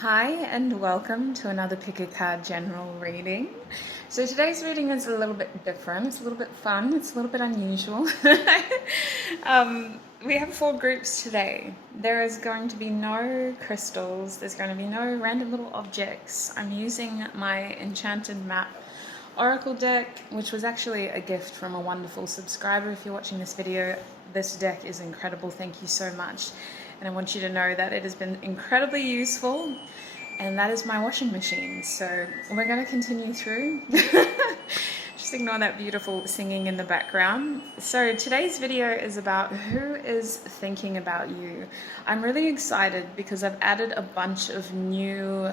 Hi and welcome to another Pick a Card general reading. So today's reading is a little bit different, it's a little bit fun, it's a little bit unusual. We have 4 groups today. There is going to be no crystals, there's going to be no random little objects. I'm using my Enchanted map Oracle deck, which was actually a gift from a wonderful subscriber. If you're watching this video, this deck is incredible, thank you so much. And I want you to know that it has been incredibly useful, and that is my washing machine. So we're going to continue through. Just ignore that beautiful singing in the background. So today's video is about who is thinking about you. I'm really excited because I've added a bunch of new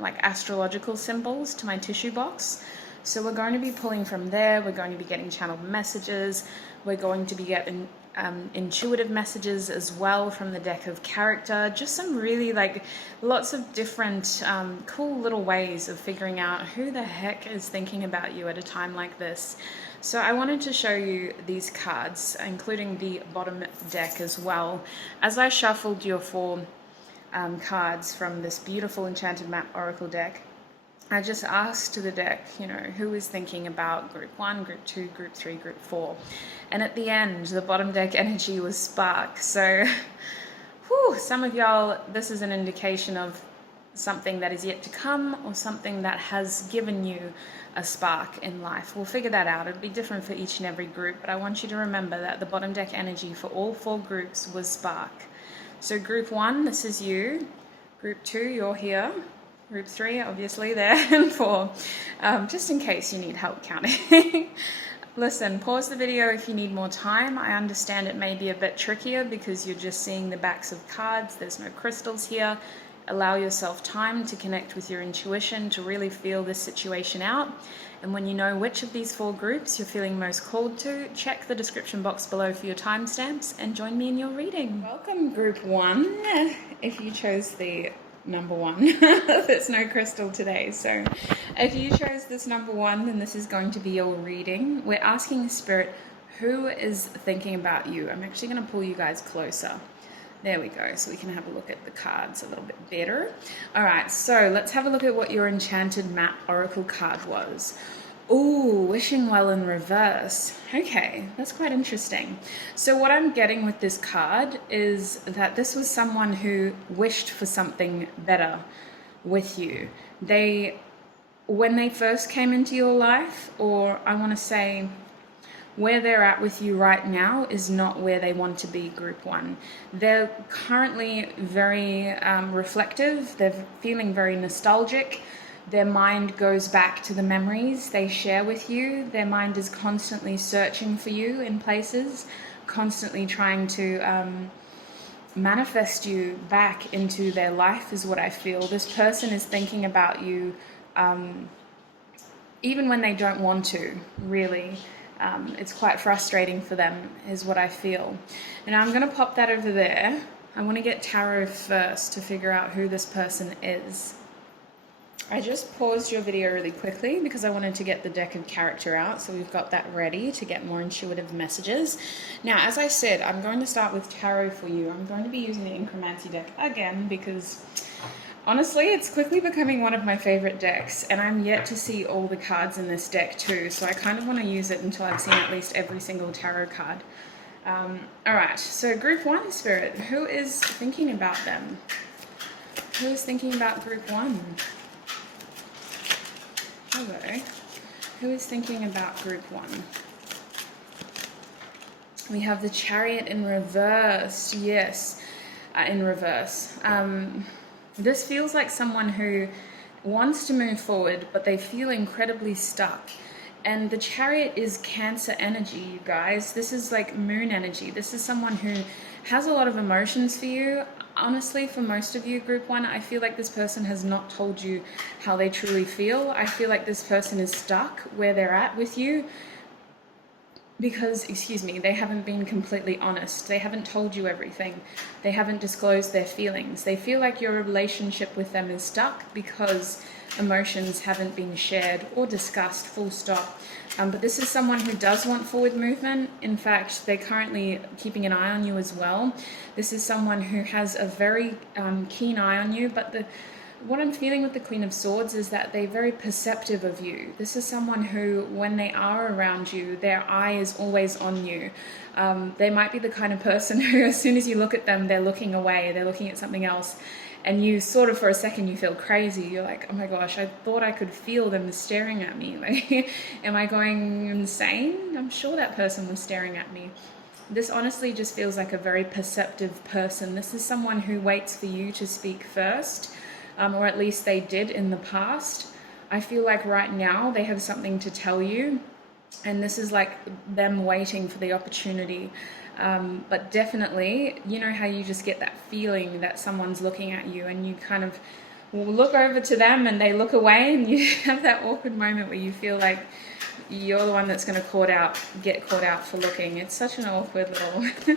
like astrological symbols to my tissue box. So we're going to be pulling from there, we're going to be getting channeled messages, we're going to be getting intuitive messages as well from the deck of character. Just some really lots of different cool little ways of figuring out who the heck is thinking about you at a time like this. So I wanted to show you these cards, including the bottom deck as well. As I shuffled your 4 cards from this beautiful Enchanted Map Oracle deck, I just asked the deck, who is thinking about group 1, group 2, group 3, group 4. And at the end, the bottom deck energy was spark. So, some of y'all, this is an indication of something that is yet to come or something that has given you a spark in life. We'll figure that out. It'll be different for each and every group, but I want you to remember that the bottom deck energy for all 4 groups was spark. So group 1, this is you. Group 2, you're here. Group 3, obviously, there, and 4, just in case you need help counting. Listen, pause the video if you need more time. I understand it may be a bit trickier because you're just seeing the backs of cards. There's no crystals here. Allow yourself time to connect with your intuition, to really feel this situation out. And when you know which of these 4 groups you're feeling most called to, check the description box below for your timestamps and join me in your reading. Welcome, group 1, if you chose the number 1. There's no crystal today, so if you chose this number 1, then this is going to be your reading. We're asking Spirit, who is thinking about you? I'm actually going to pull you guys closer. There we go, so we can have a look at the cards a little bit better. All right, so let's have a look at what your Enchanted Map Oracle card was. Ooh, wishing well in reverse. Okay, that's quite interesting. So what I'm getting with this card is that this was someone who wished for something better with you. When they first came into your life, or I want to say where they're at with you right now is not where they want to be, group 1. They're currently very reflective. They're feeling very nostalgic. Their mind goes back to the memories they share with you. Their mind is constantly searching for you in places, constantly trying to manifest you back into their life is what I feel. This person is thinking about you even when they don't want to, really. It's quite frustrating for them is what I feel. And I'm going to pop that over there. I want to get tarot first to figure out who this person is. I just paused your video really quickly because I wanted to get the deck of character out, so we've got that ready to get more intuitive messages. Now, as I said, I'm going to start with tarot for you. I'm going to be using the Inkromancy deck again because honestly, it's quickly becoming one of my favorite decks, and I'm yet to see all the cards in this deck too, so I kind of want to use it until I've seen at least every single tarot card. Alright, so group 1, Spirit, who is thinking about them? Who is thinking about group 1? Hello. Who is thinking about group 1? We have the Chariot in reverse. Yes, in reverse. This feels like someone who wants to move forward, but they feel incredibly stuck. And the Chariot is Cancer energy, you guys. This is like moon energy. This is someone who has a lot of emotions for you. Honestly, for most of you, group 1, I feel like this person has not told you how they truly feel. I feel like this person is stuck where they're at with you because, they haven't been completely honest. They haven't told you everything. They haven't disclosed their feelings. They feel like your relationship with them is stuck because emotions haven't been shared or discussed, full stop. But this is someone who does want forward movement. In fact, they're currently keeping an eye on you as well. This is someone who has a very keen eye on you, but what I'm feeling with the Queen of Swords is that they're very perceptive of you. This is someone who, when they are around you, their eye is always on you. They might be the kind of person who, as soon as you look at them, they're looking away, they're looking at something else. And you sort of, for a second, you feel crazy. You're like, oh my gosh, I thought I could feel them staring at me. Like, am I going insane? I'm sure that person was staring at me. This honestly just feels like a very perceptive person. This is someone who waits for you to speak first, or at least they did in the past. I feel like right now they have something to tell you, and this is like them waiting for the opportunity. But definitely, you know how you just get that feeling that someone's looking at you, and you kind of look over to them and they look away, and you have that awkward moment where you feel like you're the one that's going to get caught out for looking. It's such an awkward little...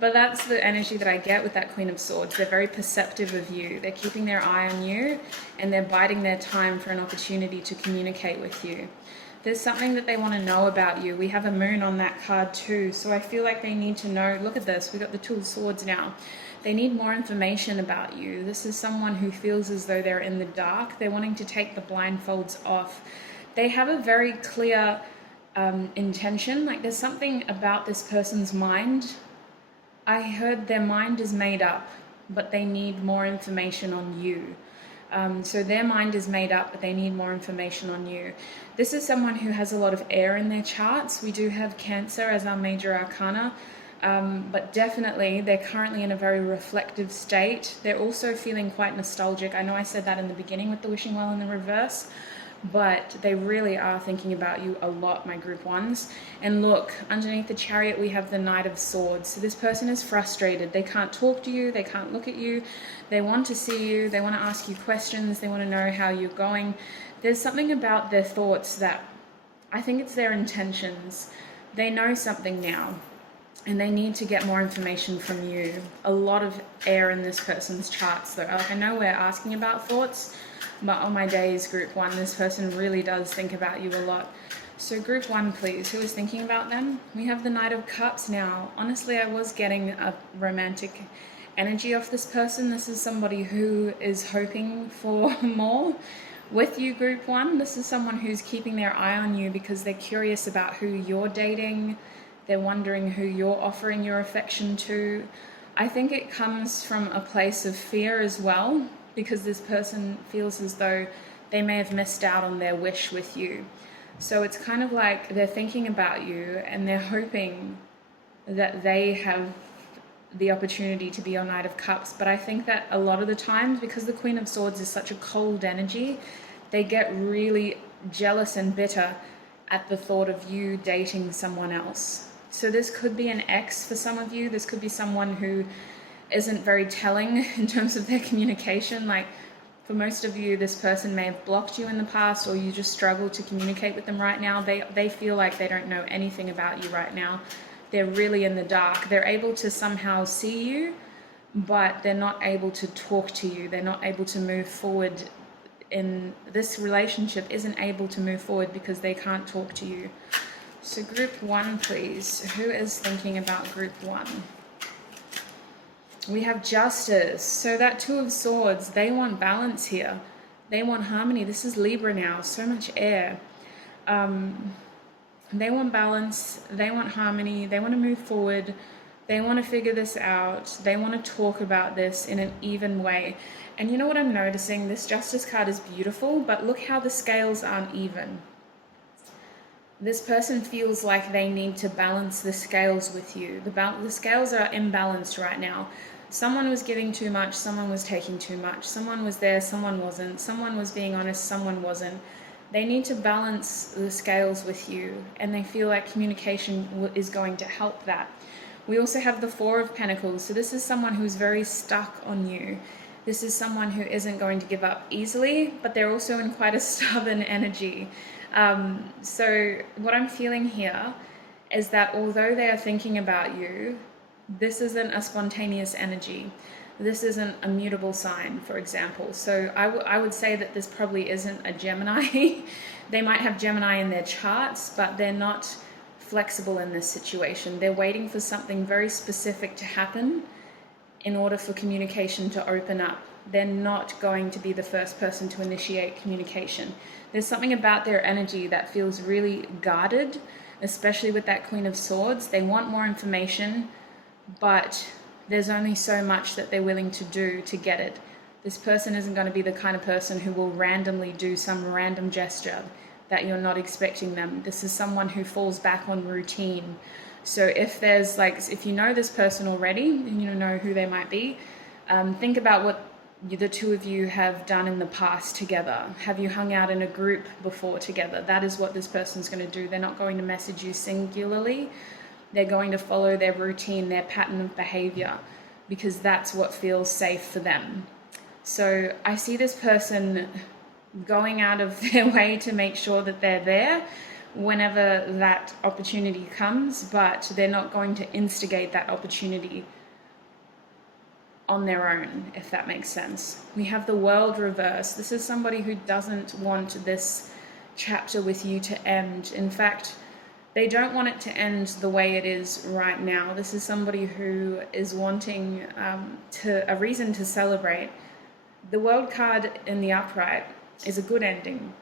But that's the energy that I get with that Queen of Swords. They're very perceptive of you. They're keeping their eye on you, and they're biding their time for an opportunity to communicate with you. There's something that they want to know about you. We have a moon on that card too, so I feel like they need to know. Look at this, we've got the Two of Swords now. They need more information about you. This is someone who feels as though they're in the dark. They're wanting to take the blindfolds off. They have a very clear intention. Like, there's something about this person's mind. I heard their mind is made up, but they need more information on you. So their mind is made up, but they need more information on you. This is someone who has a lot of air in their charts. We do have Cancer as our major arcana, but definitely they're currently in a very reflective state. They're also feeling quite nostalgic. I know I said that in the beginning with the wishing well in the reverse, but they really are thinking about you a lot, my group ones. And look, underneath the Chariot, we have the Knight of Swords. So this person is frustrated. They can't talk to you. They can't look at you. They want to see you. They want to ask you questions. They want to know how you're going. There's something about their thoughts that I think it's their intentions. They know something now, and they need to get more information from you. A lot of air in this person's charts, though. Like, I know we're asking about thoughts, but on my days, group one, this person really does think about you a lot. So group one, please, who is thinking about them? We have the Knight of Cups now. Honestly, I was getting a romantic energy off this person. This is somebody who is hoping for more with you, group one. This is someone who's keeping their eye on you because they're curious about who you're dating. They're wondering who you're offering your affection to. I think it comes from a place of fear as well, because this person feels as though they may have missed out on their wish with you. So it's kind of like they're thinking about you and they're hoping that they have the opportunity to be your Knight of Cups. But I think that a lot of the times, because the Queen of Swords is such a cold energy, they get really jealous and bitter at the thought of you dating someone else. So this could be an ex for some of you. This could be someone who isn't very telling in terms of their communication. Like, for most of you, this person may have blocked you in the past, or you just struggle to communicate with them right now. They feel like they don't know anything about you right now. They're really in the dark. They're able to somehow see you, but they're not able to talk to you. They're not able to move forward. In this relationship isn't able to move forward because they can't talk to you. So group one, please. Who is thinking about group one? We have Justice. So that Two of Swords, they want balance here. They want harmony. This is Libra now. So much air. They want balance. They want harmony. They want to move forward. They want to figure this out. They want to talk about this in an even way. And you know what I'm noticing? This Justice card is beautiful, but look how the scales aren't even. This person feels like they need to balance the scales with you. The scales are imbalanced right now. Someone was giving too much, someone was taking too much. Someone was there, someone wasn't. Someone was being honest, someone wasn't. They need to balance the scales with you, and they feel like communication is going to help that. We also have the Four of Pentacles. So this is someone who's very stuck on you. This is someone who isn't going to give up easily, but they're also in quite a stubborn energy. So what I'm feeling here is that although they are thinking about you, this isn't a spontaneous energy. This isn't a mutable sign, for example. So I would say that this probably isn't a Gemini. They might have Gemini in their charts, but they're not flexible in this situation. They're waiting for something very specific to happen in order for communication to open up. they're not going to be the first person to initiate communication. There's something about their energy that feels really guarded, especially with that Queen of Swords. They want more information, but there's only so much that they're willing to do to get it. This person isn't going to be the kind of person who will randomly do some random gesture that you're not expecting them. This is someone who falls back on routine. So if there's if you know this person already, and you know who they might be, think about what the two of you have done in the past together. Have you hung out in a group before together? That is what this person's going to do. They're not going to message you singularly. They're going to follow their routine, their pattern of behavior, because that's what feels safe for them. So I see this person going out of their way to make sure that they're there whenever that opportunity comes, but they're not going to instigate that opportunity on their own, if that makes sense. We have the World reverse. This is somebody who doesn't want this chapter with you to end. In fact, they don't want it to end the way it is right now. This is somebody who is wanting a reason to celebrate. The World card in the upright is a good ending.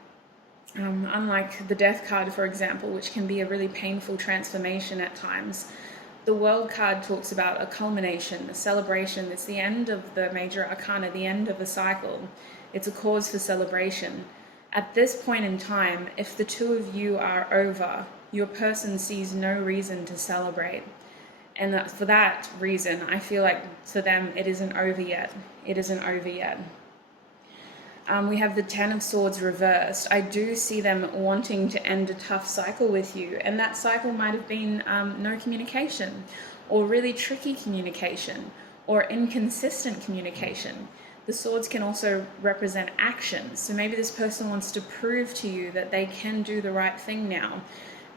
Unlike the Death card, for example, which can be a really painful transformation at times. The World card talks about a culmination, a celebration. It's the end of the major arcana, the end of a cycle. It's a cause for celebration. At this point in time, if the two of you are over, your person sees no reason to celebrate. And for that reason, I feel like for them, it isn't over yet. It isn't over yet. We have the Ten of Swords reversed. I do see them wanting to end a tough cycle with you, and that cycle might have been no communication, or really tricky communication, or inconsistent communication. The swords can also represent action, so maybe this person wants to prove to you that they can do the right thing now.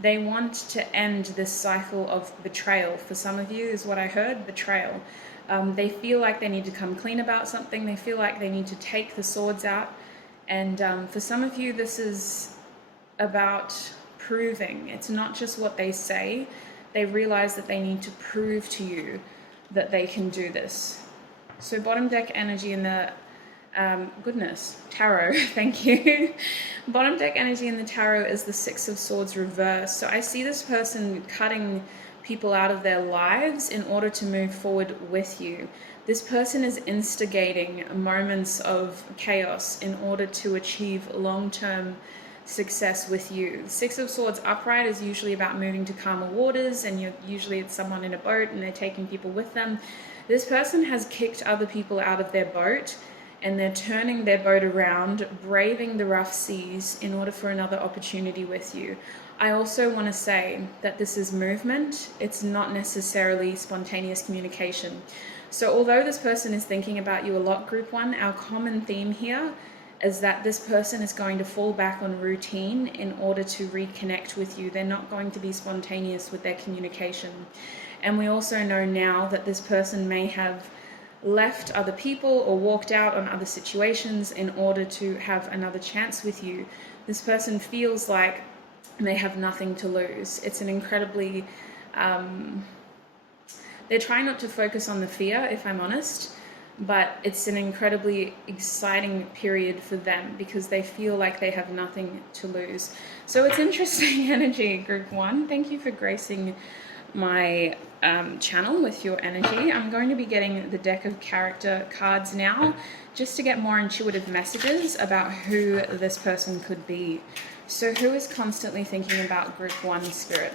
They want to end this cycle of betrayal. For some of you is what I heard, betrayal. They feel like they need to come clean about something. They feel like they need to take the swords out. And for some of you, this is about proving. It's not just what they say. They realize that they need to prove to you that they can do this. So bottom deck energy in the tarot, thank you. Bottom deck energy in the tarot is the Six of Swords reversed. So I see this person cutting people out of their lives in order to move forward with you. This person is instigating moments of chaos in order to achieve long-term success with you. Six of Swords upright is usually about moving to calmer waters, and usually it's someone in a boat and they're taking people with them. This person has kicked other people out of their boat and they're turning their boat around, braving the rough seas in order for another opportunity with you. I also want to say that this is movement. It's not necessarily spontaneous communication. So although this person is thinking about you a lot, Group 1, our common theme here is that this person is going to fall back on routine in order to reconnect with you. They're not going to be spontaneous with their communication. And we also know now that this person may have left other people or walked out on other situations in order to have another chance with you. This person feels like they have nothing to lose. It's an incredibly, they're trying not to focus on the fear, if I'm honest, but it's an incredibly exciting period for them because they feel like they have nothing to lose. So it's interesting energy, Group 1. Thank you for gracing my channel with your energy. I'm going to be getting the deck of character cards now just to get more intuitive messages about who this person could be. So who is constantly thinking about Group 1, Spirit?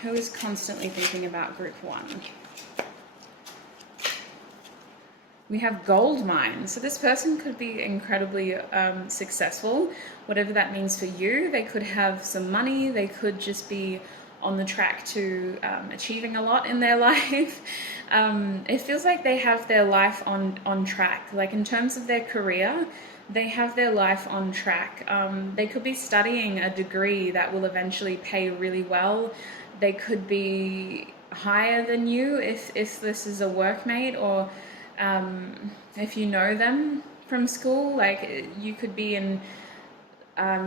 Who is constantly thinking about Group 1? We have gold mine. So this person could be incredibly successful, whatever that means for you. They could have some money. They could just be on the track to achieving a lot in their life. It feels like they have their life on track. Like in terms of their career, they have their life on track. They could be studying a degree that will eventually pay really well. They could be higher than you if this is a workmate, or if you know them from school. Like you could be in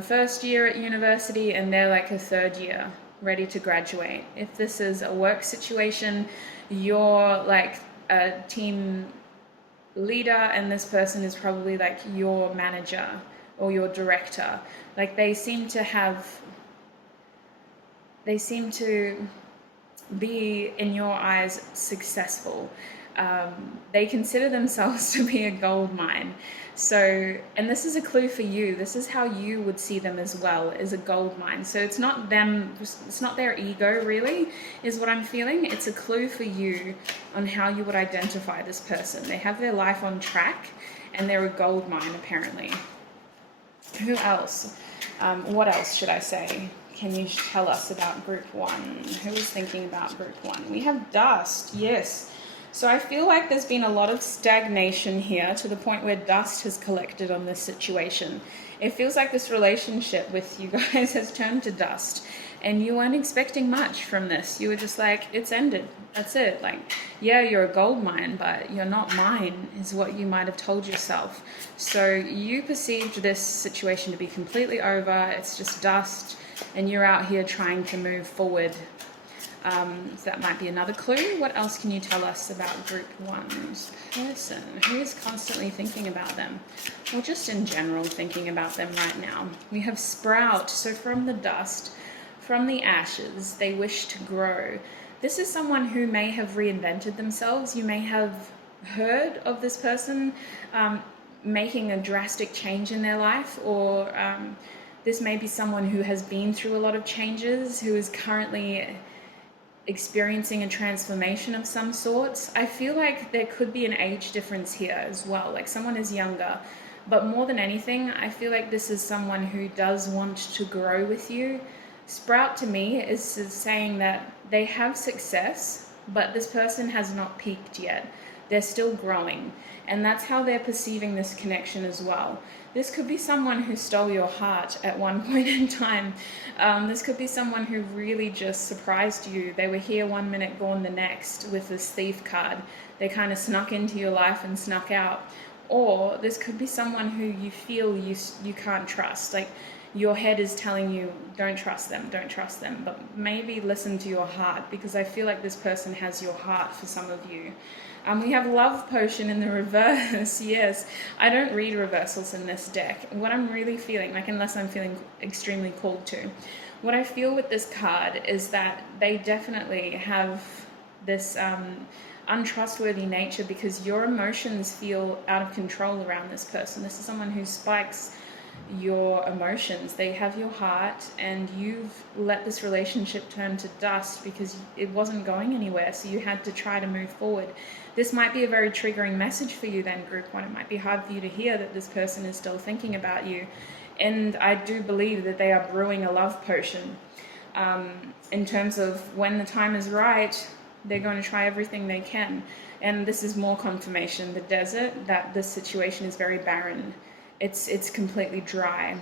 first year at university and they're like a third year ready to graduate. If this is a work situation, you're like a team leader, and this person is probably like your manager or your director. Like they seem to be, in your eyes, successful. They consider themselves to be a gold mine. So, and this is a clue for you. This is how you would see them as well, as a gold mine. So it's not them, it's not their ego really, is what I'm feeling. It's a clue for you on how you would identify this person. They have their life on track and they're a gold mine apparently. Who else? What else should I say? Can you tell us about group 1? Who is thinking about group 1? We have dust, yes. So I feel like there's been a lot of stagnation here to the point where dust has collected on this situation. It feels like this relationship with you guys has turned to dust and you weren't expecting much from this. You were just like, it's ended. That's it. Like, yeah, you're a gold mine, but you're not mine, is what you might have told yourself. So you perceived this situation to be completely over. It's just dust and you're out here trying to move forward. So that might be another clue. What else can you tell us about group 1's person? Who is constantly thinking about them? Or just in general thinking about them right now? We have sprout. So from the dust, from the ashes, they wish to grow. This is someone who may have reinvented themselves. You may have heard of this person making a drastic change in their life, or this may be someone who has been through a lot of changes, who is currently experiencing a transformation of some sorts. I feel like there could be an age difference here as well, like someone is younger, but more than anything, I feel like this is someone who does want to grow with you. Sprout to me is saying that they have success, but this person has not peaked yet. They're still growing, and that's how they're perceiving this connection as well. This could be someone who stole your heart at one point in time. This could be someone who really just surprised you. They were here one minute, gone the next with this thief card. They kind of snuck into your life and snuck out. Or this could be someone who you feel you can't trust. Like your head is telling you, don't trust them, but maybe listen to your heart, because I feel like this person has your heart for some of you. We have love potion in the reverse. Yes, I don't read reversals in this deck. What I'm really feeling, like unless I'm feeling extremely called to, what I feel with this card is that they definitely have this untrustworthy nature, because your emotions feel out of control around this person. This is someone who spikes your emotions. They have your heart, and you've let this relationship turn to dust because it wasn't going anywhere, so you had to try to move forward. This might be a very triggering message for you then, group 1. It might be hard for you to hear that this person is still thinking about you, and I do believe that they are brewing a love potion. In terms of when the time is right, they're going to try everything they can. And this is more confirmation, the desert, that this situation is very barren. It's completely dry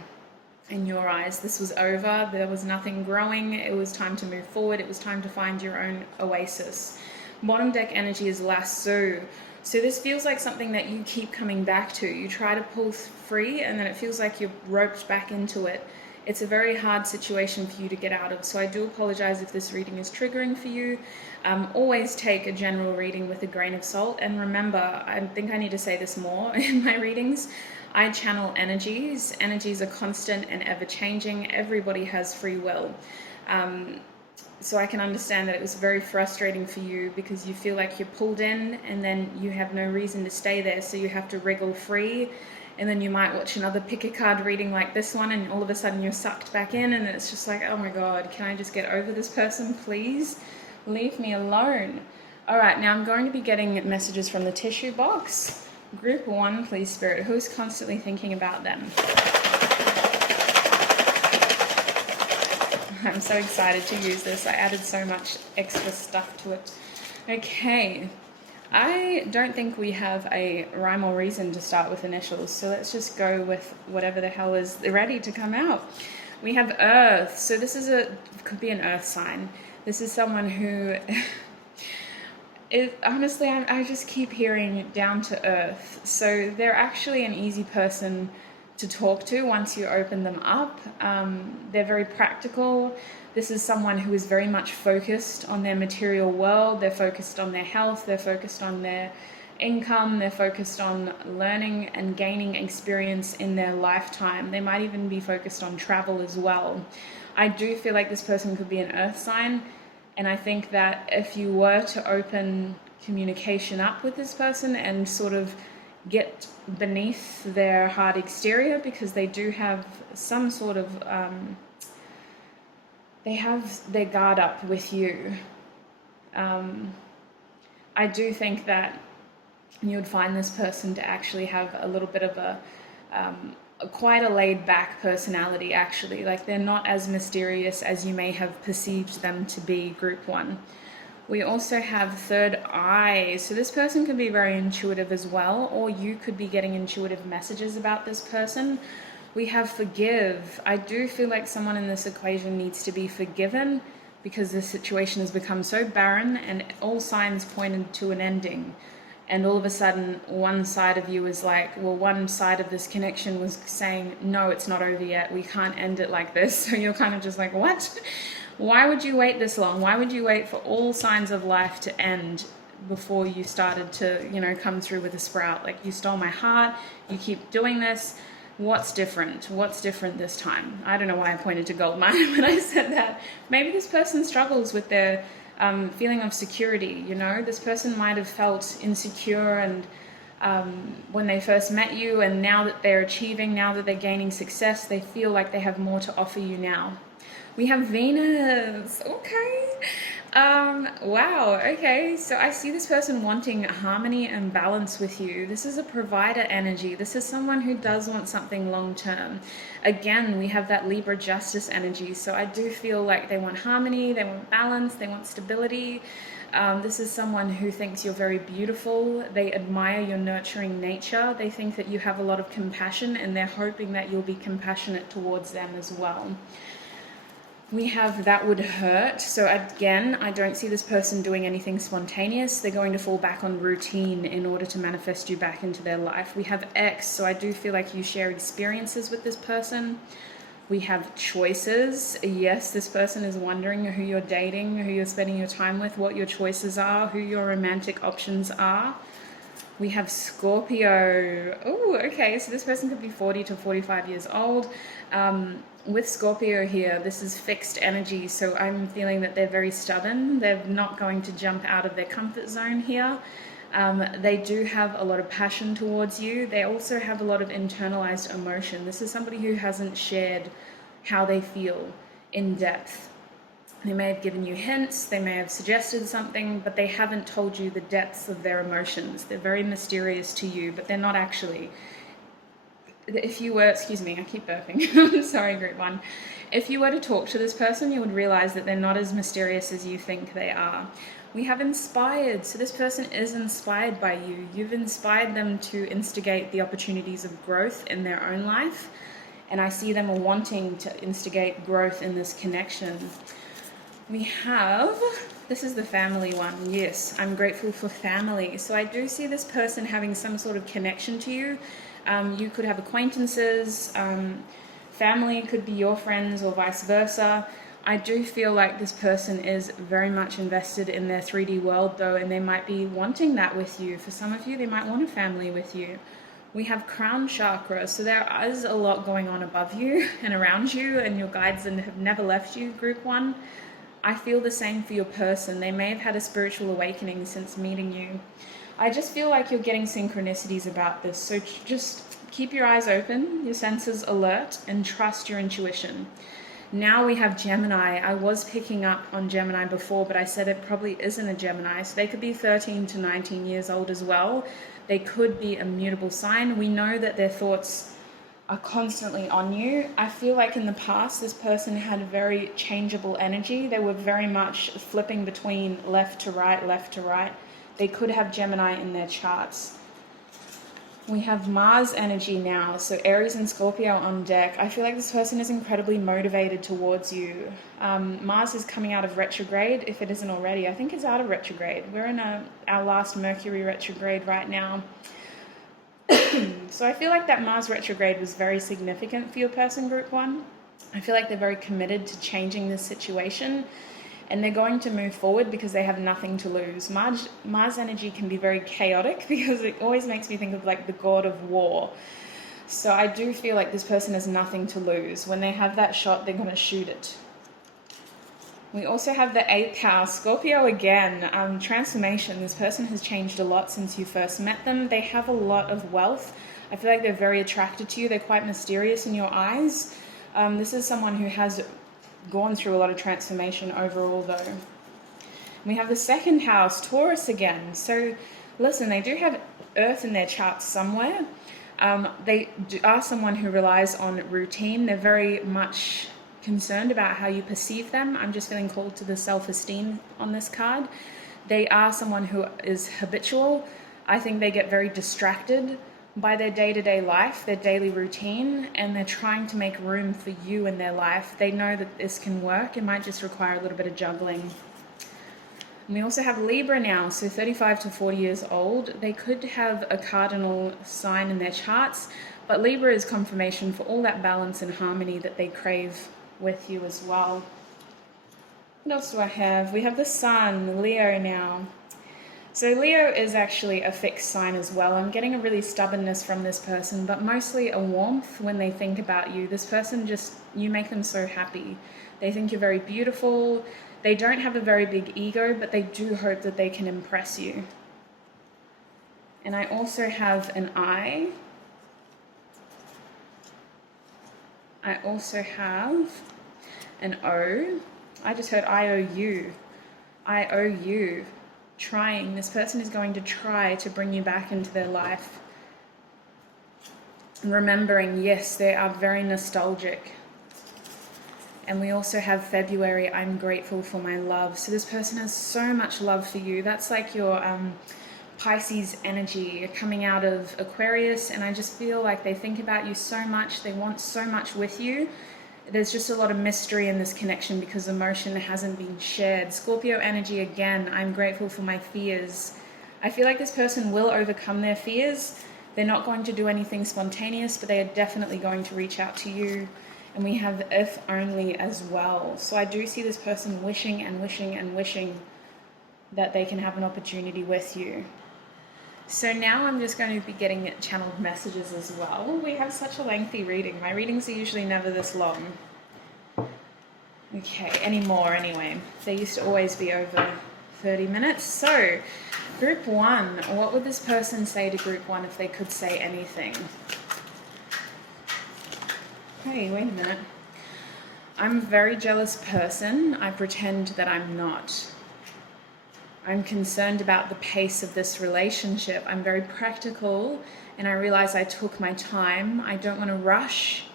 in your eyes. This was over. There was nothing growing. It was time to move forward. It was time to find your own oasis. Bottom deck energy is lasso. So this feels like something that you keep coming back to. You try to pull free, and then it feels like you're roped back into it. It's a very hard situation for you to get out of. So I do apologize if this reading is triggering for you. Always take a general reading with a grain of salt. And remember, I think I need to say this more in my readings, I channel energies. Energies are constant and ever-changing. Everybody has free will. So I can understand that it was very frustrating for you because you feel like you're pulled in and then you have no reason to stay there, so you have to wriggle free. And then you might watch another pick a card reading like this one, and all of a sudden you're sucked back in, and it's just like, oh my God, can I just get over this person, please? Leave me alone. All right, now I'm going to be getting messages from the tissue box. Group 1, please, Spirit. Who's constantly thinking about them? I'm so excited to use this. I added so much extra stuff to it. Okay. I don't think we have a rhyme or reason to start with initials, so let's just go with whatever the hell is ready to come out. We have Earth. So this is could be an Earth sign. This is someone who... honestly, I just keep hearing down to earth. So they're actually an easy person to talk to once you open them up. They're very practical. This is someone who is very much focused on their material world. They're focused on their health. They're focused on their income, they're focused on learning and gaining experience in their lifetime. They might even be focused on travel as well. I do feel like this person could be an earth sign, and I think that if you were to open communication up with this person and sort of get beneath their hard exterior, because they do have some sort of they have their guard up with you. I do think that you would find this person to actually have a little bit of a quite a laid back personality, actually. Like, they're not as mysterious as you may have perceived them to be, group 1. We also have third eye. So this person could be very intuitive as well, or you could be getting intuitive messages about this person. We have forgive. I do feel like someone in this equation needs to be forgiven, because this situation has become so barren and all signs pointed to an ending. And all of a sudden, one side of you is like, well, one side of this connection was saying, no, it's not over yet. We can't end it like this. So you're kind of just like, what? Why would you wait this long? Why would you wait for all signs of life to end before you started to, come through with a sprout? Like, you stole my heart. You keep doing this. What's different? What's different this time? I don't know why I pointed to gold mine when I said that. Maybe this person struggles with their feeling of security. This person might have felt insecure and when they first met you, and now that they're achieving, now that they're gaining success, they feel like they have more to offer you now. We have Venus. Okay. Wow. Okay. So I see this person wanting harmony and balance with you. This is a provider energy. This is someone who does want something long term. Again, we have that Libra justice energy. So I do feel like they want harmony, they want balance, they want stability. This is someone who thinks you're very beautiful. They admire your nurturing nature. They think that you have a lot of compassion, and they're hoping that you'll be compassionate towards them as well. We have that would hurt. So again, I don't see this person doing anything spontaneous. They're going to fall back on routine in order to manifest you back into their life. We have X. So I do feel like you share experiences with this person. We have choices. Yes, this person is wondering who you're dating, who you're spending your time with, what your choices are, who your romantic options are. We have Scorpio. Oh, okay. So this person could be 40 to 45 years old. With Scorpio here, this is fixed energy. So I'm feeling that they're very stubborn. They're not going to jump out of their comfort zone here. They do have a lot of passion towards you. They also have a lot of internalized emotion. This is somebody who hasn't shared how they feel in depth. They may have given you hints, they may have suggested something, but they haven't told you the depths of their emotions. They're very mysterious to you, but they're not actually. If you were, excuse me, I keep burping. Sorry, group 1. If you were to talk to this person, you would realize that they're not as mysterious as you think they are. We have inspired. So this person is inspired by you. You've inspired them to instigate the opportunities of growth in their own life. And I see them wanting to instigate growth in this connection. We have, this is the family one. Yes, I'm grateful for family. So I do see this person having some sort of connection to you. You could have acquaintances, family could be your friends or vice versa. I do feel like this person is very much invested in their 3D world though, and they might be wanting that with you. For some of you, they might want a family with you. We have crown chakra, so there is a lot going on above you and around you, and your guides have never left you, group 1. I feel the same for your person. They may have had a spiritual awakening since meeting you. I just feel like you're getting synchronicities about this. So just keep your eyes open, your senses alert, and trust your intuition. Now we have Gemini. I was picking up on Gemini before, but I said it probably isn't a Gemini. So they could be 13 to 19 years old as well. They could be a mutable sign. We know that their thoughts are constantly on you. I feel like in the past, this person had very changeable energy. They were very much flipping between left to right, left to right. They could have Gemini in their charts. We have Mars energy now, so Aries and Scorpio on deck. I feel like this person is incredibly motivated towards you. Mars is coming out of retrograde, if it isn't already. I think it's out of retrograde. We're in our last Mercury retrograde right now. So I feel like that Mars retrograde was very significant for your person, group 1. I feel like they're very committed to changing this situation. and they're going to move forward because they have nothing to lose. Mars energy can be very chaotic because it always makes me think of like the god of war. So I do feel like this person has nothing to lose. When they have that shot, they're going to shoot it. We also have the 8th house, Scorpio again, transformation. This person has changed a lot since you first met them. They have a lot of wealth. I feel like they're very attracted to you. They're quite mysterious in your eyes. This is someone who has gone through a lot of transformation overall though. We have the 2nd house, Taurus again. So listen, they do have Earth in their chart somewhere. They are someone who relies on routine. They're very much concerned about how you perceive them. I'm just feeling called to the self-esteem on this card. They are someone who is habitual. I think they get very distracted by their day-to-day life, their daily routine, and they're trying to make room for you in their life. They know that this can work. It might just require a little bit of juggling. And we also have Libra now, so 35 to 40 years old. They could have a cardinal sign in their charts, but Libra is confirmation for all that balance and harmony that they crave with you as well. What else do I have? We have the Sun, Leo now. So Leo is actually a fixed sign as well. I'm getting a really stubbornness from this person, but mostly a warmth when they think about you. This person just, you make them so happy. They think you're very beautiful. They don't have a very big ego, but they do hope that they can impress you. And I also have an I. I also have an O. I just heard IOU. IOU. Trying. This person is going to try to bring you back into their life. And remembering, yes, they are very nostalgic. And we also have February, I'm grateful for my love. So this person has so much love for you. That's like your Pisces energy coming out of Aquarius. And I just feel like they think about you so much. They want so much with you. There's just a lot of mystery in this connection because emotion hasn't been shared. Scorpio energy again, I'm grateful for my fears. I feel like this person will overcome their fears. They're not going to do anything spontaneous, but they are definitely going to reach out to you. And we have if only as well. So I do see this person wishing and wishing and wishing that they can have an opportunity with you. So now I'm just going to be getting channeled messages as well. We have such a lengthy reading. My readings are usually never this long. Okay, anymore anyway. They used to always be over 30 minutes. So, group 1. What would this person say to group 1 if they could say anything? Hey, wait a minute. I'm a very jealous person. I pretend that I'm not. I'm concerned about the pace of this relationship. I'm very practical and I realize I took my time. I don't want to rush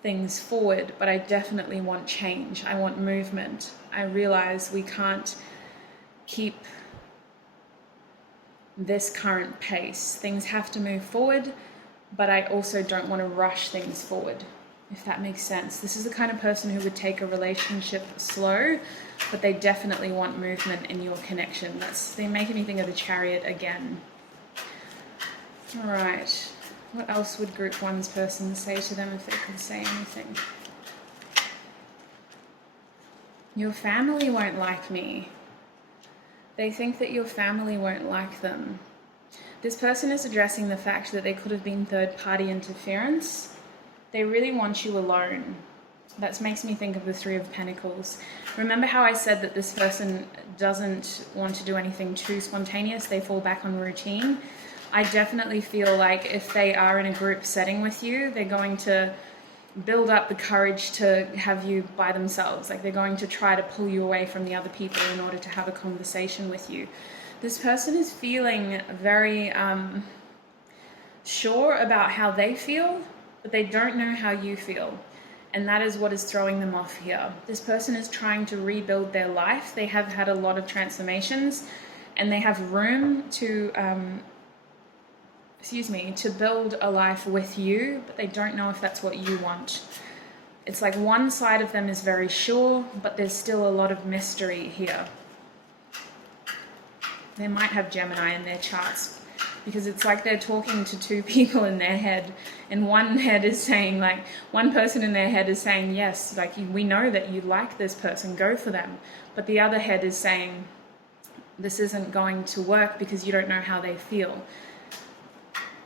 things forward, but I definitely want change. I want movement. I realize we can't keep this current pace. Things have to move forward, but I also don't want to rush things forward, if that makes sense. This is the kind of person who would take a relationship slow, but they definitely want movement in your connection. They're making me think of the Chariot again. All right. What else would group 1's person say to them if they could say anything? Your family won't like me. They think that your family won't like them. This person is addressing the fact that there could have been third-party interference. They really want you alone. That makes me think of the 3 of Pentacles. Remember how I said that this person doesn't want to do anything too spontaneous? They fall back on routine. I definitely feel like if they are in a group setting with you, they're going to build up the courage to have you by themselves. Like they're going to try to pull you away from the other people in order to have a conversation with you. This person is feeling very sure about how they feel, but they don't know how you feel. And that is what is throwing them off here. This person is trying to rebuild their life. They have had a lot of transformations and they have room to, to build a life with you, but they don't know if that's what you want. It's like one side of them is very sure, but there's still a lot of mystery here. They might have Gemini in their charts. because it's like they're talking to two people in their head, and one head is saying, like, one person in their head is saying, yes, like, we know that you like this person, go for them. But the other head is saying, this isn't going to work because you don't know how they feel.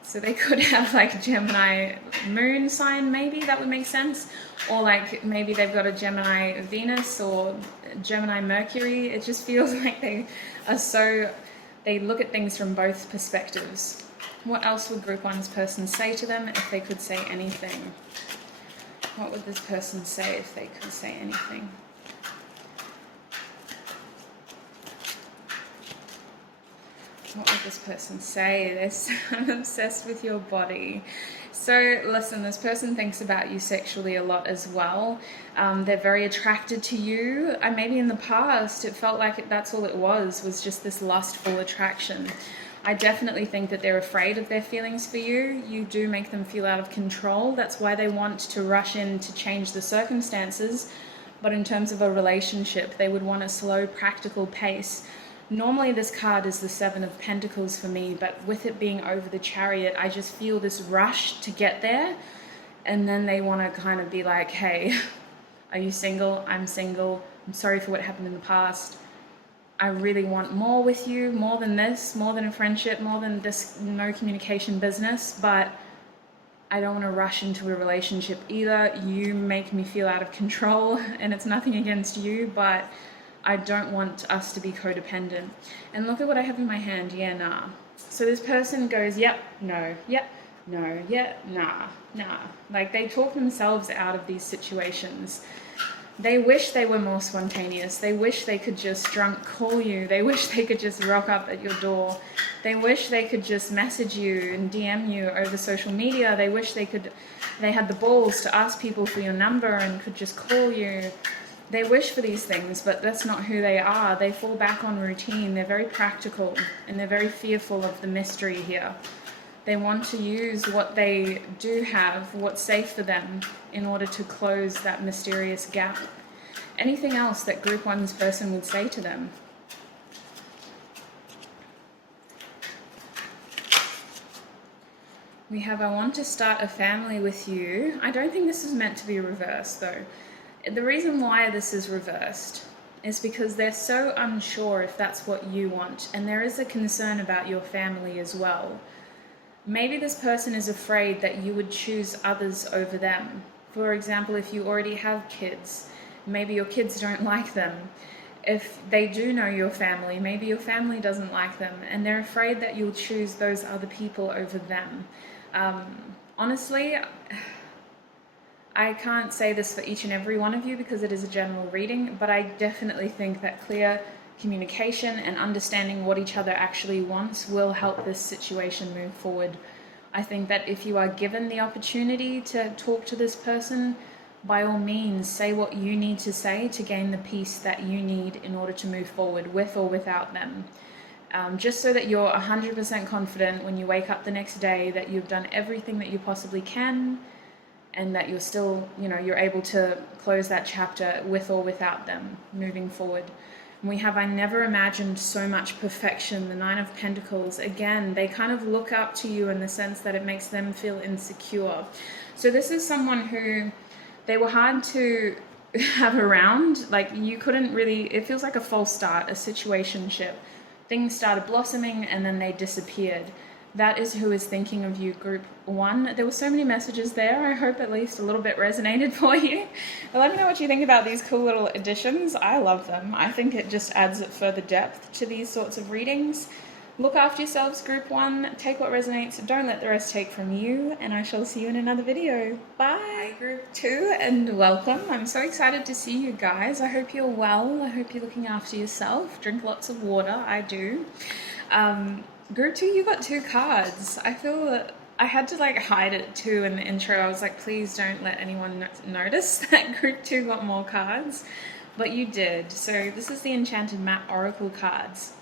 So they could have like Gemini moon sign, maybe that would make sense. Or like maybe they've got a Gemini Venus or Gemini Mercury. It just feels like they look at things from both perspectives. What else would Group 1's person say to them if they could say anything? What would this person say if they could say anything? What would this person say? They're so obsessed with your body. So listen, this person thinks about you sexually a lot as well. They're very attracted to you. And maybe in the past, it felt like that's all it was just this lustful attraction. I definitely think that they're afraid of their feelings for you. You do make them feel out of control. That's why they want to rush in to change the circumstances. But in terms of a relationship, they would want a slow, practical pace. Normally this card is the Seven of Pentacles for me, but with it being over the Chariot, I just feel this rush to get there. And then they want to kind of be like, hey, are you single? I'm single. I'm sorry for what happened in the past. I really want more with you, more than this, more than a friendship, more than this no communication business, but I don't want to rush into a relationship either. You make me feel out of control, and it's nothing against you, but I don't want us to be codependent. And look at what I have in my hand. Yeah, nah. So this person goes, yep, no, yep, no, yeah, nah, nah. Like they talk themselves out of these situations. They wish they were more spontaneous. They wish they could just drunk call you. They wish they could just rock up at your door. They wish they could just message you and DM you over social media. They wish they had the balls to ask people for your number and could just call you. They wish for these things, but that's not who they are. They fall back on routine. They're very practical, and they're very fearful of the mystery here. They want to use what they do have, what's safe for them, in order to close that mysterious gap. Anything else that Group 1's person would say to them? We have, I want to start a family with you. I don't think this is meant to be reversed, though. The reason why this is reversed is because they're so unsure if that's what you want, and there is a concern about your family as well. Maybe this person is afraid that you would choose others over them. For example, if you already have kids, maybe your kids don't like them. If they do know your family, maybe your family doesn't like them, and they're afraid that you'll choose those other people over them. Honestly, I can't say this for each and every one of you because it is a general reading, but I definitely think that clear communication and understanding what each other actually wants will help this situation move forward. I think that if you are given the opportunity to talk to this person, by all means, say what you need to say to gain the peace that you need in order to move forward with or without them. Just so that you're 100% confident when you wake up the next day that you've done everything that you possibly can, and that you're still, you're able to close that chapter with or without them moving forward. And we have, I never imagined so much perfection, the Nine of Pentacles. Again, they kind of look up to you in the sense that it makes them feel insecure. So this is someone who, they were hard to have around. Like you couldn't really, it feels like a false start, a situationship. Things started blossoming and then they disappeared. That is who is thinking of you, Group 1. There were so many messages there. I hope at least a little bit resonated for you. But let me know what you think about these cool little additions. I love them. I think it just adds further depth to these sorts of readings. Look after yourselves, Group 1. Take what resonates. Don't let the rest take from you. And I shall see you in another video. Bye, Group 2, and welcome. I'm so excited to see you guys. I hope you're well. I hope you're looking after yourself. Drink lots of water. I do. Group 2, you got 2 cards. I feel that I had to hide it too in the intro. I was like, please don't let anyone notice that Group 2 got more cards, but you did. So this is the Enchanted Map Oracle cards.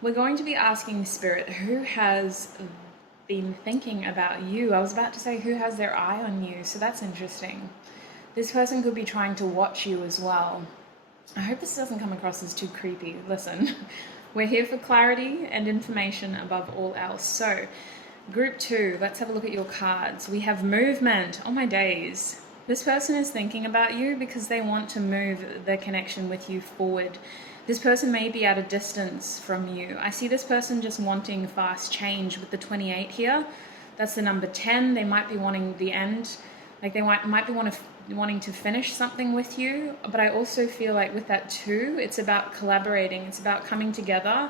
We're going to be asking Spirit, who has been thinking about you? I was about to say who has their eye on you, so that's interesting. This person could be trying to watch you as well. I hope this doesn't come across as too creepy. Listen. We're here for clarity and information above all else. So, group 2, let's have a look at your cards. We have movement. Oh my days. This person is thinking about you because they want to move their connection with you forward. This person may be at a distance from you. I see this person just wanting fast change with the 28 here. That's the number 10. They might be wanting the end. Like they might be wanting to finish something with you. But I also feel like with that 2, it's about collaborating. It's about coming together.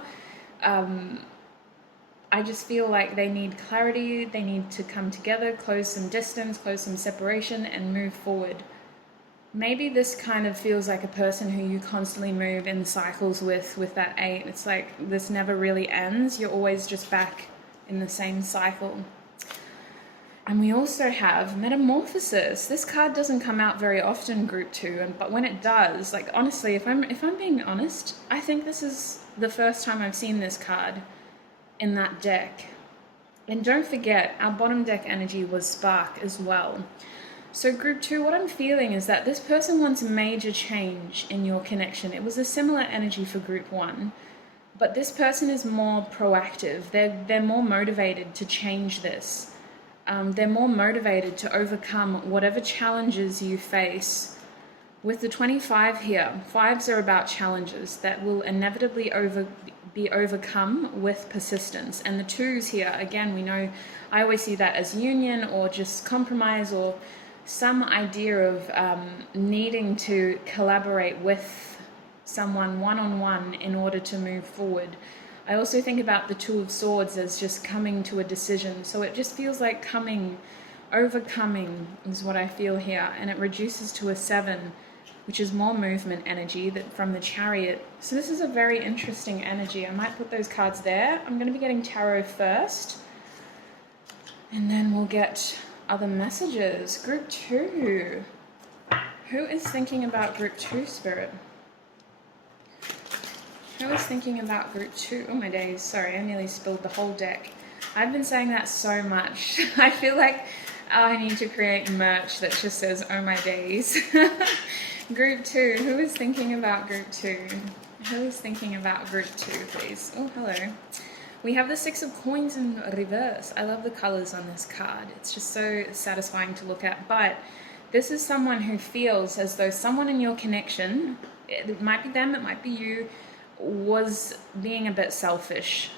I just feel like they need clarity, they need to come together, close some distance, close some separation, and move forward. Maybe this kind of feels like a person who you constantly move in cycles with that 8. It's like this never really ends. You're always just back in the same cycle. And we also have Metamorphosis. This card doesn't come out very often, group 2, but when it does, like honestly, if I'm being honest, I think this is the first time I've seen this card in that deck. And don't forget, our bottom deck energy was Spark as well. So group 2, what I'm feeling is that this person wants a major change in your connection. It was a similar energy for group 1, but this person is more proactive. They're more motivated to change this. They're more motivated to overcome whatever challenges you face. With the 25 here, 5s are about challenges that will inevitably be overcome with persistence. And the 2s here, again, we know, I always see that as union or just compromise or some idea of needing to collaborate with someone one-on-one in order to move forward. I also think about the 2 of Swords as just coming to a decision. So it just feels like overcoming is what I feel here. And it reduces to a 7, which is more movement energy from the Chariot. So this is a very interesting energy. I might put those cards there. I'm going to be getting tarot first. And then we'll get other messages. Group 2. Who is thinking about group 2, Spirit? Who is thinking about group 2? Oh my days, sorry, I nearly spilled the whole deck. I've been saying that so much. I feel like I need to create merch that just says, oh my days. Group 2, who is thinking about group 2? Who is thinking about group 2, please? Oh, hello. We have the 6 of Coins in reverse. I love the colors on this card. It's just so satisfying to look at. But this is someone who feels as though someone in your connection, it might be them, it might be you, was being a bit selfish.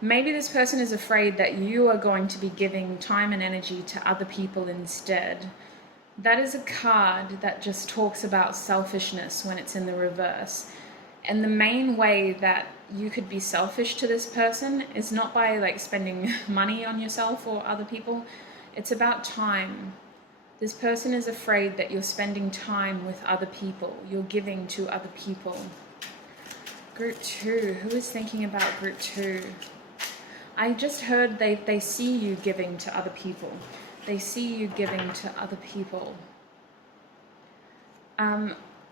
Maybe this person is afraid that you are going to be giving time and energy to other people instead. That is a card that just talks about selfishness when it's in the reverse. And the main way that you could be selfish to this person is not by like spending money on yourself or other people. It's about time. This person is afraid that you're spending time with other people. You're giving to other people. Group 2. Who is thinking about group 2? I just heard they see you giving to other people. They see you giving to other people.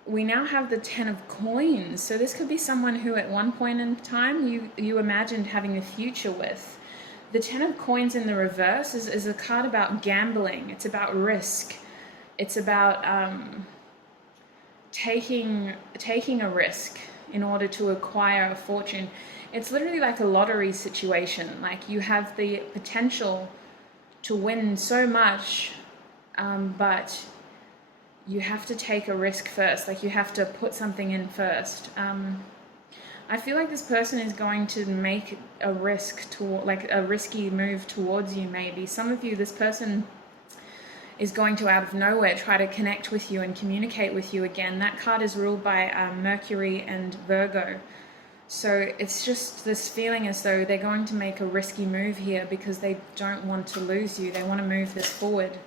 We now have the 10 of Coins. So this could be someone who at one point in time you imagined having a future with. The 10 of Coins in the reverse is a card about gambling. It's about risk. It's about taking a risk in order to acquire a fortune. It's literally like a lottery situation. Like you have the potential to win so much, but you have to take a risk first. Like you have to put something in first. I feel like this person is going to make a risky move towards you maybe. Some of you, this person is going to out of nowhere try to connect with you and communicate with you again. That card is ruled by Mercury and Virgo. So it's just this feeling as though they're going to make a risky move here because they don't want to lose you. They want to move this forward.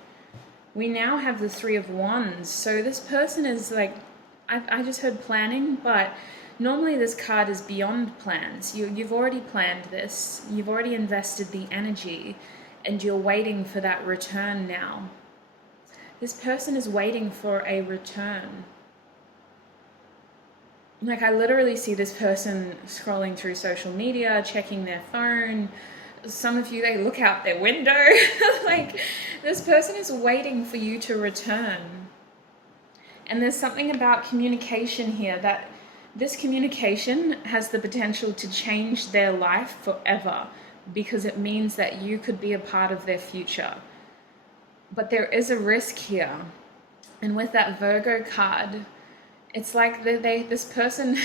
We now have the 3 of Wands. So this person is like, I just heard planning, but normally this card is beyond plans. You've already planned this. You've already invested the energy and you're waiting for that return now. This person is waiting for a return. Like I literally see this person scrolling through social media, checking their phone. Some of you, they look out their window. Like this person is waiting for you to return. And there's something about communication here that This communication has the potential to change their life forever because it means that you could be a part of their future. But there is a risk here. And with that Virgo card, it's like this person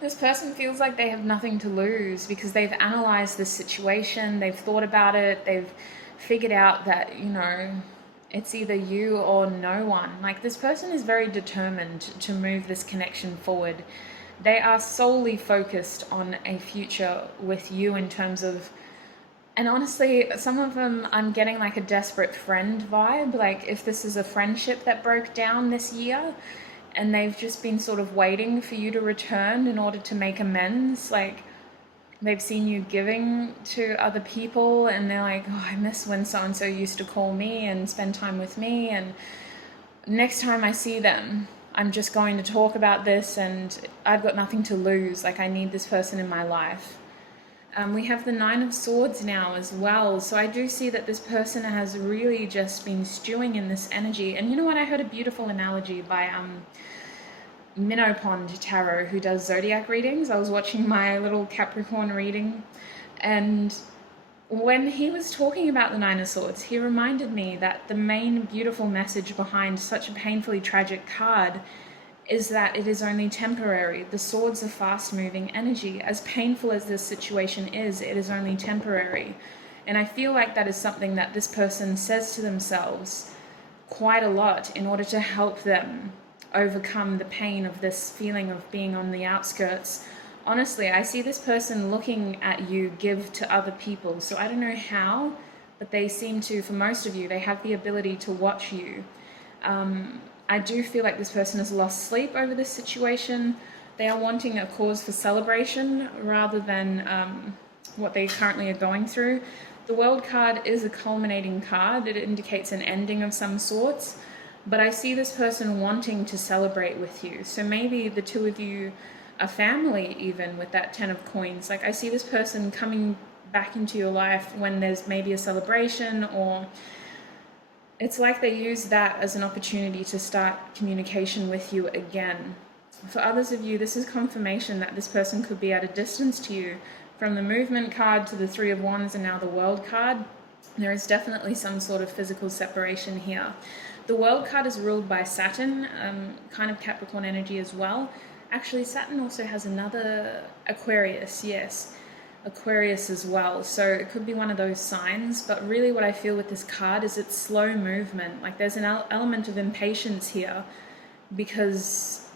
this person feels like they have nothing to lose because they've analyzed this situation, they've thought about it, they've figured out that, you know, it's either you or no one. Like, this person is very determined to move this connection forward. They are solely focused on a future with you in terms of, and honestly, some of them, I'm getting like a desperate friend vibe. Like, if this is a friendship that broke down this year and they've just been sort of waiting for you to return in order to make amends, like, they've seen you giving to other people and they're like, oh, I miss when so-and-so used to call me and spend time with me, and next time I see them, I'm just going to talk about this and I've got nothing to lose. Like, I need this person in my life. We have the Nine of Swords now as well. So I do see that this person has really just been stewing in this energy. And you know what? I heard a beautiful analogy by Minnow Pond Tarot, who does zodiac readings. I was watching my little Capricorn reading, and when he was talking about the Nine of Swords, he reminded me that the main beautiful message behind such a painfully tragic card is that it is only temporary. The swords are fast-moving energy. As painful as this situation is, it is only temporary. And I feel like that is something that this person says to themselves quite a lot in order to help them overcome the pain of this feeling of being on the outskirts. Honestly, I see this person looking at you give to other people. So I don't know how, but they seem to, for most of you, they have the ability to watch you. I do feel like this person has lost sleep over this situation. They are wanting a cause for celebration rather than what they currently are going through. The World card is a culminating card. It indicates an ending of some sorts. But I see this person wanting to celebrate with you. So maybe the two of you are family even with that 10 of coins. Like, I see this person coming back into your life when there's maybe a celebration, or it's like they use that as an opportunity to start communication with you again. For others of you, this is confirmation that this person could be at a distance to you. From the Movement card to the Three of Wands and now the World card, there is definitely some sort of physical separation here. The World card is ruled by Saturn, kind of Capricorn energy as well. Actually, Saturn also has another Aquarius, yes. Aquarius as well, so it could be one of those signs. But really what I feel with this card is it's slow movement. Like, there's an element of impatience here because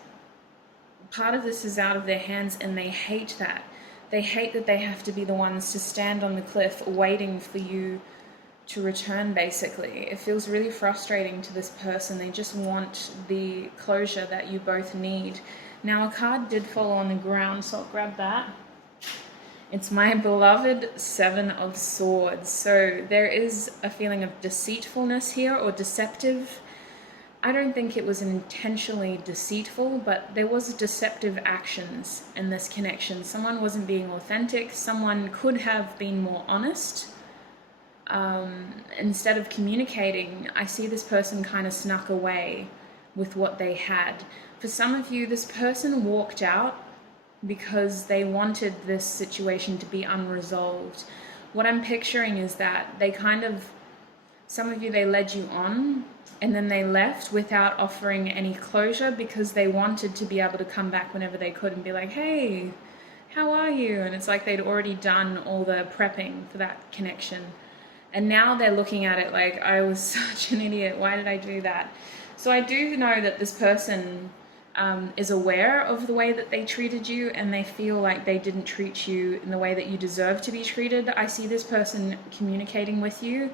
part of this is out of their hands and they hate that. They hate that they have to be the ones to stand on the cliff waiting for you to return, basically. It feels really frustrating to this person. They just want the closure that you both need. Now, a card did fall on the ground, so I'll grab that. It's my beloved Seven of Swords. So there is a feeling of deceitfulness here, or deceptive. I don't think it was intentionally deceitful, but there was deceptive actions in this connection. Someone wasn't being authentic. Someone could have been more honest. Instead of communicating, I see this person kind of snuck away with what they had. For some of you, this person walked out because they wanted this situation to be unresolved. What I'm picturing is that they kind of, some of you, they led you on and then they left without offering any closure because they wanted to be able to come back whenever they could and be like, hey, how are you? And it's like they'd already done all the prepping for that connection. And now they're looking at it like, I was such an idiot. Why did I do that? So I do know that this person is aware of the way that they treated you, and they feel like they didn't treat you in the way that you deserve to be treated. I see this person communicating with you.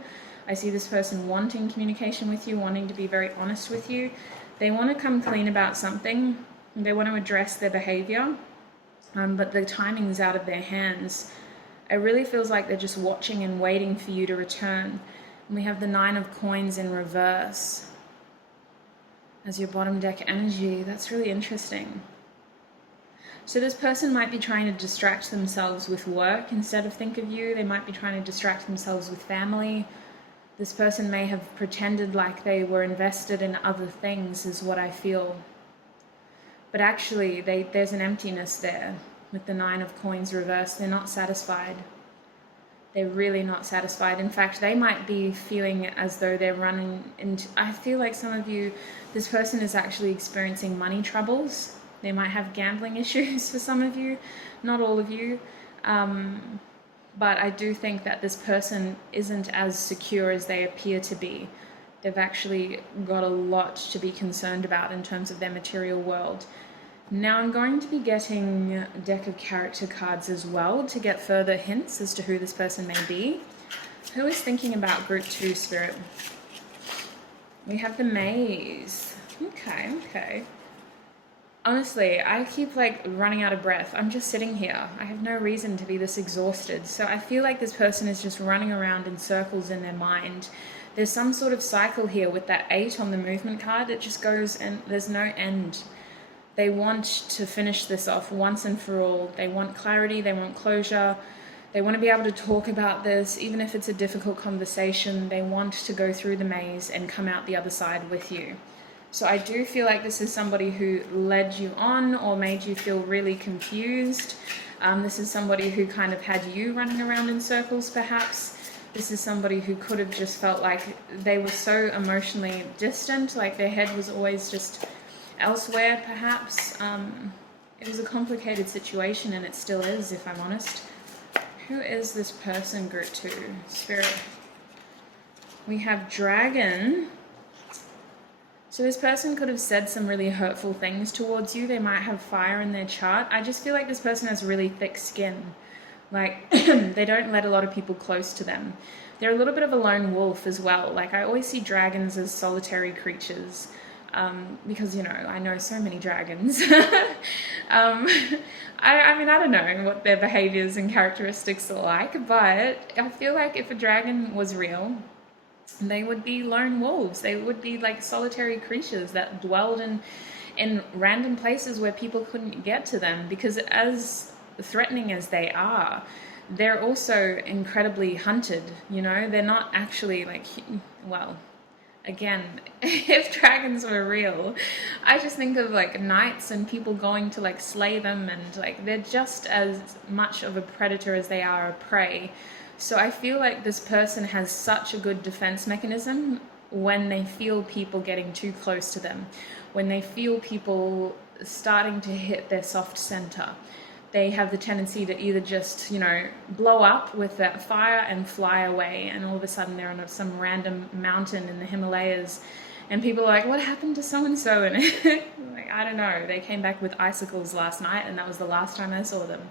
I see this person wanting communication with you, wanting to be very honest with you. They want to come clean about something. They want to address their behavior, but the timing's out of their hands. It really feels like they're just watching and waiting for you to return. And we have the Nine of Coins in reverse as your bottom deck energy. That's really interesting. So this person might be trying to distract themselves with work instead of think of you. They might be trying to distract themselves with family. This person may have pretended like they were invested in other things, is what I feel. but actually there's an emptiness there with the 9 of coins reversed. They're not satisfied. They're really not satisfied. In fact, they might be feeling as though they're running into, I feel like some of you, this person is actually experiencing money troubles. They might have gambling issues for some of you, not all of you. But I do think that this person isn't as secure as they appear to be. They've actually got a lot to be concerned about in terms of their material world. Now I'm going to be getting a deck of character cards as well to get further hints as to who this person may be. Who is thinking about group 2, Spirit? We have the maze. Okay. Honestly, I keep like running out of breath. I'm just sitting here. I have no reason to be this exhausted. So I feel like this person is just running around in circles in their mind. There's some sort of cycle here with that 8 on the movement card. It just goes and there's no end. They want to finish this off once and for all. They want clarity, they want closure. They want to be able to talk about this, even if it's a difficult conversation. They want to go through the maze and come out the other side with you. So I do feel like this is somebody who led you on or made you feel really confused. This is somebody who kind of had you running around in circles, perhaps. This is somebody who could have just felt like they were so emotionally distant, like their head was always just elsewhere, perhaps. It was a complicated situation, and it still is, if I'm honest. Who is this person, group 2? Spirit. We have Dragon. So this person could have said some really hurtful things towards you. They might have fire in their chart. I just feel like this person has really thick skin. Like, they don't let a lot of people close to them. They're a little bit of a lone wolf as well. Like, I always see dragons as solitary creatures. Because, you know, I know so many dragons. I mean, I don't know what their behaviors and characteristics are like, but I feel like if a dragon was real, they would be lone wolves. They would be like solitary creatures that dwelled in random places where people couldn't get to them, because as threatening as they are, they're also incredibly hunted, you know? They're not actually like, well, again, if dragons were real, I just think of like knights and people going to like slay them, and like they're just as much of a predator as they are a prey. So I feel like this person has such a good defense mechanism when they feel people getting too close to them, when they feel people starting to hit their soft center. They have the tendency to either just, you know, blow up with that fire and fly away, and all of a sudden they're on some random mountain in the Himalayas, and people are like, what happened to so-and-so? And like, I don't know, they came back with icicles last night, and that was the last time I saw them.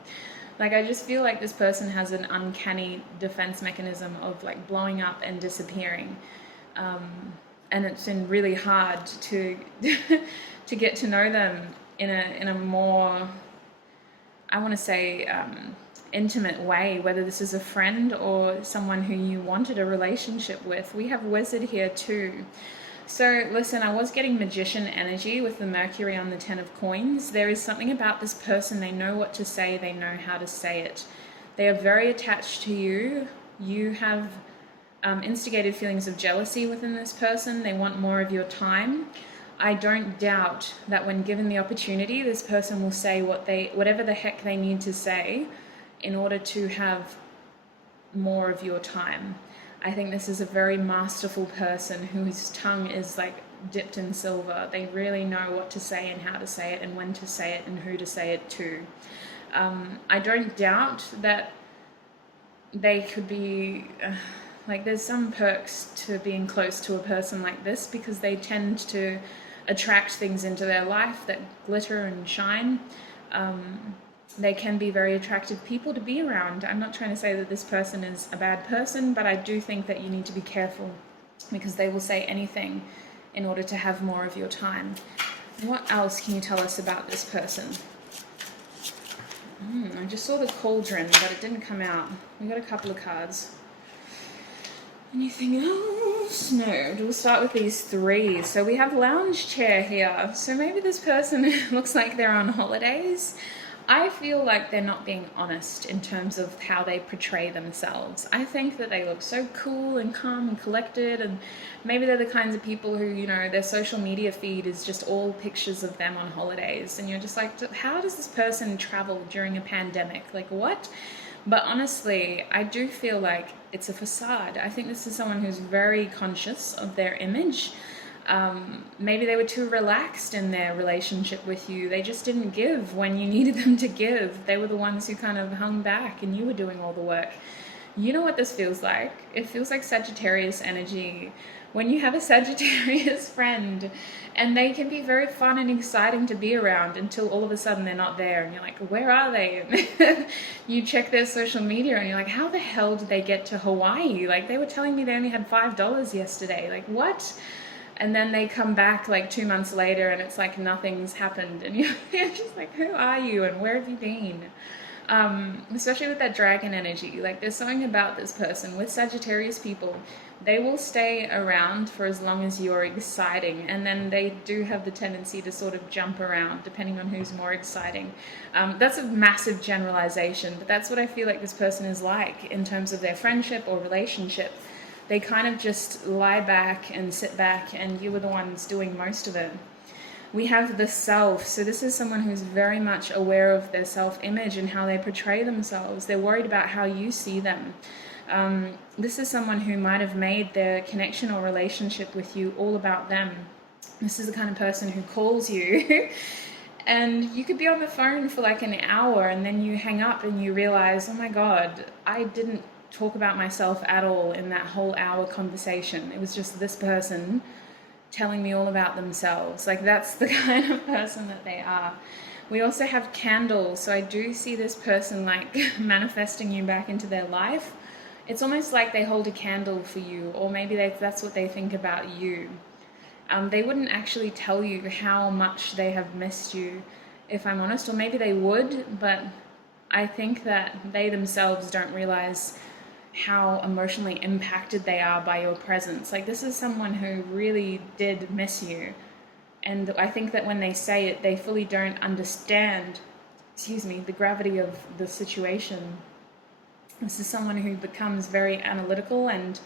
Like, I just feel like this person has an uncanny defense mechanism of like blowing up and disappearing. And it's been really hard to to get to know them in a more, I want to say, intimate way, whether this is a friend or someone who you wanted a relationship with. We have Wizard here too. So listen, I was getting Magician energy with the Mercury on the 10 of coins. There is something about this person. They know what to say. They know how to say it. They are very attached to you. You have instigated feelings of jealousy within this person. They want more of your time. I don't doubt that when given the opportunity, this person will say whatever the heck they need to say in order to have more of your time. I think this is a very masterful person whose tongue is like dipped in silver. They really know what to say and how to say it and when to say it and who to say it to. I don't doubt that they could be... like, there's some perks to being close to a person like this, because they tend to attract things into their life that glitter and shine. They can be very attractive people to be around. I'm not trying to say that this person is a bad person, but I do think that you need to be careful, because they will say anything in order to have more of your time. What else can you tell us about this person? I just saw the cauldron, but it didn't come out. We got a couple of cards. Anything else? No, we'll start with these 3. So we have lounge chair here. So maybe this person looks like they're on holidays. I feel like they're not being honest in terms of how they portray themselves. I think that they look so cool and calm and collected, and maybe they're the kinds of people who, you know, their social media feed is just all pictures of them on holidays, and you're just like, how does this person travel during a pandemic? Like, what? But honestly, I do feel like it's a facade. I think this is someone who's very conscious of their image. Maybe they were too relaxed in their relationship with you. They just didn't give when you needed them to give. They were the ones who kind of hung back and you were doing all the work. You know what this feels like? It feels like Sagittarius energy. When you have a Sagittarius friend, and they can be very fun and exciting to be around until all of a sudden they're not there and you're like, where are they? You check their social media and you're like, how the hell did they get to Hawaii? Like, they were telling me they only had $5 yesterday. Like, what? And then they come back like 2 months later and it's like nothing's happened, and you're just like, who are you and where have you been? Especially with that dragon energy. Like, there's something about this person with Sagittarius people. They will stay around for as long as you're exciting, and then they do have the tendency to sort of jump around depending on who's more exciting. That's a massive generalization, but that's what I feel like this person is like in terms of their friendship or relationship. They kind of just lie back and sit back, and you were the ones doing most of it. We have the self. So this is someone who's very much aware of their self-image and how they portray themselves. They're worried about how you see them. This is someone who might have made their connection or relationship with you all about them. This is the kind of person who calls you and you could be on the phone for like an hour and then you hang up and you realize, oh my God, I didn't talk about myself at all in that whole hour conversation. It was just this person telling me all about themselves. Like, that's the kind of person that they are. We also have candles. So I do see this person like manifesting you back into their life. It's almost like they hold a candle for you, or maybe that's what they think about you. They wouldn't actually tell you how much they have missed you, if I'm honest, or maybe they would, but I think that they themselves don't realize how emotionally impacted they are by your presence. Like, this is someone who really did miss you. And I think that when they say it, they fully don't understand, the gravity of the situation. This is someone who becomes very analytical and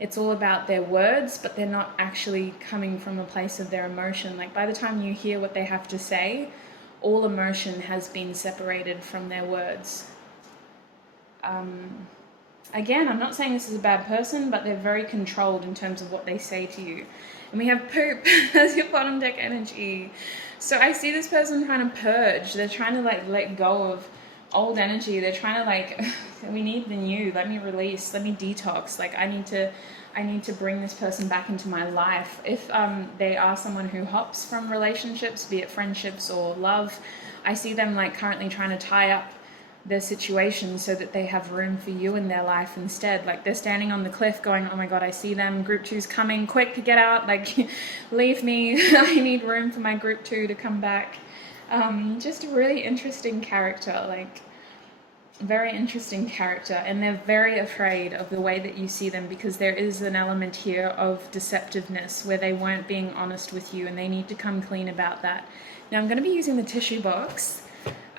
it's all about their words, but they're not actually coming from a place of their emotion. Like, by the time you hear what they have to say, all emotion has been separated from their words. Again, I'm not saying this is a bad person, but they're very controlled in terms of what they say to you. And we have poop as your bottom deck energy. So I see this person trying to purge. They're trying to like let go of old energy. They're trying to like, we need the new. Let me release. Let me detox. Like, I need to bring this person back into my life. If they are someone who hops from relationships, be it friendships or love, I see them like currently trying to tie up their situation so that they have room for you in their life instead. Like, they're standing on the cliff going, oh my God, I see them, group 2's coming, quick, get out, like, leave me, I need room for my group 2 to come back. Just a really interesting character, like, very interesting character, and they're very afraid of the way that you see them, because there is an element here of deceptiveness where they weren't being honest with you and they need to come clean about that. Now, I'm going to be using the tissue box.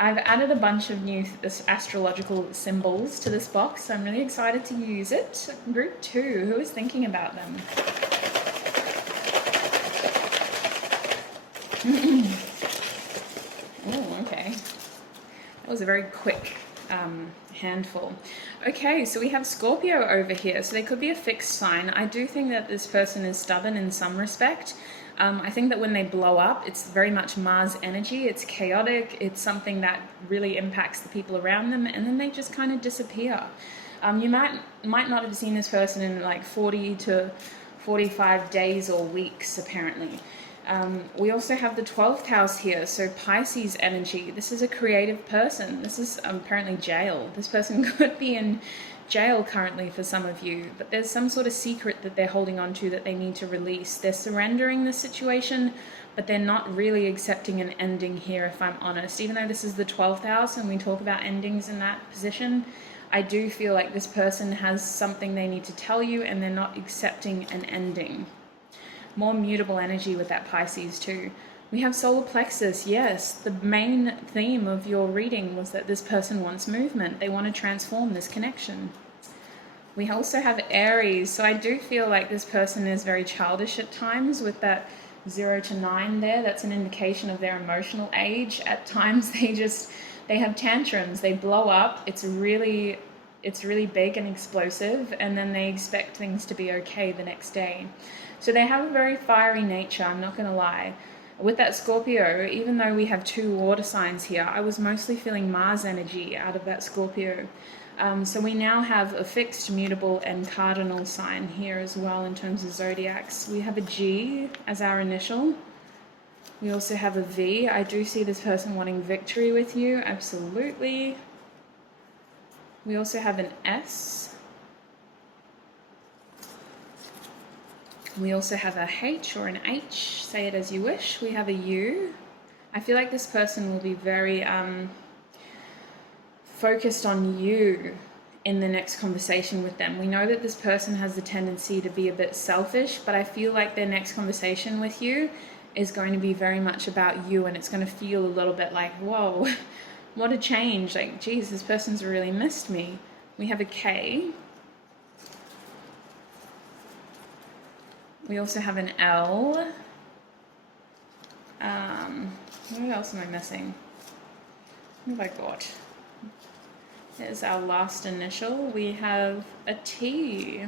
I've added a bunch of new astrological symbols to this box, so I'm really excited to use it. Group 2, who is thinking about them? Oh, okay. That was a very quick handful. Okay, so we have Scorpio over here, so they could be a fixed sign. I do think that this person is stubborn in some respect. I think that when they blow up, it's very much Mars energy. It's chaotic. It's something that really impacts the people around them, and then they just kind of disappear. You might not have seen this person in like 40 to 45 days or weeks, apparently. We also have the 12th house here, so Pisces energy. This is a creative person. This is apparently jail. This person could be in jail currently for some of you, but there's some sort of secret that they're holding on to that they need to release. They're surrendering the situation, but they're not really accepting an ending here, if I'm honest. Even though this is the 12th house and we talk about endings in that position, I do feel like this person has something they need to tell you and they're not accepting an ending. More mutable energy with that Pisces too. We have solar plexus. Yes, the main theme of your reading was that this person wants movement. They want to transform this connection. We also have Aries, so I do feel like this person is very childish at times with that 0 to 9 there. That's an indication of their emotional age. At times they have tantrums, they blow up, it's really big and explosive, and then they expect things to be okay the next day. So they have a very fiery nature, I'm not going to lie. With that Scorpio, even though we have 2 water signs here, I was mostly feeling Mars energy out of that Scorpio. So we now have a fixed, mutable, and cardinal sign here as well in terms of zodiacs. We have a G as our initial. We also have a V. I do see this person wanting victory with you, absolutely. We also have an S. We also have a H or an H, say it as you wish. We have a U. I feel like this person will be very focused on you in the next conversation with them. We know that this person has the tendency to be a bit selfish, but I feel like their next conversation with you is going to be very much about you, and it's going to feel a little bit like, whoa, what a change. Like, geez, this person's really missed me. We have a K. We also have an L. What else am I missing? What have I got? There's our last initial. We have a T.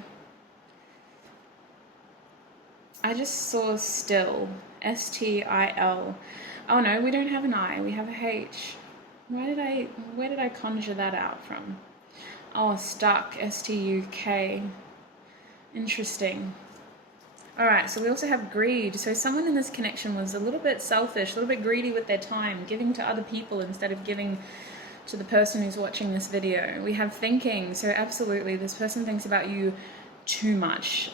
I just saw still. S-T-I-L. Oh no, we don't have an I. We have a H. Where did I conjure that out from? Oh, stuck. S-T-U-K. Interesting. Alright, so we also have greed. So someone in this connection was a little bit selfish, a little bit greedy with their time, giving to other people instead of giving to the person who's watching this video. We have thinking. So absolutely, this person thinks about you too much.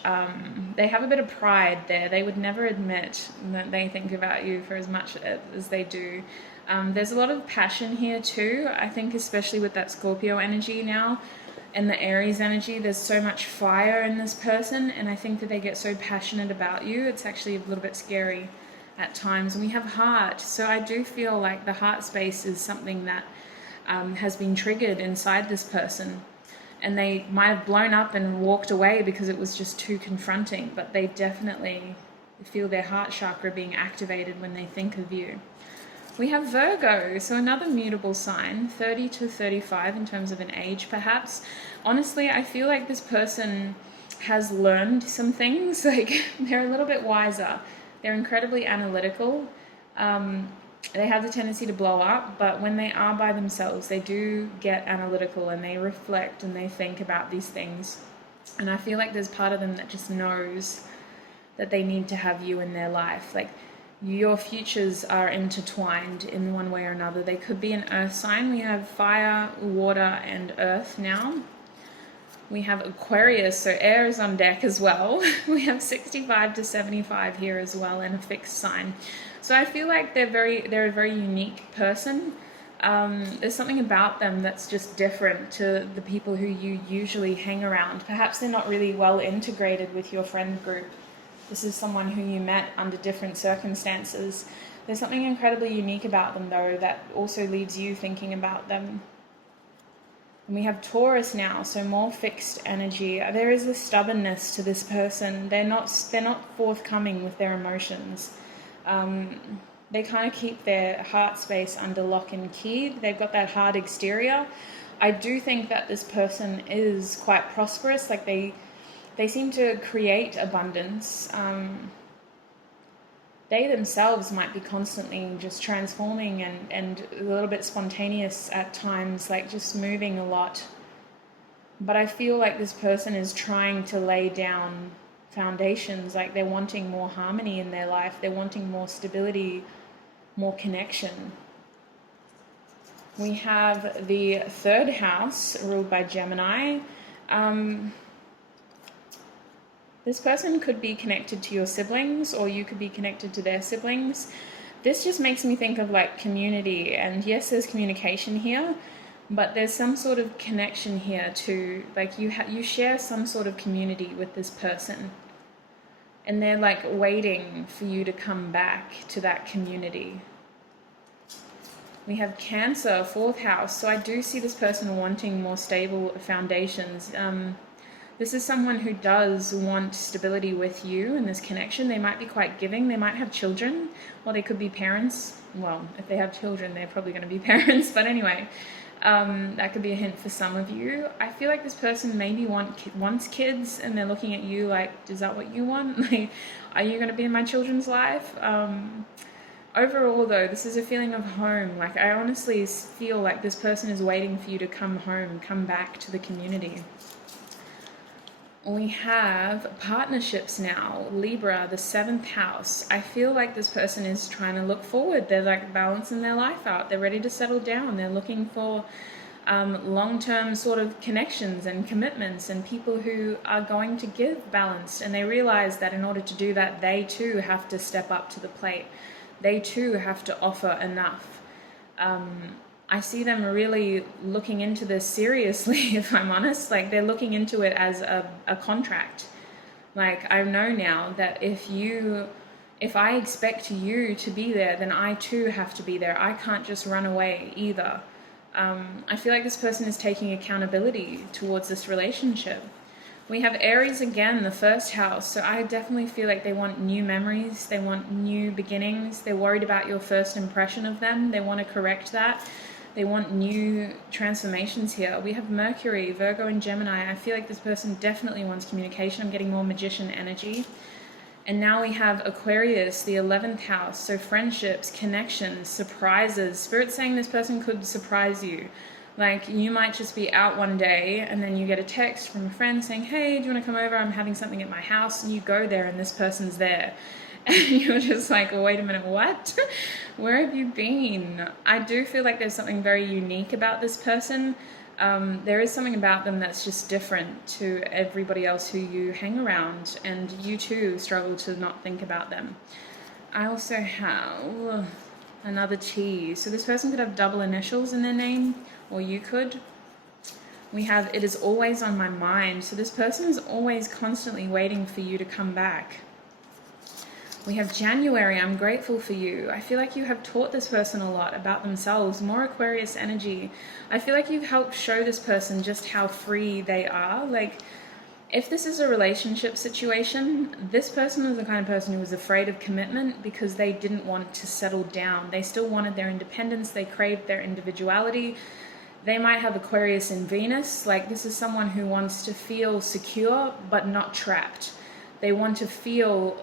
They have a bit of pride there. They would never admit that they think about you for as much as they do. There's a lot of passion here too. I think especially with that Scorpio energy now and the Aries energy, there's so much fire in this person, and I think that they get so passionate about you, it's actually a little bit scary at times. And we have heart, so I do feel like the heart space is something that has been triggered inside this person, and they might have blown up and walked away because it was just too confronting, but they definitely feel their heart chakra being activated when they think of you. We have Virgo, so another mutable sign, 30 to 35 in terms of an age perhaps. Honestly, I feel like this person has learned some things, like they're a little bit wiser. They're incredibly analytical. They have the tendency to blow up, but when they are by themselves, they do get analytical and they reflect and they think about these things. And I feel like there's part of them that just knows that they need to have you in their life. Like, your futures are intertwined in one way or another. They could be an earth sign. We have fire, water, and earth now. We have Aquarius, so air is on deck as well. We have 65 to 75 here as well, and a fixed sign. So I feel like they're a very unique person. There's something about them that's just different to the people who you usually hang around. Perhaps they're not really well integrated with your friend group. This is someone who you met under different circumstances. There's something incredibly unique about them, though, that also leaves you thinking about them. And we have Taurus now, so more fixed energy. There is a stubbornness to this person. They're not forthcoming with their emotions. They kind of keep their heart space under lock and key. They've got that hard exterior. I do think that this person is quite prosperous. Like they seem to create abundance. They themselves might be constantly just transforming and a little bit spontaneous at times, like just moving a lot. But I feel like this person is trying to lay down foundations, like they're wanting more harmony in their life. They're wanting more stability, more connection. We have the third house ruled by Gemini. This person could be connected to your siblings, or you could be connected to their siblings. This just makes me think of like community, and yes, there's communication here, but there's some sort of connection here to, like, you share some sort of community with this person. and they're like waiting for you to come back to that community. We have Cancer, 4th house. So I do see this person wanting more stable foundations. This is someone who does want stability with you in this connection. They might be quite giving. They might have children, or they could be parents. Well, if they have children, they're probably going to be parents. But anyway, that could be a hint for some of you. I feel like this person maybe wants kids, and they're looking at you like, is that what you want? Like, are you going to be in my children's life? Overall, though, this is a feeling of home. Like, I honestly feel like this person is waiting for you to come home, come back to the community. We have partnerships now. Libra, the 7th house. I feel like this person is trying to look forward. They're like balancing their life out. They're ready to settle down. They're looking for long-term sort of connections and commitments and people who are going to give balance. And they realize that in order to do that, they too have to step up to the plate. They too have to offer enough. I see them really looking into this seriously, if I'm honest. Like, they're looking into it as a contract. Like, I know now that if I expect you to be there, then I too have to be there. I can't just run away either. I feel like this person is taking accountability towards this relationship. We have Aries again, the 1st house. So I definitely feel like they want new memories. They want new beginnings. They're worried about your first impression of them. They want to correct that. They want new transformations here. We have Mercury, Virgo, and Gemini. I feel like this person definitely wants communication. I'm getting more Magician energy. And now we have Aquarius, the 11th house. So friendships, connections, surprises. Spirit's saying this person could surprise you. Like, you might just be out one day and then you get a text from a friend saying, hey, do you want to come over? I'm having something at my house. And you go there and this person's there. And you're just like, oh, wait a minute, what? Where have you been? I do feel like there's something very unique about this person. There is something about them that's just different to everybody else who you hang around. And you too struggle to not think about them. I also have another T. So this person could have double initials in their name, or you could. We have, it is always on my mind. So this person is always constantly waiting for you to come back. We have January, I'm grateful for you. I feel like you have taught this person a lot about themselves, more Aquarius energy. I feel like you've helped show this person just how free they are. Like, if this is a relationship situation, this person was the kind of person who was afraid of commitment because they didn't want to settle down. They still wanted their independence. They craved their individuality. They might have Aquarius in Venus. Like, this is someone who wants to feel secure but not trapped. They want to feel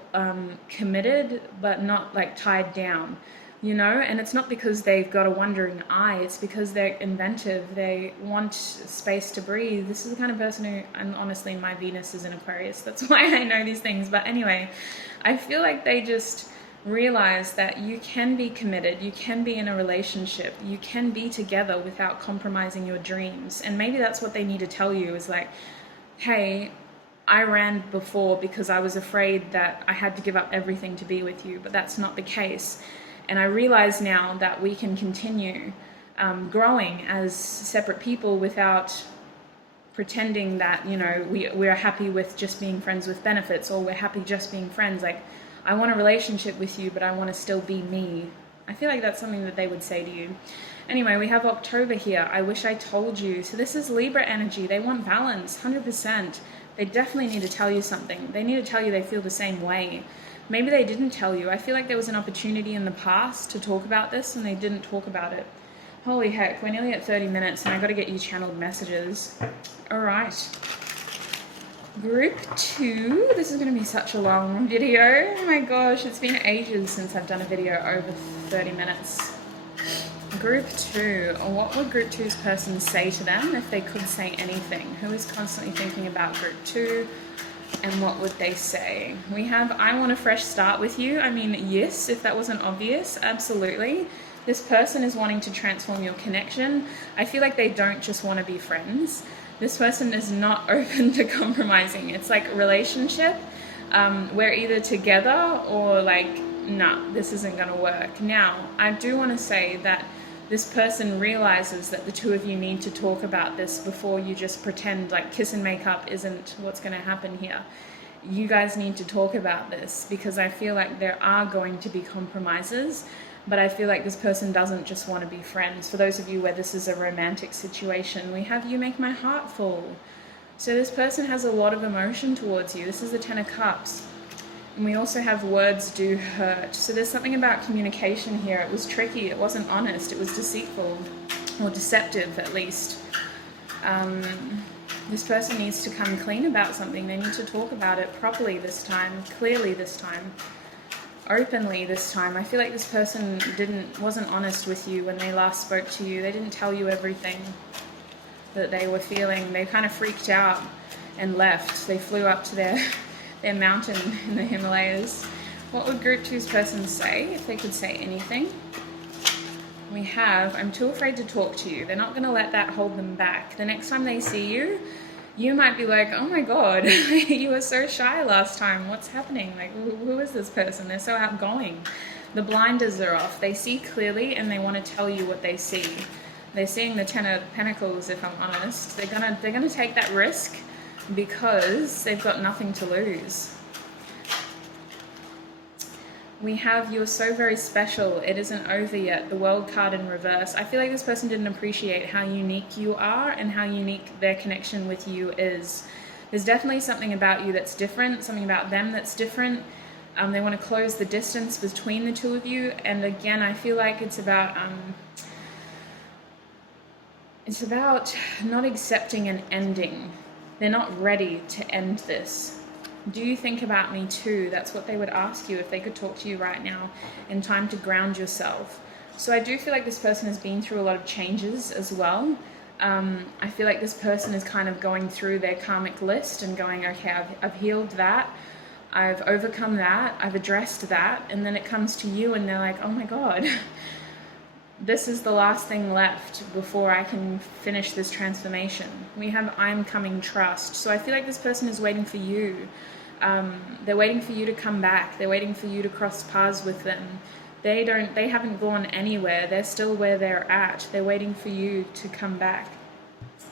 committed but not like tied down, you know? And it's not because they've got a wandering eye. It's because they're inventive. They want space to breathe. This is the kind of person who, and honestly, my Venus is in Aquarius. That's why I know these things. But anyway, I feel like they just realize that you can be committed, you can be in a relationship, you can be together without compromising your dreams. And maybe that's what they need to tell you is like, hey, I ran before because I was afraid that I had to give up everything to be with you, but that's not the case. And I realize now that we can continue growing as separate people without pretending that, you know, we're happy with just being friends with benefits, or we're happy just being friends. Like, I want a relationship with you, but I want to still be me. I feel like that's something that they would say to you. Anyway, we have October here. I wish I told you. So this is Libra energy. They want balance, 100%. They definitely need to tell you something. They need to tell you they feel the same way. Maybe they didn't tell you. I feel like there was an opportunity in the past to talk about this and they didn't talk about it. Holy heck, we're nearly at 30 minutes and I got to get you channeled messages. All right. Group 2. This is going to be such a long video. Oh my gosh, it's been ages since I've done a video over 30 minutes. Group 2. What would Group 2's person say to them if they could say anything? Who is constantly thinking about Group 2? And what would they say? We have, I want a fresh start with you. I mean, yes, if that wasn't obvious, absolutely. This person is wanting to transform your connection. I feel like they don't just want to be friends. This person is not open to compromising. It's like a relationship. We're either together or like, nah, this isn't going to work. Now, I do want to say that this person realizes that the two of you need to talk about this before you just pretend like kiss and make up isn't what's going to happen here. you guys need to talk about this, because I feel like there are going to be compromises, but I feel like this person doesn't just want to be friends. For those of you where this is a romantic situation, we have you make my heart full. So this person has a lot of emotion towards you. This is the Ten of Cups. And we also have words do hurt. So there's something about communication here. It was tricky, it wasn't honest, it was deceitful, or deceptive at least. This person needs to come clean about something. They need to talk about it properly this time, clearly this time, openly this time. I feel like this person wasn't honest with you when they last spoke to you. They didn't tell you everything that they were feeling. They kind of freaked out and left. They flew up to their mountain in the Himalayas. What would Group 2's person say if they could say anything? We have, I'm too afraid to talk to you. They're not going to let that hold them back. The next time they see you, you might be like, oh my God, you were so shy last time. What's happening? Like, who is this person? They're so outgoing. The blinders are off. They see clearly and they want to tell you what they see. They're seeing the Ten of Pentacles, if I'm honest. They're gonna take that risk because they've got nothing to lose. We have, you're so very special, it isn't over yet, the World card in reverse. I feel like this person didn't appreciate how unique you are and how unique their connection with you is. There's definitely something about you that's different, something about them that's different. They want to close the distance between the two of you. And again, I feel like it's about not accepting an ending. They're not ready to end this. Do you think about me too? That's what they would ask you if they could talk to you right now, in time to ground yourself. So I do feel like this person has been through a lot of changes as well. I feel like this person is kind of going through their karmic list and going, okay, I've healed that, I've overcome that, I've addressed that, and then it comes to you and they're like, oh my God, this is the last thing left before I can finish this transformation. We have I'm coming trust. So I feel like this person is waiting for you. They're waiting for you to come back. They're waiting for you to cross paths with them. They haven't gone anywhere. They're still where they're at. They're waiting for you to come back.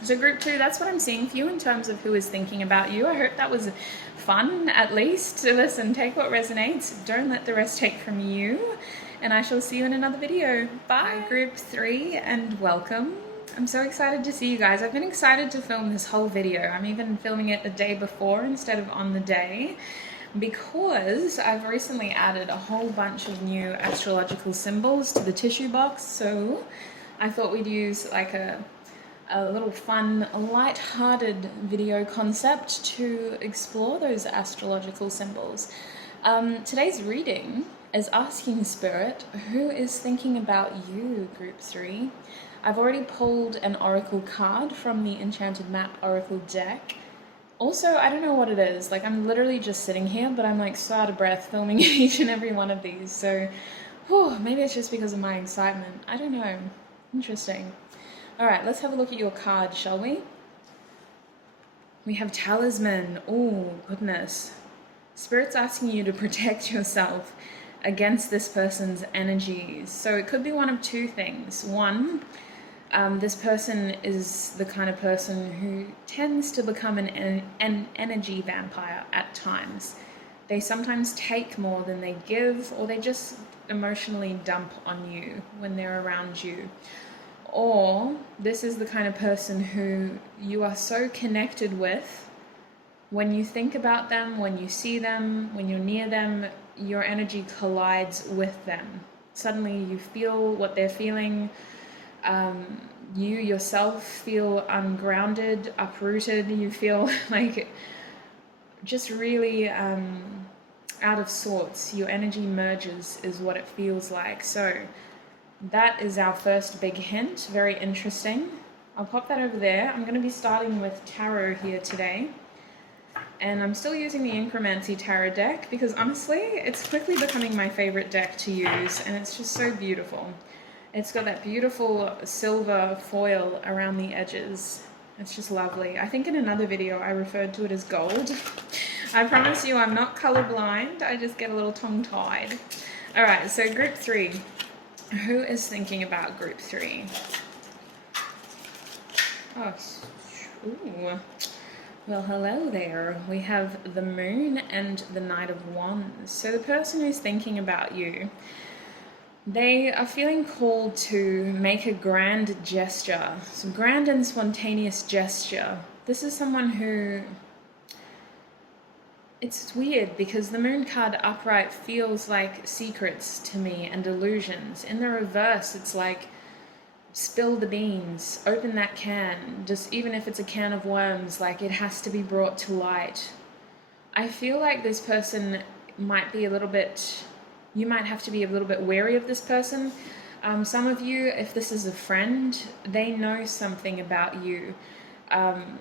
So Group 2, that's what I'm seeing for you in terms of who is thinking about you. I hope that was fun, at least. So listen, take what resonates. Don't let the rest take from you. And I shall see you in another video. Bye, Group 3, and welcome. I'm so excited to see you guys. I've been excited to film this whole video. I'm even filming it the day before instead of on the day, because I've recently added a whole bunch of new astrological symbols to the tissue box. So I thought we'd use like a little fun, light-hearted video concept to explore those astrological symbols. Today's reading is asking Spirit, who is thinking about you, Group 3? I've already pulled an oracle card from the Enchanted Map Oracle deck. Also, I don't know what it is. Like, I'm literally just sitting here, but I'm like so out of breath filming each and every one of these. So, maybe it's just because of my excitement. I don't know. Interesting. All right, let's have a look at your card, shall we? We have Talisman. Oh, goodness. Spirit's asking you to protect yourself against this person's energies. So it could be one of two things. One, this person is the kind of person who tends to become an energy vampire at times. They sometimes take more than they give, or they just emotionally dump on you when they're around you. Or this is the kind of person who you are so connected with, when you think about them, when you see them, when you're near them, your energy collides with them. Suddenly you feel what they're feeling. You yourself feel ungrounded, uprooted. You feel like just really out of sorts. Your energy merges is what it feels like. So that is our first big hint. Very interesting. I'll pop that over there. I'm going to be starting with tarot here today. And I'm still using the Inkromancy tarot deck because honestly, it's quickly becoming my favorite deck to use, and it's just so beautiful. It's got that beautiful silver foil around the edges. It's just lovely. I think in another video I referred to it as gold. I promise you I'm not colorblind, I just get a little tongue-tied. Alright, so Group 3. Who is thinking about Group 3? Oh, ooh. Well, hello there. We have the Moon and the Knight of Wands. So the person who's thinking about you, they are feeling called to make a grand gesture, some grand and spontaneous gesture. This is someone who, it's weird because the Moon card upright feels like secrets to me and illusions. In the reverse, it's like spill the beans, open that can, just even if it's a can of worms, like it has to be brought to light. I feel like this person might be a little bit, you might have to be a little bit wary of this person. Some of you, if this is a friend, they know something about you. And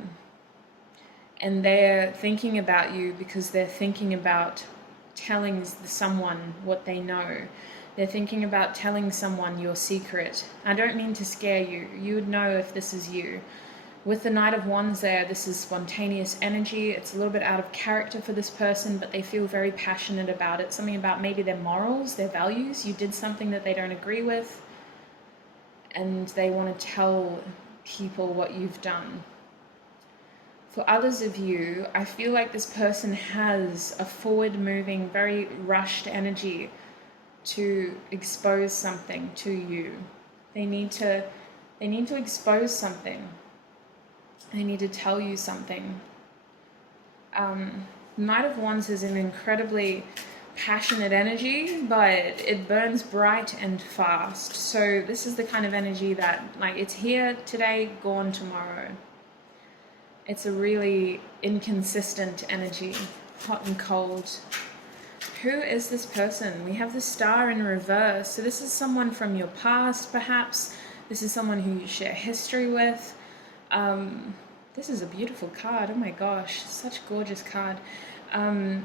they're thinking about you because they're thinking about telling someone what they know. They're thinking about telling someone your secret. I don't mean to scare you. You would know if this is you. With the Knight of Wands there, this is spontaneous energy. It's a little bit out of character for this person, but they feel very passionate about it. Something about maybe their morals, their values. You did something that they don't agree with, and they want to tell people what you've done. For others of you, I feel like this person has a forward-moving, very rushed energy to expose something to you. They need to expose something. They need to tell you something. Knight of Wands is an incredibly passionate energy, but it burns bright and fast. So this is the kind of energy that, like, it's here today, gone tomorrow. It's a really inconsistent energy, hot and cold. Who is this person? We have the Star in reverse. So this is someone from your past, perhaps. This is someone who you share history with. This is a beautiful card. Oh my gosh, such a gorgeous card. I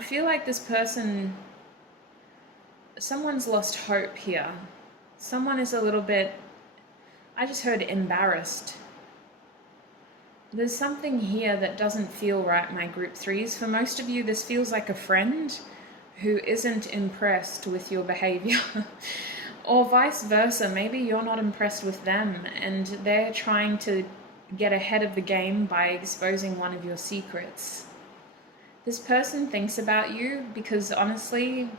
feel like this person, someone's lost hope here. Someone is a little bit, I just heard embarrassed. There's something here that doesn't feel right, my group threes. For most of you, this feels like a friend who isn't impressed with your behavior. Or vice versa, maybe you're not impressed with them and they're trying to get ahead of the game by exposing one of your secrets. This person thinks about you because honestly,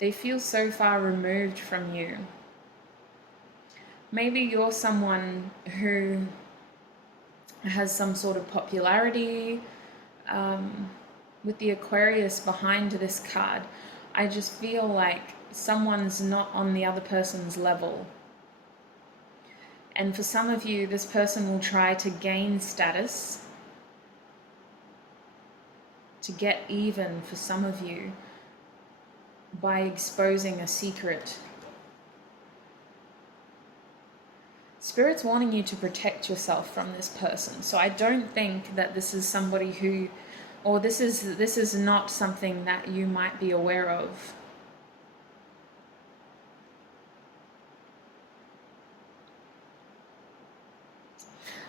they feel so far removed from you. Maybe you're someone who has some sort of popularity. With the Aquarius behind this card, I just feel like someone's not on the other person's level. And for some of you, this person will try to gain status, to get even for some of you, by exposing a secret. Spirit's wanting you to protect yourself from this person. So I don't think that this is somebody who, or this is not something that you might be aware of.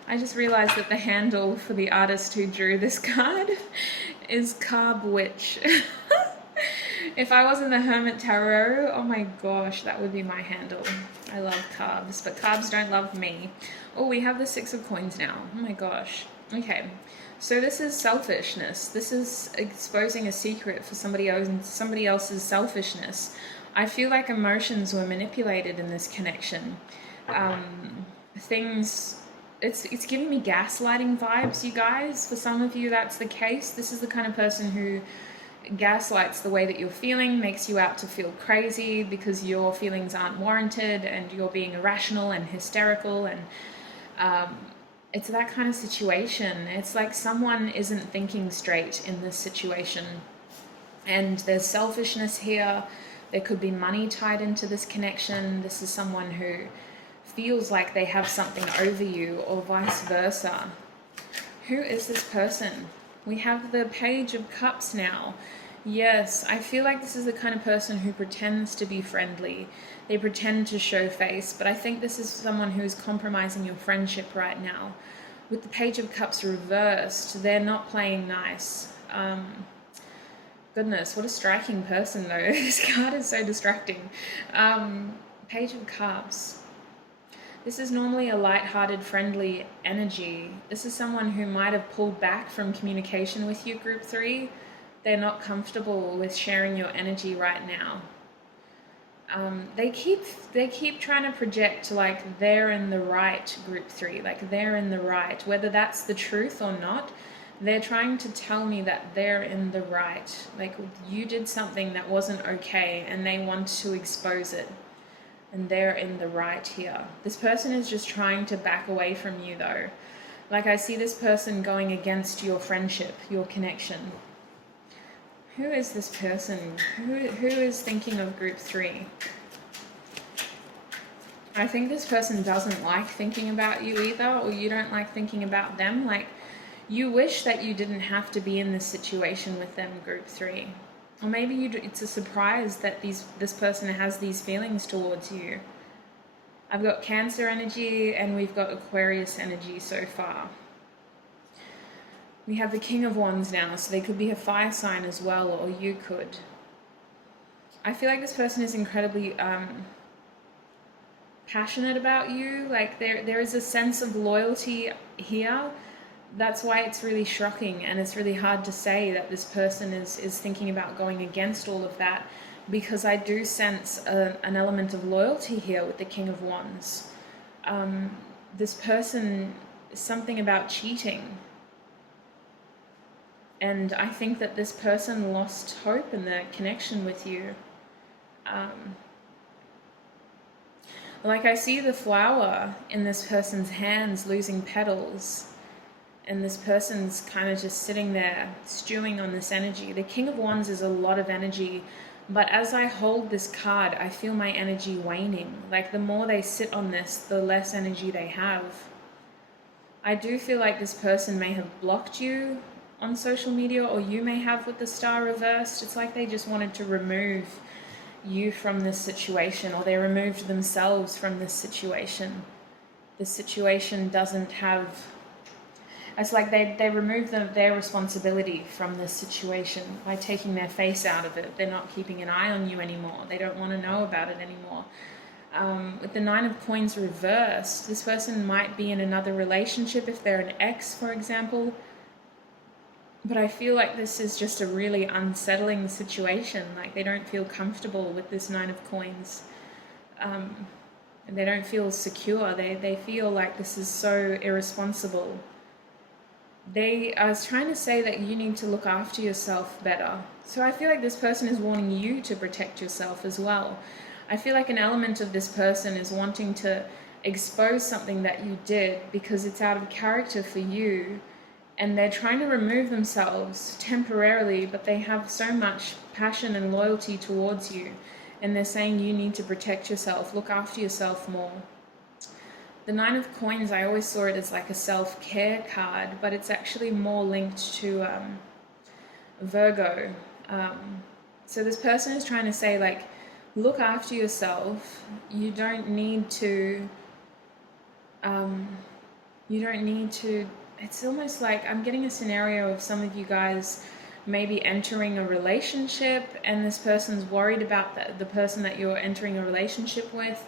I just realized that the handle for the artist who drew this card is Carb Witch. If I was in the Hermit Tarot, oh my gosh, that would be my handle. I love carbs, but carbs don't love me. Oh, we have the Six of Coins now. Oh my gosh. Okay, so this is selfishness. This is exposing a secret for somebody else's selfishness. I feel like emotions were manipulated in this connection. It's giving me gaslighting vibes, you guys. For some of you, that's the case. This is the kind of person who gaslights the way that you're feeling, makes you out to feel crazy because your feelings aren't warranted and you're being irrational and hysterical, and it's that kind of situation. It's like someone isn't thinking straight in this situation, and there's selfishness here. There could be money tied into this connection. This is someone who feels like they have something over you, or vice versa. Who is this person? We have the Page of Cups now. Yes, I feel like this is the kind of person who pretends to be friendly. They pretend to show face, but I think this is someone who is compromising your friendship right now. With the Page of Cups reversed, they're not playing nice. Goodness, what a striking person though. This card is so distracting. Page of Cups. This is normally a light-hearted, friendly energy. This is someone who might have pulled back from communication with you, group 3. They're not comfortable with sharing your energy right now. They keep trying to project like they're in the right, group 3, like they're in the right, whether that's the truth or not. They're trying to tell me that they're in the right, like you did something that wasn't okay and they want to expose it, and they're in the right here. This person is just trying to back away from you though. Like I see this person going against your friendship, your connection. Who is this person? Who is thinking of group 3? I think this person doesn't like thinking about you either, or you don't like thinking about them. Like, you wish that you didn't have to be in this situation with them, group 3. Or maybe it's a surprise that this person has these feelings towards you. I've got Cancer energy and we've got Aquarius energy so far. We have the King of Wands now, so they could be a fire sign as well, or you could. I feel like this person is incredibly passionate about you. Like there is a sense of loyalty here. That's why it's really shocking, and it's really hard to say that this person is thinking about going against all of that, because I do sense an element of loyalty here with the King of Wands. This person, something about cheating. And I think that this person lost hope in their connection with you. Like I see the flower in this person's hands losing petals. And this person's kind of just sitting there stewing on this energy. The King of Wands is a lot of energy. But as I hold this card, I feel my energy waning. Like the more they sit on this, the less energy they have. I do feel like this person may have blocked you on social media, or you may have with the star reversed. It's like they just wanted to remove you from this situation, or they removed themselves from this situation. This situation doesn't have... It's like they remove their responsibility from this situation by taking their face out of it. They're not keeping an eye on you anymore. They don't want to know about it anymore. With the 9 of Coins reversed, this person might be in another relationship if they're an ex, for example. But I feel like this is just a really unsettling situation. Like they don't feel comfortable with this 9 of Coins. They don't feel secure. They feel like this is so irresponsible. I was trying to say that you need to look after yourself better. So I feel like this person is wanting you to protect yourself as well. I feel like an element of this person is wanting to expose something that you did because it's out of character for you. And they're trying to remove themselves temporarily, but they have so much passion and loyalty towards you. And they're saying you need to protect yourself, look after yourself more. The 9 of Coins, I always saw it as like a self-care card, but it's actually more linked to Virgo. So this person is trying to say, like, look after yourself. You don't need to... It's almost like I'm getting a scenario of some of you guys maybe entering a relationship, and this person's worried about the person that you're entering a relationship with.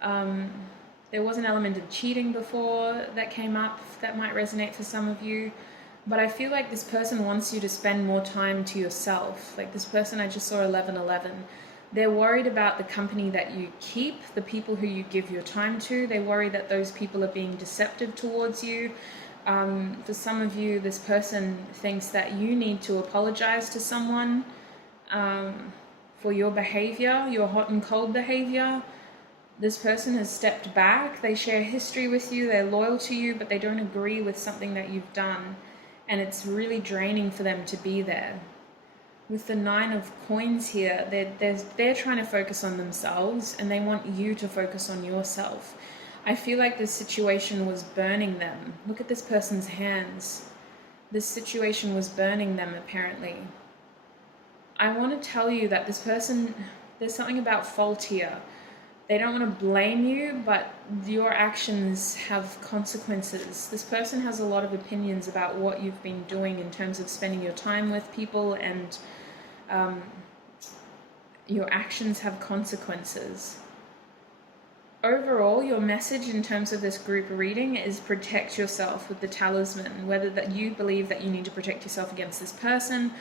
There was an element of cheating before that came up that might resonate for some of you. But I feel like this person wants you to spend more time to yourself. Like this person, I just saw 1111. They're worried about the company that you keep, the people who you give your time to. They worry that those people are being deceptive towards you. For some of you, this person thinks that you need to apologize to someone for your behavior, your hot and cold behavior. This person has stepped back. They share history with you. They're loyal to you, but they don't agree with something that you've done. And it's really draining for them to be there. With the 9 of Coins here, they're trying to focus on themselves, and they want you to focus on yourself. I feel like this situation was burning them. Look at this person's hands. This situation was burning them, apparently. I want to tell you that this person, there's something about fault here. They don't want to blame you, but your actions have consequences. This person has a lot of opinions about what you've been doing in terms of spending your time with people, and your actions have consequences. overall, your message in terms of this group reading is protect yourself with the talisman, whether that you believe that you need to protect yourself against this person,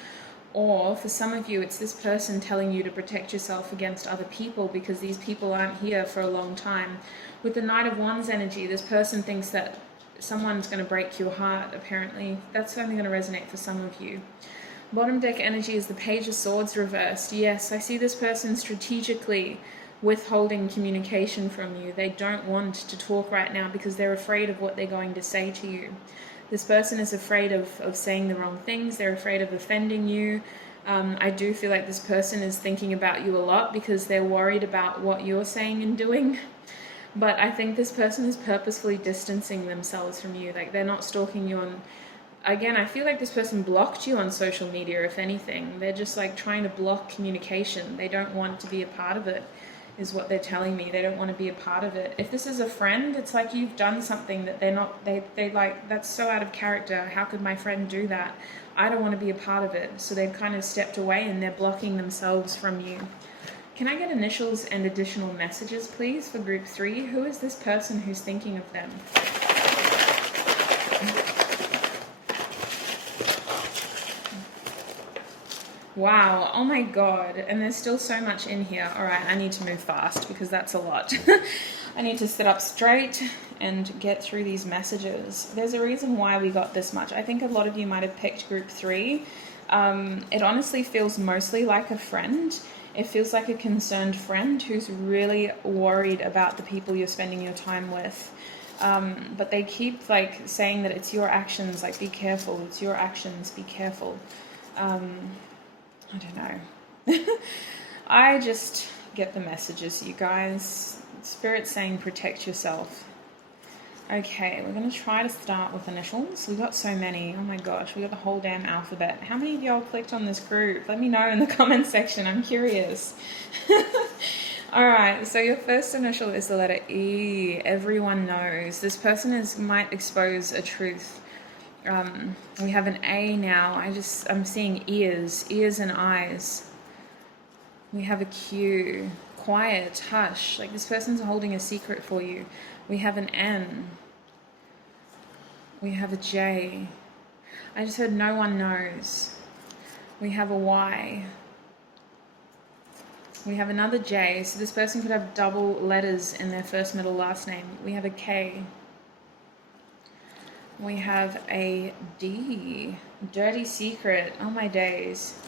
or for some of you, it's this person telling you to protect yourself against other people because these people aren't here for a long time. With the Knight of Wands energy, this person thinks that someone's going to break your heart, apparently. That's only going to resonate for some of you. Bottom deck energy is the Page of Swords reversed. Yes, I see this person strategically withholding communication from you. They don't want to talk right now because they're afraid of what they're going to say to you. This person is afraid of saying the wrong things. They're afraid of offending you. I do feel like this person is thinking about you a lot because they're worried about what you're saying and doing. But I think this person is purposefully distancing themselves from you. Like, they're not stalking you on... Again, I feel like this person blocked you on social media, if anything. They're just like trying to block communication. They don't want to be a part of it, is what they're telling me. They don't want to be a part of it. If this is a friend, it's like you've done something that they're not... They like, that's so out of character. How could my friend do that? I don't want to be a part of it. So they've kind of stepped away and they're blocking themselves from you. Can I get initials and additional messages, please, for group 3? Who is this person who's thinking of them? Wow, oh my god, and there's still so much in here. All right, I need to move fast because that's a lot. I need to sit up straight and get through these messages. There's a reason why we got this much. I think a lot of you might have picked group 3. It honestly feels mostly like a friend. It feels like a concerned friend who's really worried about the people you're spending your time with. But they keep like saying that it's your actions, like be careful, it's your actions, be careful. I don't know. I just get the messages, you guys. Spirit's saying protect yourself. Okay, we're going to try to start with initials. We got so many. Oh my gosh, we got the whole damn alphabet. How many of y'all clicked on this group? Let me know in the comment section. I'm curious. Alright, so your first initial is the letter E. Everyone knows. This person might expose a truth. We have an A now. I'm seeing ears and eyes. We have a Q, quiet, hush, like this person's holding a secret for you. We have an N. We have a J. I just heard no one knows. We have a Y. We have another J, so this person could have double letters in their first, middle, last name. We have a K. We have a D, dirty secret. Oh my days.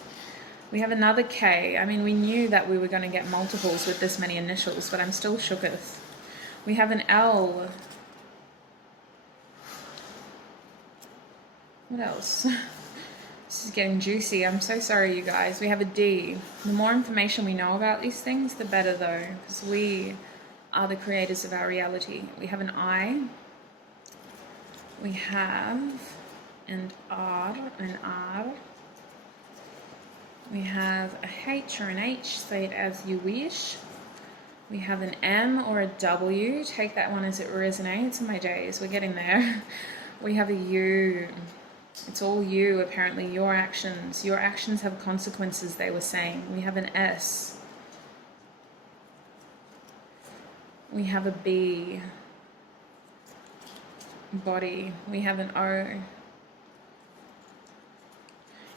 We have another K. I mean, we knew that we were going to get multiples with this many initials, but I'm still shooketh. We have an L. What else? This is getting juicy. I'm so sorry, you guys. We have a D. The more information we know about these things, the better, though, because we are the creators of our reality. We have an I. We have an R. We have a H or an H, say it as you wish. We have an M or a W, take that one as it resonates. Oh my days, we're getting there. We have a U. It's all you, apparently, your actions. Your actions have consequences, they were saying. We have an S. We have a B. Body. We have an O.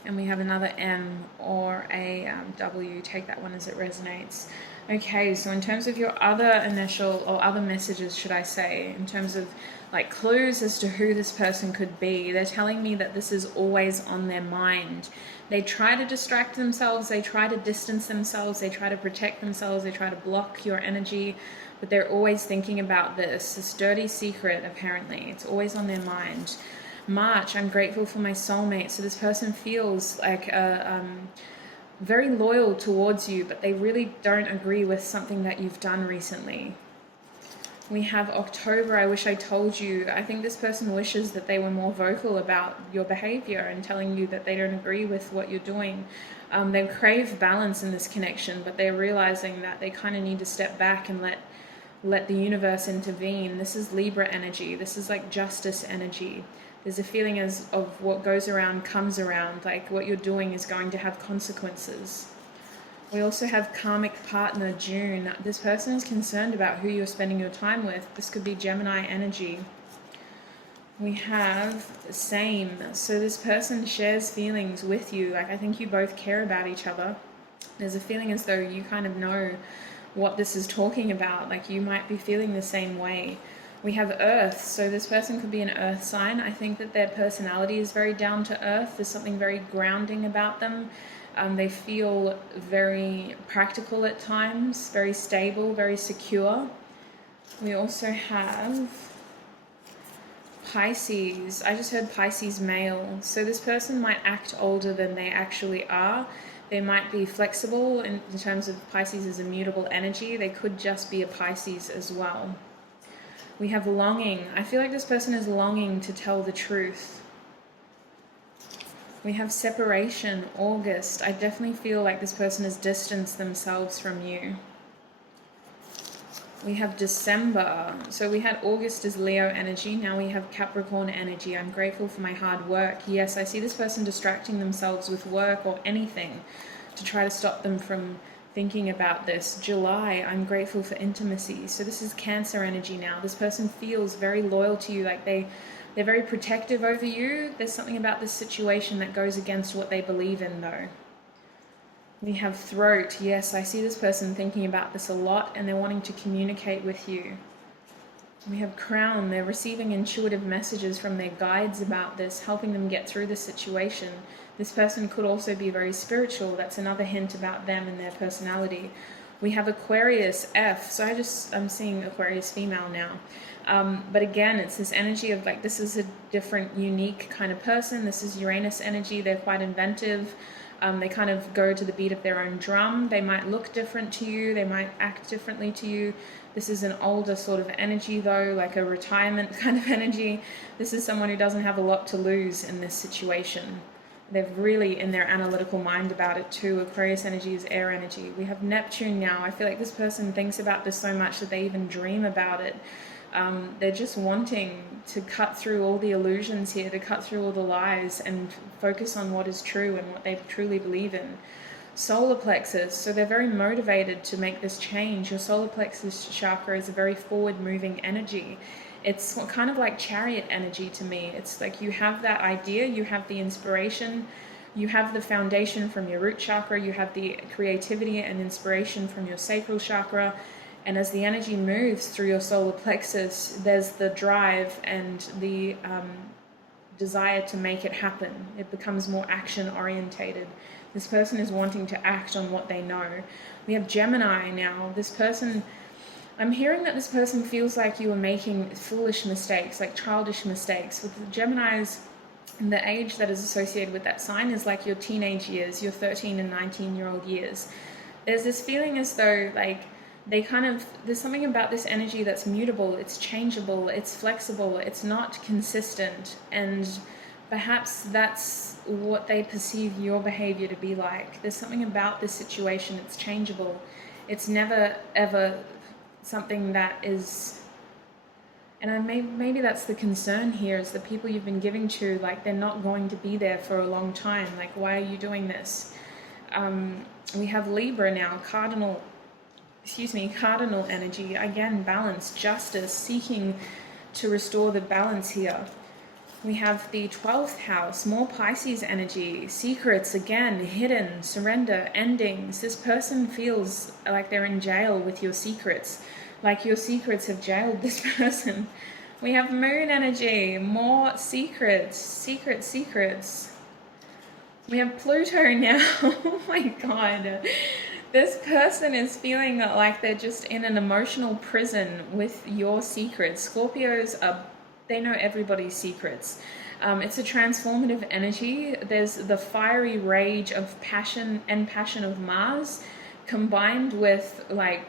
And we have another M or a W. Take that one as it resonates. Okay, so in terms of your other initial, or other messages, should I say, in terms of like clues as to who this person could be, they're telling me that this is always on their mind. They try to distract themselves, they try to distance themselves, they try to protect themselves, they try to block your energy, but they're always thinking about this dirty secret, apparently. It's always on their mind. March, I'm grateful for my soulmate. So this person feels like very loyal towards you, but they really don't agree with something that you've done recently. We have October, I wish I told you. I think this person wishes that they were more vocal about your behavior and telling you that they don't agree with what you're doing. They crave balance in this connection, but they're realizing that they kind of need to step back and let the universe intervene. This is Libra energy. This is like justice energy. There's a feeling of what goes around comes around, like what you're doing is going to have consequences. We also have karmic partner, June. This person is concerned about who you're spending your time with. This could be Gemini energy. We have same. So this person shares feelings with you. Like, I think you both care about each other. There's a feeling as though you kind of know what this is talking about. Like, you might be feeling the same way. We have earth. So this person could be an earth sign. I think that their personality is very down to earth. There's something very grounding about them. They feel very practical at times, very stable, very secure. We also have Pisces. I just heard Pisces male. So this person might act older than they actually are. They might be flexible in terms of Pisces as a mutable energy. They could just be a Pisces as well. We have longing. I feel like this person is longing to tell the truth. We have separation, August. I definitely feel like this person has distanced themselves from you. We have December. So we had August as Leo energy. Now we have Capricorn energy. I'm grateful for my hard work. Yes, I see this person distracting themselves with work or anything to try to stop them from thinking about this. July, I'm grateful for intimacy. So this is Cancer energy now. This person feels very loyal to you. Like they're very protective over you. There's something about this situation that goes against what they believe in though. We have throat. Yes, I see this person thinking about this a lot and they're wanting to communicate with you. We have crown. They're receiving intuitive messages from their guides about this, helping them get through the situation. This person could also be very spiritual. That's another hint about them and their personality. We have Aquarius, F. So I'm seeing Aquarius female now. But again, it's this energy of like, this is a different, unique kind of person. This is Uranus energy. They're quite inventive. They kind of go to the beat of their own drum. They might look different to you. They might act differently to you. This is an older sort of energy though, like a retirement kind of energy. This is someone who doesn't have a lot to lose in this situation. They're really in their analytical mind about it too. Aquarius energy is air energy. We have Neptune now. I feel like this person thinks about this so much that they even dream about it. They're just wanting to cut through all the illusions here, to cut through all the lies and focus on what is true and what they truly believe in. Solar plexus, so they're very motivated to make this change. Your solar plexus chakra is a very forward-moving energy. It's kind of like chariot energy to me. It's like you have that idea, you have the inspiration, you have the foundation from your root chakra, you have the creativity and inspiration from your sacral chakra, and as the energy moves through your solar plexus, there's the drive and the desire to make it happen. It becomes more action-orientated. This person is wanting to act on what they know. We have Gemini now. This person, I'm hearing that this person feels like you are making foolish mistakes, like childish mistakes. With the Geminis, the age that is associated with that sign is like your teenage years, your 13 and 19-year-old years. There's this feeling as though like there's something about this energy that's mutable, it's changeable, it's flexible, it's not consistent, and perhaps that's what they perceive your behavior to be like. There's something about this situation, it's changeable. It's never ever something that is, and maybe that's the concern here, is the people you've been giving to, like they're not going to be there for a long time. Like, why are you doing this? We have Libra now, cardinal energy. Again, balance, justice, seeking to restore the balance here. We have the 12th house, more Pisces energy, secrets, again, hidden, surrender, endings. This person feels like they're in jail with your secrets, like your secrets have jailed this person. We have moon energy, more secrets, secrets. We have Pluto now. Oh my God. This person is feeling like they're just in an emotional prison with your secrets. Scorpios they know everybody's secrets. It's a transformative energy. There's the fiery rage of passion of Mars combined with like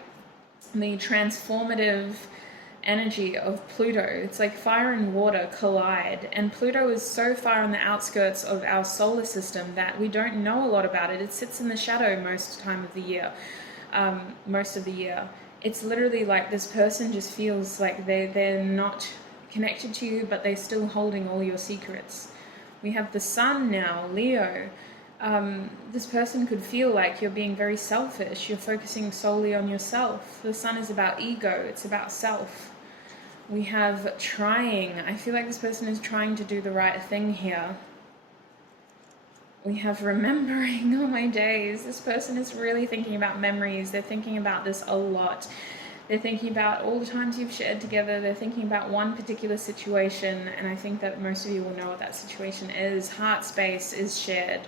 the transformative energy of Pluto. It's like fire and water collide, and Pluto is so far on the outskirts of our solar system that we don't know a lot about it. It sits in the shadow most of the year. It's literally like this person just feels like they're not connected to you, but they're still holding all your secrets. We have the sun now, Leo. This person could feel like you're being very selfish. You're focusing solely on yourself. The sun is about ego. It's about self. We have trying. I feel like this person is trying to do the right thing here. We have remembering. Oh my days. This person is really thinking about memories. They're thinking about this a lot. They're thinking about all the times you've shared together. They're thinking about one particular situation, and I think that most of you will know what that situation is. Heart space is shared.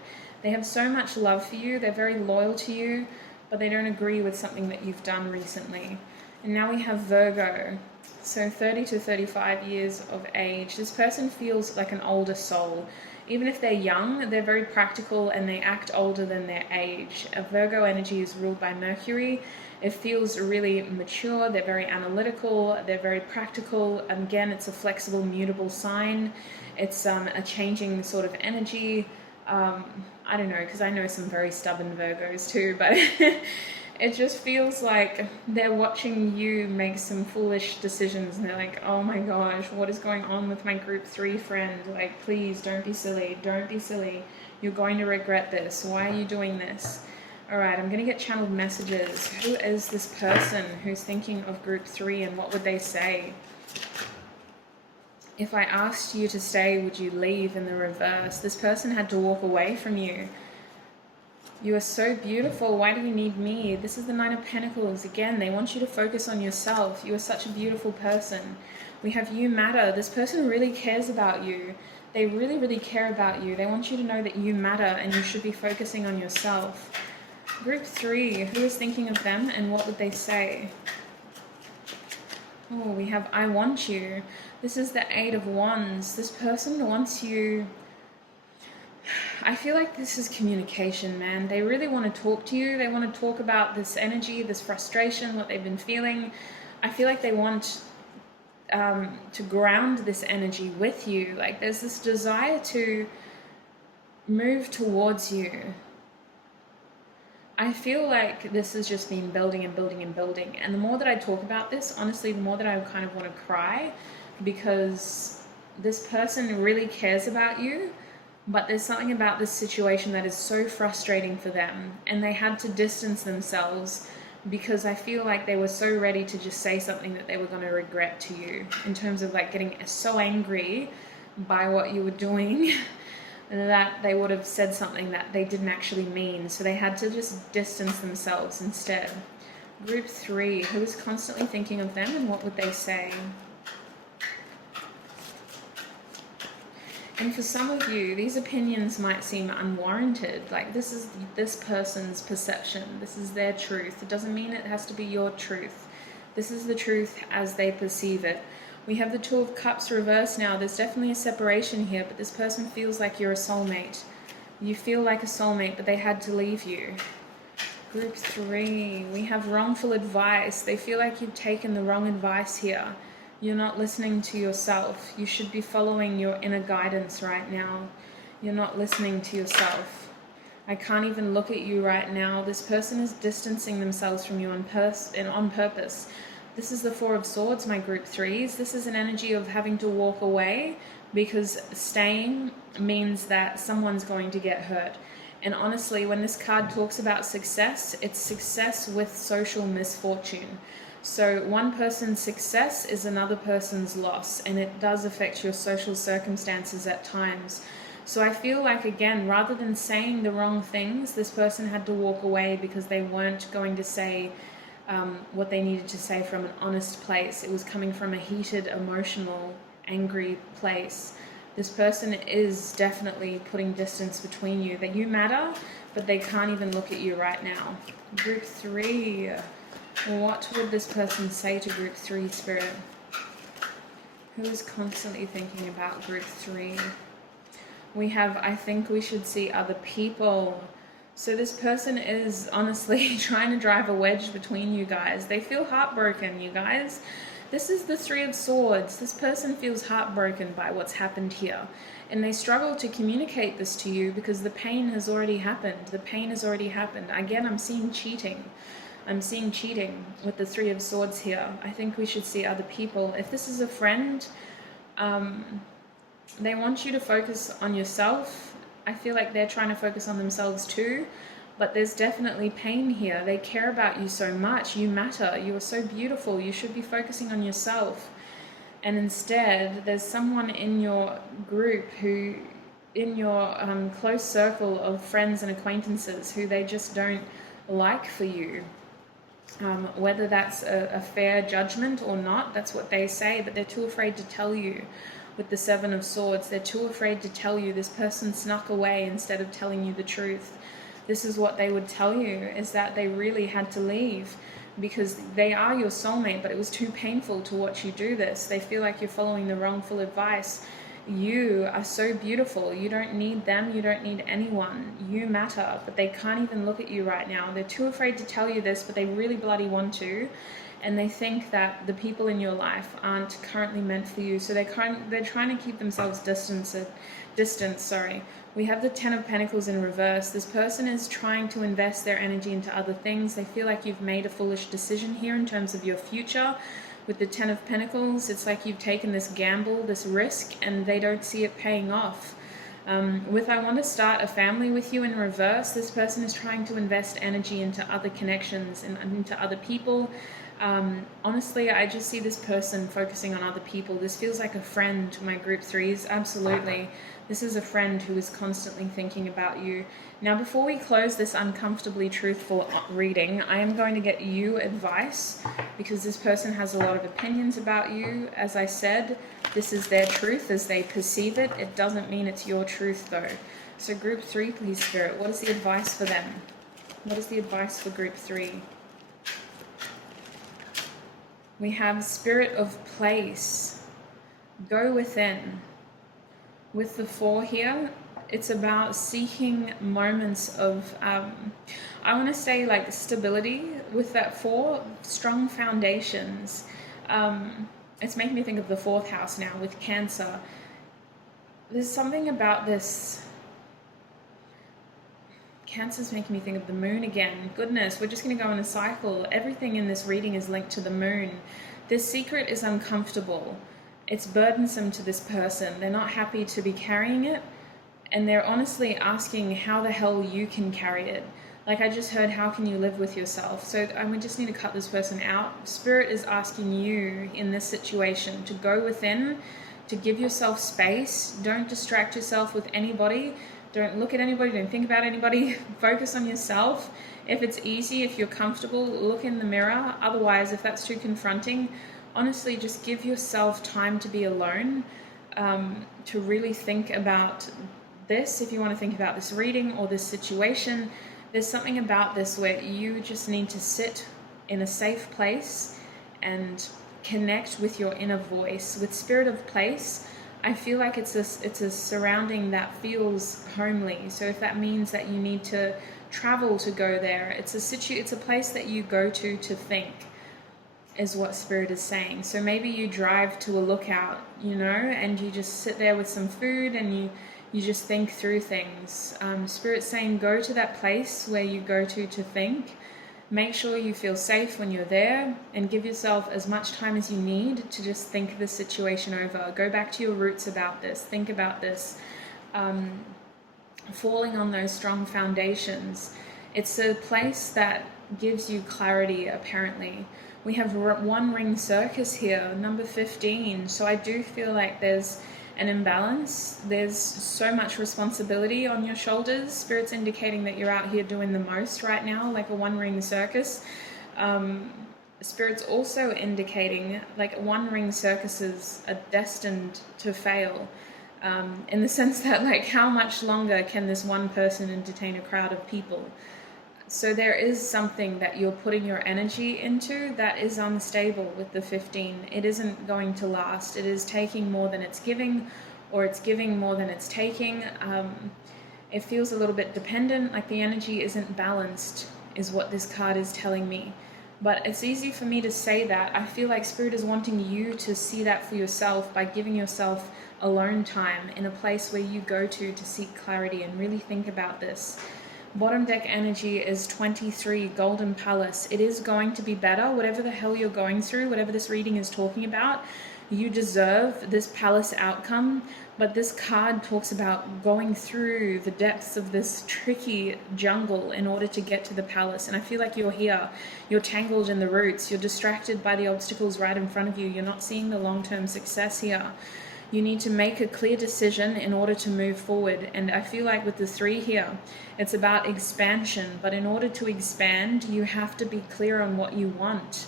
They have so much love for you. They're very loyal to you, but they don't agree with something that you've done recently. And now we have Virgo. So 30 to 35 years of age. This person feels like an older soul. Even if they're young, they're very practical and they act older than their age. A Virgo energy is ruled by Mercury. It feels really mature. They're very analytical. They're very practical. Again, it's a flexible, mutable sign. It's a changing sort of energy. I don't know, because I know some very stubborn Virgos too, but it just feels like they're watching you make some foolish decisions and they're like, oh my gosh, what is going on with my group 3 friend? Like, please don't be silly. Don't be silly. You're going to regret this. Why are you doing this? All right, I'm going to get channeled messages. Who is this person who's thinking of group 3 and what would they say? If I asked you to stay, would you leave? In the reverse, this person had to walk away from you. You are so beautiful. Why do you need me? This is the 9 of Pentacles. Again, they want you to focus on yourself. You are such a beautiful person. We have you matter. This person really cares about you. They really, really care about you. They want you to know that you matter and you should be focusing on yourself. Group 3, who is thinking of them and what would they say? Oh, we have I want you. This is the 8 of Wands. This person wants you. I feel like this is communication, man. They really want to talk to you. They want to talk about this energy, this frustration, what they've been feeling. I feel like they want to ground this energy with you. Like there's this desire to move towards you. I feel like this has just been building and building and building. And the more that I talk about this, honestly, the more that I kind of want to cry, because this person really cares about you, but there's something about this situation that is so frustrating for them. And they had to distance themselves because I feel like they were so ready to just say something that they were going to regret to you, in terms of like getting so angry by what you were doing that they would have said something that they didn't actually mean. So they had to just distance themselves instead. Group 3, who is constantly thinking of them and what would they say? And for some of you, these opinions might seem unwarranted. Like this is this person's perception. This is their truth. It doesn't mean it has to be your truth. This is the truth as they perceive it. We have the 2 of Cups reversed now. There's definitely a separation here, but this person feels like you're a soulmate. You feel like a soulmate, but they had to leave you. Group 3, we have wrongful advice. They feel like you've taken the wrong advice here. You're not listening to yourself. You should be following your inner guidance right now. You're not listening to yourself. I can't even look at you right now. This person is distancing themselves from you on purpose. This is the 4 of Swords, my group 3s. This is an energy of having to walk away because staying means that someone's going to get hurt. And honestly, when this card talks about success, it's success with social misfortune. So one person's success is another person's loss, and it does affect your social circumstances at times. So I feel like, again, rather than saying the wrong things, this person had to walk away because they weren't going to say what they needed to say from an honest place. It was coming from a heated, emotional, angry place. This person is definitely putting distance between you. That you matter, but they can't even look at you right now. Group 3. What would this person say to group 3, Spirit? Who is constantly thinking about group 3? We have, I think we should see other people. So this person is honestly trying to drive a wedge between you guys. They feel heartbroken, you guys. This is the 3 of Swords. This person feels heartbroken by what's happened here. And they struggle to communicate this to you because the pain has already happened. The pain has already happened. Again, I'm seeing cheating. I'm seeing cheating with the 3 of Swords here. I think we should see other people. If this is a friend, they want you to focus on yourself. I feel like they're trying to focus on themselves too, but there's definitely pain here. They care about you so much. You matter. You are so beautiful. You should be focusing on yourself. And instead, there's someone in your group who, in your close circle of friends and acquaintances, who they just don't like for you. Whether that's a fair judgment or not, that's what they say, but they're too afraid to tell you. With the Seven of Swords, they're too afraid to tell you this person snuck away instead of telling you the truth. This is what they would tell you, is that they really had to leave because they are your soulmate, but it was too painful to watch you do this. They feel like you're following the wrongful advice. You are so beautiful. You don't need them. You don't need anyone. You matter, but they can't even look at you right now. They're too afraid to tell you this, but they really bloody want to. And they think that the people in your life aren't currently meant for you. So they're trying to keep themselves distant. We have the Ten of Pentacles in reverse. This person is trying to invest their energy into other things. They feel like you've made a foolish decision here in terms of your future. With the Ten of Pentacles, it's like you've taken this gamble, this risk, and they don't see it paying off. With I want to start a family with you in reverse, this person is trying to invest energy into other connections and into other people. Honestly, I just see this person focusing on other people. This feels like a friend to my group threes. Absolutely. This is a friend who is constantly thinking about you. Now, before we close this uncomfortably truthful reading, I am going to get you advice because this person has a lot of opinions about you. As I said, this is their truth as they perceive it. It doesn't mean it's your truth though. So group three, please, Spirit, what is the advice for them? What is the advice for group three? We have Spirit of Place. Go within. With the Four here, it's about seeking moments of, I want to say like stability. With that Four, strong foundations. It's making me think of the fourth house now with Cancer. There's something about this. Cancer's making me think of the moon again. Goodness, we're just going to go in a cycle. Everything in this reading is linked to the moon. This secret is uncomfortable. It's burdensome to this person. They're not happy to be carrying it. And they're honestly asking how the hell you can carry it. Like I just heard, how can you live with yourself? So we just need to cut this person out. Spirit is asking you in this situation to go within, to give yourself space. Don't distract yourself with anybody. Don't look at anybody, don't think about anybody, focus on yourself. If it's easy, if you're comfortable, look in the mirror. Otherwise, if that's too confronting, honestly, just give yourself time to be alone, to really think about this. If you want to think about this reading or this situation, there's something about this where you just need to sit in a safe place and connect with your inner voice. With Spirit of Place, I feel like it's a surrounding that feels homely. So if that means that you need to travel to go there, it's a place that you go to think, is what Spirit is saying. So maybe you drive to a lookout, and you just sit there with some food and you just think through things. Spirit's saying go to that place where you go to think. Make sure you feel safe when you're there and give yourself as much time as you need to just think the situation over. Go back to your roots about this. Think about this. Falling on those strong foundations. It's a place that gives you clarity, apparently. We have One Ring Circus here, number 15. So I do feel like there's an imbalance. There's so much responsibility on your shoulders. Spirit's indicating that you're out here doing the most right now, like a one-ring circus. Spirit's also indicating like one-ring circuses are destined to fail, in the sense that like how much longer can this one person entertain a crowd of people? So there is something that you're putting your energy into that is unstable with the 15. It isn't going to last. It is taking more than it's giving, or it's giving more than it's taking. It feels a little bit dependent, like the energy isn't balanced, is what this card is telling me. But it's easy for me to say that. I feel like Spirit is wanting you to see that for yourself by giving yourself alone time in a place where you go to seek clarity and really think about this. Bottom deck energy is 23, Golden Palace. It is going to be better. Whatever the hell you're going through, whatever this reading is talking about, you deserve this palace outcome. But this card talks about going through the depths of this tricky jungle in order to get to the palace. And I feel like you're here. You're tangled in the roots. You're distracted by the obstacles right in front of you. You're not seeing the long-term success here. You need to make a clear decision in order to move forward. And I feel like with the 3 here, it's about expansion. But in order to expand, you have to be clear on what you want.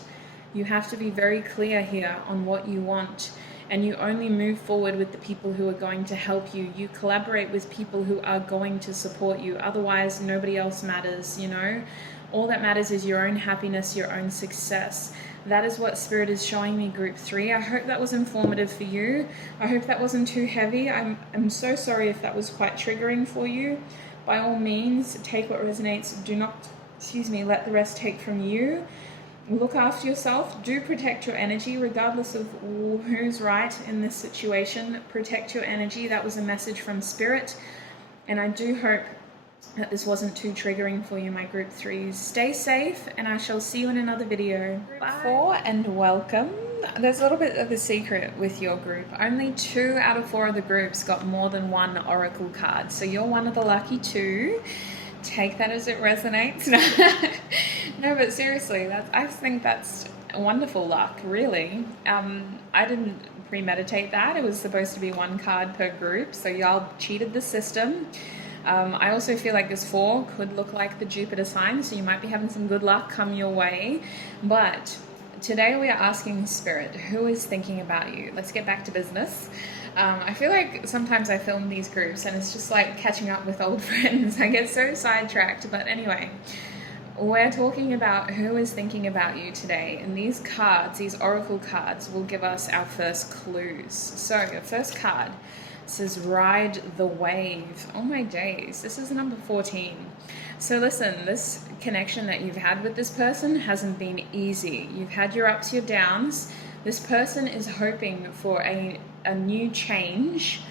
You have to be very clear here on what you want. And you only move forward with the people who are going to help you. You collaborate with people who are going to support you. Otherwise, nobody else matters, you know? All that matters is your own happiness, your own success. That is what Spirit is showing me, Group 3. I hope that was informative for you. I hope that wasn't too heavy. I'm so sorry if that was quite triggering for you. By all means, take what resonates. Do not, let the rest take from you. Look after yourself. Do protect your energy, regardless of who's right in this situation. Protect your energy. That was a message from Spirit. And I do hope that this wasn't too triggering for you, my Group 3s. Stay safe, and I shall see you in another video. Bye. 4 and welcome. There's a little bit of a secret with your group. Only 2 out of 4 of the groups got more than 1 oracle card. So you're one of the lucky 2. Take that as it resonates. No, but seriously, I think that's wonderful luck, really. I didn't premeditate that. It was supposed to be 1 card per group, so y'all cheated the system. I also feel like this 4 could look like the Jupiter sign, so you might be having some good luck come your way. But today we are asking Spirit, who is thinking about you? Let's get back to business. I feel like sometimes I film these groups and it's just like catching up with old friends. I get so sidetracked, but anyway, we're talking about who is thinking about you today. And these cards, these oracle cards, will give us our first clues. So your first card says ride the wave. Oh my days, this is number 14. So listen, this connection that you've had with this person hasn't been easy. You've had your ups, your downs. This person is hoping for a new change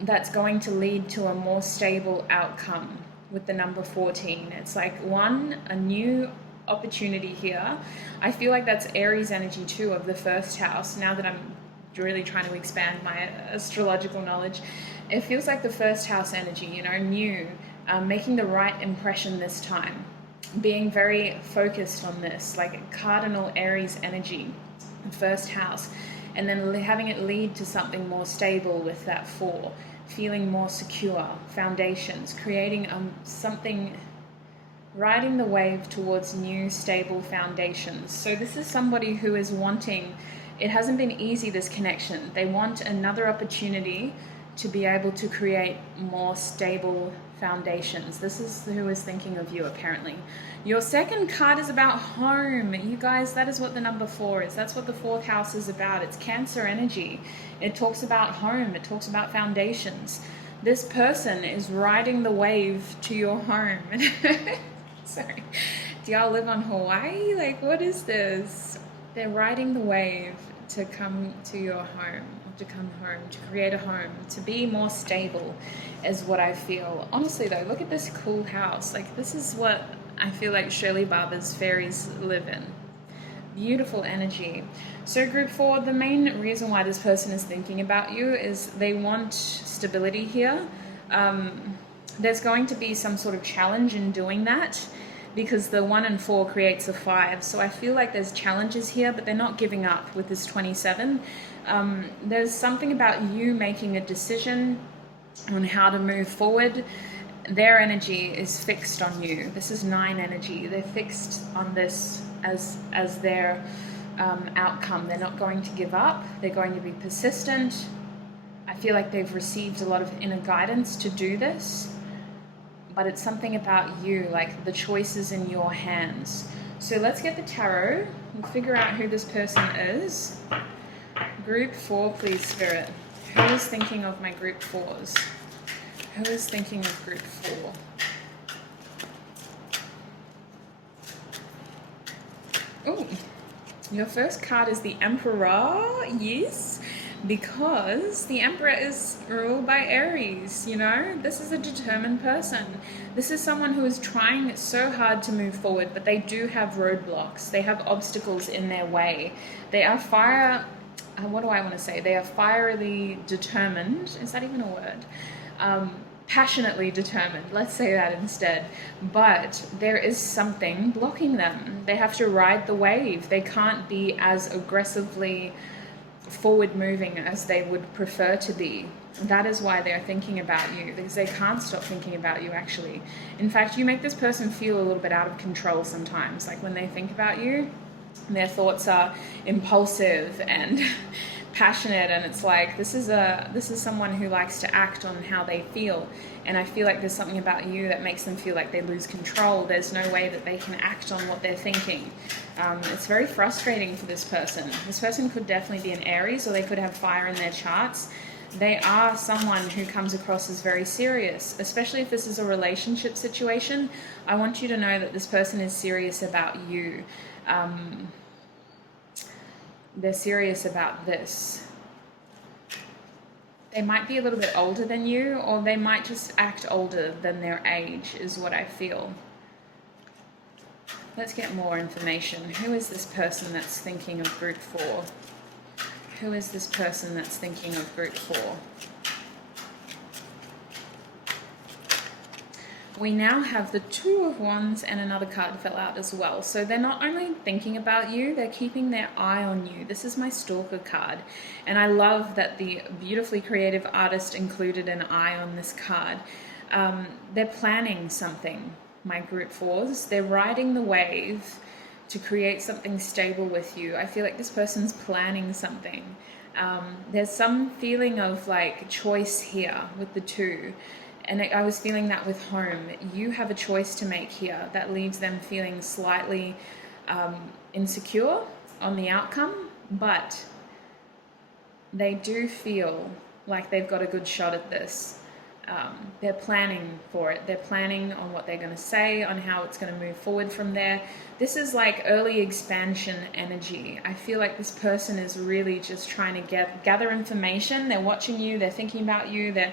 that's going to lead to a more stable outcome with the number 14. It's like a new opportunity here. I feel like that's Aries energy too, of the first house. Now that I'm really trying to expand my astrological knowledge, it feels like the first house energy, new, making the right impression this time, being very focused on this, like cardinal Aries energy, the first house, and then having it lead to something more stable with that 4, feeling more secure, foundations, creating something, riding the wave towards new stable foundations. So this is somebody who is wanting, it hasn't been easy, this connection. They want another opportunity to be able to create more stable foundations. This is who is thinking of you, apparently. Your second card is about home. You guys, that is what the number 4 is. That's what the 4th house is about. It's Cancer energy. It talks about home. It talks about foundations. This person is riding the wave to your home. Sorry. Do y'all live on Hawaii? Like, what is this? They're riding the wave to come to your home, to come home, to create a home, to be more stable is what I feel. Honestly though, look at this cool house. Like, this is what I feel like Shirley Barber's fairies live in. Beautiful energy. So Group 4, the main reason why this person is thinking about you is they want stability here. There's going to be some sort of challenge in doing that, because the 1 and 4 creates a 5. So I feel like there's challenges here, but they're not giving up with this 27. There's something about you making a decision on how to move forward. Their energy is fixed on you. This is 9 energy. They're fixed on this as their outcome. They're not going to give up. They're going to be persistent. I feel like they've received a lot of inner guidance to do this. But it's something about you, like the choices in your hands. So let's get the tarot and figure out who this person is. Group 4, please, Spirit. Who is thinking of my Group 4s? Who is thinking of Group 4? Oh, your first card is the Emperor. Yes. because the Emperor is ruled by Aries, you know? This is a determined person. This is someone who is trying so hard to move forward, but they do have roadblocks. They have obstacles in their way. They are what do I want to say? They are fierily determined. Is that even a word? Passionately determined. Let's say that instead. But there is something blocking them. They have to ride the wave. They can't be as aggressively forward moving as they would prefer to be. That is why they're thinking about you, because they can't stop thinking about you, actually. In fact, you make this person feel a little bit out of control sometimes. Like when they think about you, their thoughts are impulsive and passionate, and it's like this is someone who likes to act on how they feel, and I feel like there's something about you that makes them feel like they lose control. There's no way that they can act on what they're thinking. It's very frustrating for this person. This person could definitely be an Aries, or they could have fire in their charts. They are someone who comes across as very serious, especially if this is a relationship situation. I want you to know that this person is serious about you. They're serious about this. They might be a little bit older than you, or they might just act older than their age, is what I feel. Let's get more information. Who is this person that's thinking of group 4? Who is this person that's thinking of group 4? We now have the Two of Wands, and another card fell out as well. So they're not only thinking about you, they're keeping their eye on you. This is my Stalker card. And I love that the beautifully creative artist included an eye on this card. They're planning something, my group 4s. They're riding the wave to create something stable with you. I feel like this person's planning something. There's some feeling of like choice here with the 2. And I was feeling that with home. You have a choice to make here that leaves them feeling slightly insecure on the outcome, but they do feel like they've got a good shot at this. They're planning for it. They're planning on what they're going to say, on how it's going to move forward from there. This is like early expansion energy. I feel like this person is really just trying to gather information. They're watching you. They're thinking about you. They're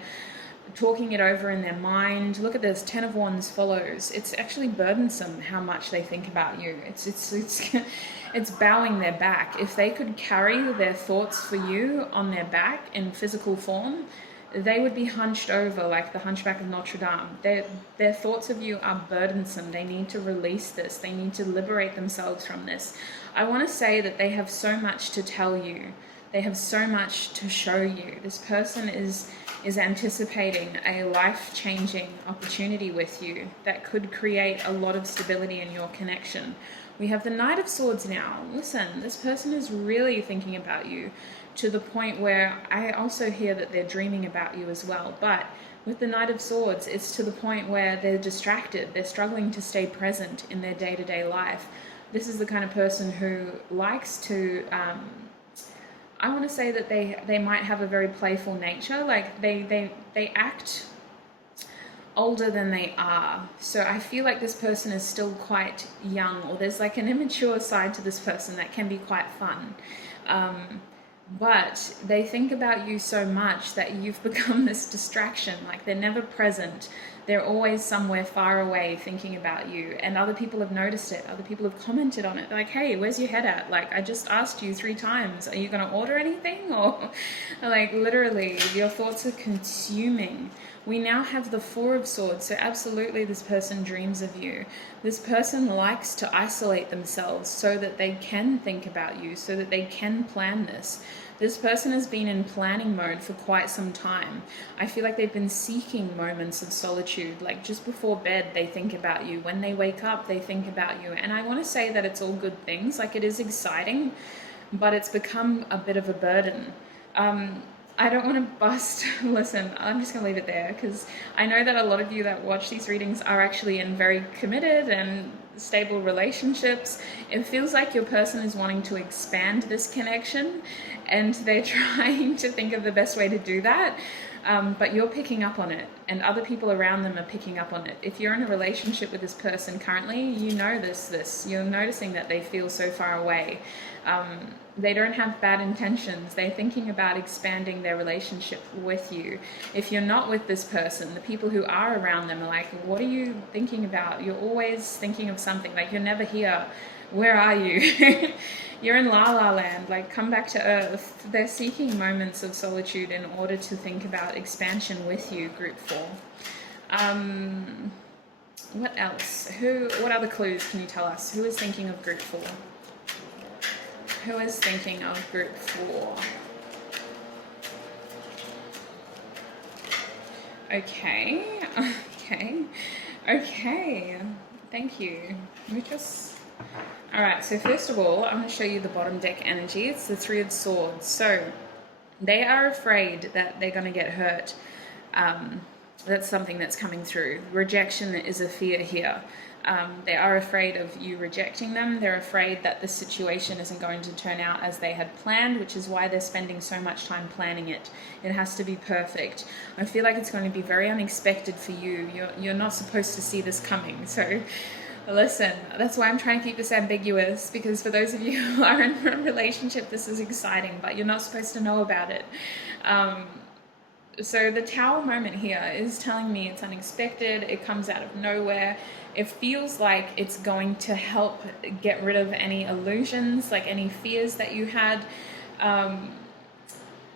talking it over in their mind. Look at this, 10 of Wands follows. It's actually burdensome how much they think about you. It's bowing their back. If they could carry their thoughts for you on their back in physical form, they would be hunched over like the Hunchback of Notre Dame. Their thoughts of you are burdensome. They need to release this. They need to liberate themselves from this. I want to say that they have so much to tell you. They have so much to show you. This person is anticipating a life-changing opportunity with you that could create a lot of stability in your connection. We have the Knight of Swords now. Listen, this person is really thinking about you to the point where I also hear that they're dreaming about you as well. But with the Knight of Swords, it's to the point where they're distracted. They're struggling to stay present in their day-to-day life. This is the kind of person who likes to... I want to say that they might have a very playful nature. Like they act older than they are. So I feel like this person is still quite young, or there's like an immature side to this person that can be quite fun. But they think about you so much that you've become this distraction. Like they're never present. They're always somewhere far away thinking about you. And other people have noticed it. Other people have commented on it. They're like, hey, where's your head at? Like, I just asked you 3 times. Are you going to order anything? Or like literally your thoughts are consuming. We now have the 4 of Swords. So absolutely this person dreams of you. This person likes to isolate themselves so that they can think about you, so that they can plan this. This person has been in planning mode for quite some time. I feel like they've been seeking moments of solitude. Like just before bed, they think about you. When they wake up, they think about you. And I want to say that it's all good things. Like it is exciting, but it's become a bit of a burden. I don't want to bust. Listen, I'm just going to leave it there because I know that a lot of you that watch these readings are actually in very committed and stable relationships. It feels like your person is wanting to expand this connection and they're trying to think of the best way to do that. but you're picking up on it, and other people around them are picking up on it. If you're in a relationship with this person currently, you know this. You're noticing that they feel so far away. They don't have bad intentions. They're thinking about expanding their relationship with you. If you're not with this person, the people who are around them are like, what are you thinking about? You're always thinking of something. Like, you're never here. Where are you? You're in la la land. Like, come back to earth. They're seeking moments of solitude in order to think about expansion with you, group 4. What else? What other clues can you tell us? Who is thinking of group 4? Who is thinking of group 4? Okay. Thank you. Alright, so first of all, I'm going to show you the bottom deck energy. It's the 3 of Swords. So, they are afraid that they're going to get hurt. That's something that's coming through. Rejection is a fear here. They are afraid of you rejecting them. They're afraid that the situation isn't going to turn out as they had planned, which is why they're spending so much time planning it. It has to be perfect. I feel like it's going to be very unexpected for you. You're not supposed to see this coming. So listen, that's why I'm trying to keep this ambiguous, because for those of you who are in a relationship, this is exciting, but you're not supposed to know about it. So the Tower moment here is telling me it's unexpected, it comes out of nowhere. It feels like it's going to help get rid of any illusions, like any fears that you had.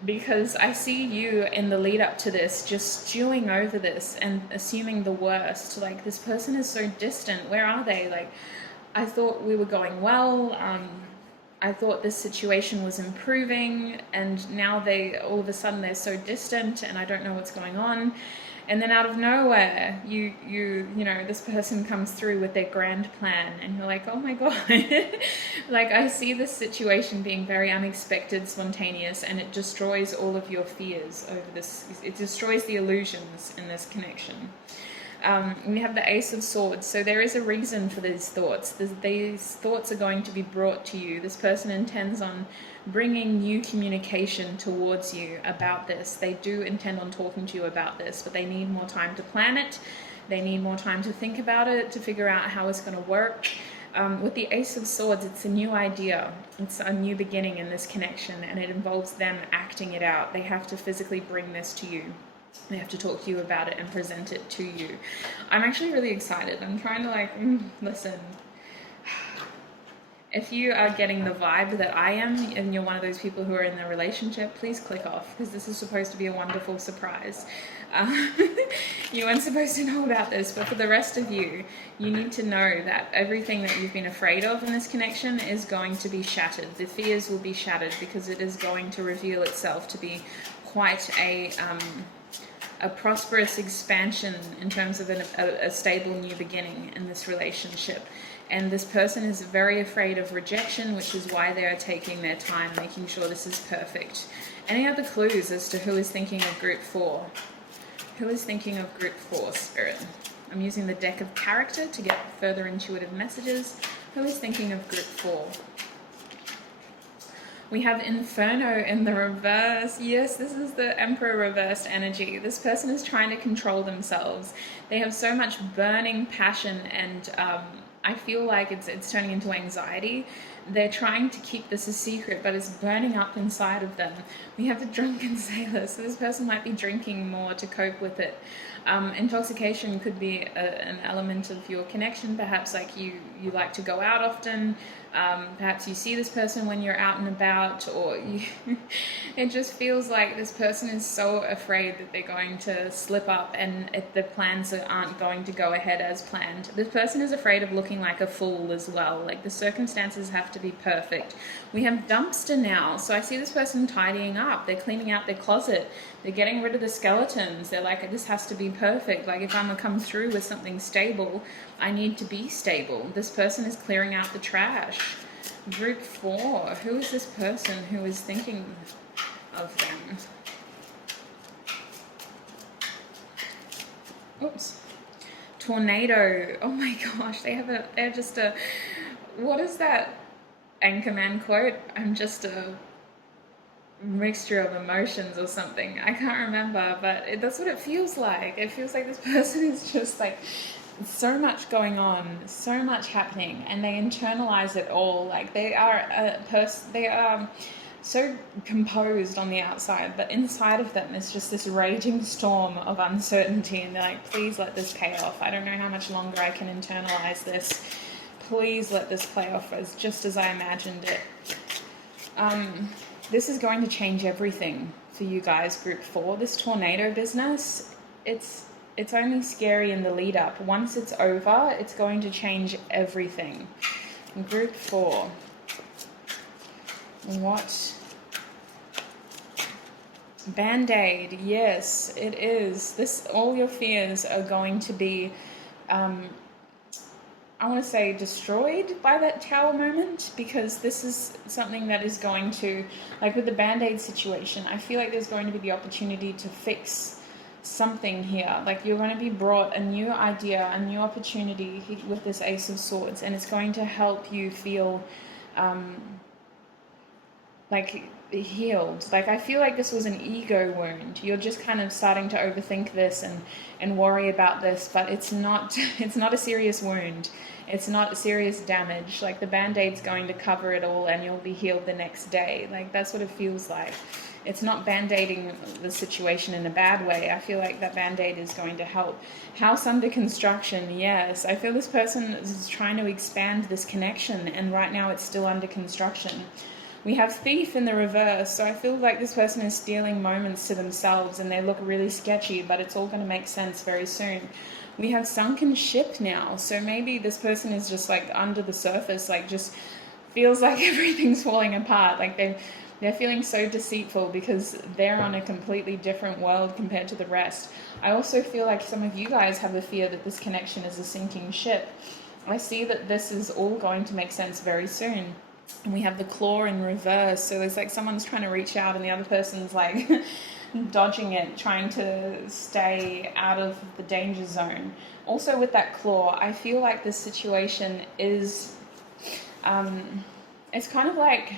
Because I see you in the lead up to this just stewing over this and assuming the worst. Like, this person is so distant. Where are they? Like, I thought we were going well. I thought this situation was improving, and now all of a sudden they're so distant and I don't know what's going on. And then out of nowhere, you know, this person comes through with their grand plan, and you're like, oh my God. Like, I see this situation being very unexpected, spontaneous, and it destroys all of your fears over this. It destroys the illusions in this connection. We have the Ace of Swords, so there is a reason for these thoughts. These thoughts are going to be brought to you. This person intends on bringing new communication towards you about this. They do intend on talking to you about this, but they need more time to plan it. They need more time to think about it, to figure out how it's going to work. With the Ace of Swords, it's a new idea. It's a new beginning in this connection, and it involves them acting it out. They have to physically bring this to you. They have to talk to you about it and present it to you. I'm actually really excited. I'm trying to listen. If you are getting the vibe that I am, and you're one of those people who are in a relationship, please click off, because this is supposed to be a wonderful surprise. You weren't supposed to know about this, but for the rest of you, you need to know that everything that you've been afraid of in this connection is going to be shattered. The fears will be shattered, because it is going to reveal itself to be quite a prosperous expansion in terms of a stable new beginning in this relationship. And this person is very afraid of rejection, which is why they are taking their time, making sure this is perfect. Any other clues as to who is thinking of group 4? Who is thinking of group 4, Spirit? I'm using the deck of character to get further intuitive messages. Who is thinking of group 4? We have Inferno in the reverse. Yes, this is the Emperor reversed energy. This person is trying to control themselves. They have so much burning passion, and I feel like it's turning into anxiety. They're trying to keep this a secret, but it's burning up inside of them. We have the Drunken Sailor, so this person might be drinking more to cope with it. Intoxication could be an element of your connection. Perhaps like you like to go out often. Perhaps you see this person when you're out and about, or it just feels like this person is so afraid that they're going to slip up and the plans aren't going to go ahead as planned. This person is afraid of looking like a fool as well. Like, the circumstances have to be perfect. We have Dumpster now, so I see this person tidying up. They're cleaning out their closet. They're getting rid of the skeletons. They're like, this has to be perfect. Like, if I'm going to come through with something stable, I need to be stable. This person is clearing out the trash. Group 4. Who is this person who is thinking of them? Oops. Tornado. Oh my gosh. They're just a... What is that Anchorman quote? I'm just a mixture of emotions or something. I can't remember, but that's what it feels like. It feels like this person is just like so much going on, so much happening, and they internalize it all. Like they are they are so composed on the outside, but inside of them is just this raging storm of uncertainty, and they're like, please let this pay off. I don't know how much longer I can internalize this. Please let this play off as just as I imagined it. This is going to change everything for you guys, group 4. This tornado business, it's only scary in the lead up. Once it's over, it's going to change everything. Group 4. What? Band-Aid. Yes, it is. This, all your fears are going to be, I want to say, destroyed by that tower moment, because this is something that is going to, like with the Band-Aid situation, I feel like there's going to be the opportunity to fix something here. Like you're going to be brought a new idea, a new opportunity with this Ace of Swords, and it's going to help you feel like healed. Like I feel like this was an ego wound. You're just kind of starting to overthink this and worry about this, but it's not a serious wound. It's not serious damage. Like the Band-Aid's going to cover it all and you'll be healed the next day. Like that's what it feels like. It's not Band-Aiding the situation in a bad way. I feel like that Band-Aid is going to help. House under construction, yes. I feel this person is trying to expand this connection, and right now it's still under construction. We have Thief in the reverse, so I feel like this person is stealing moments to themselves and they look really sketchy, but it's all going to make sense very soon. We have Sunken Ship now, so maybe this person is just like under the surface, like just feels like everything's falling apart. Like they're feeling so deceitful because they're on a completely different world compared to the rest. I also feel like some of you guys have a fear that this connection is a sinking ship. I see that this is all going to make sense very soon. And we have the Claw in reverse, so there's like someone's trying to reach out and the other person's like dodging it, trying to stay out of the danger zone. Also with that Claw, I feel like this situation is, it's kind of like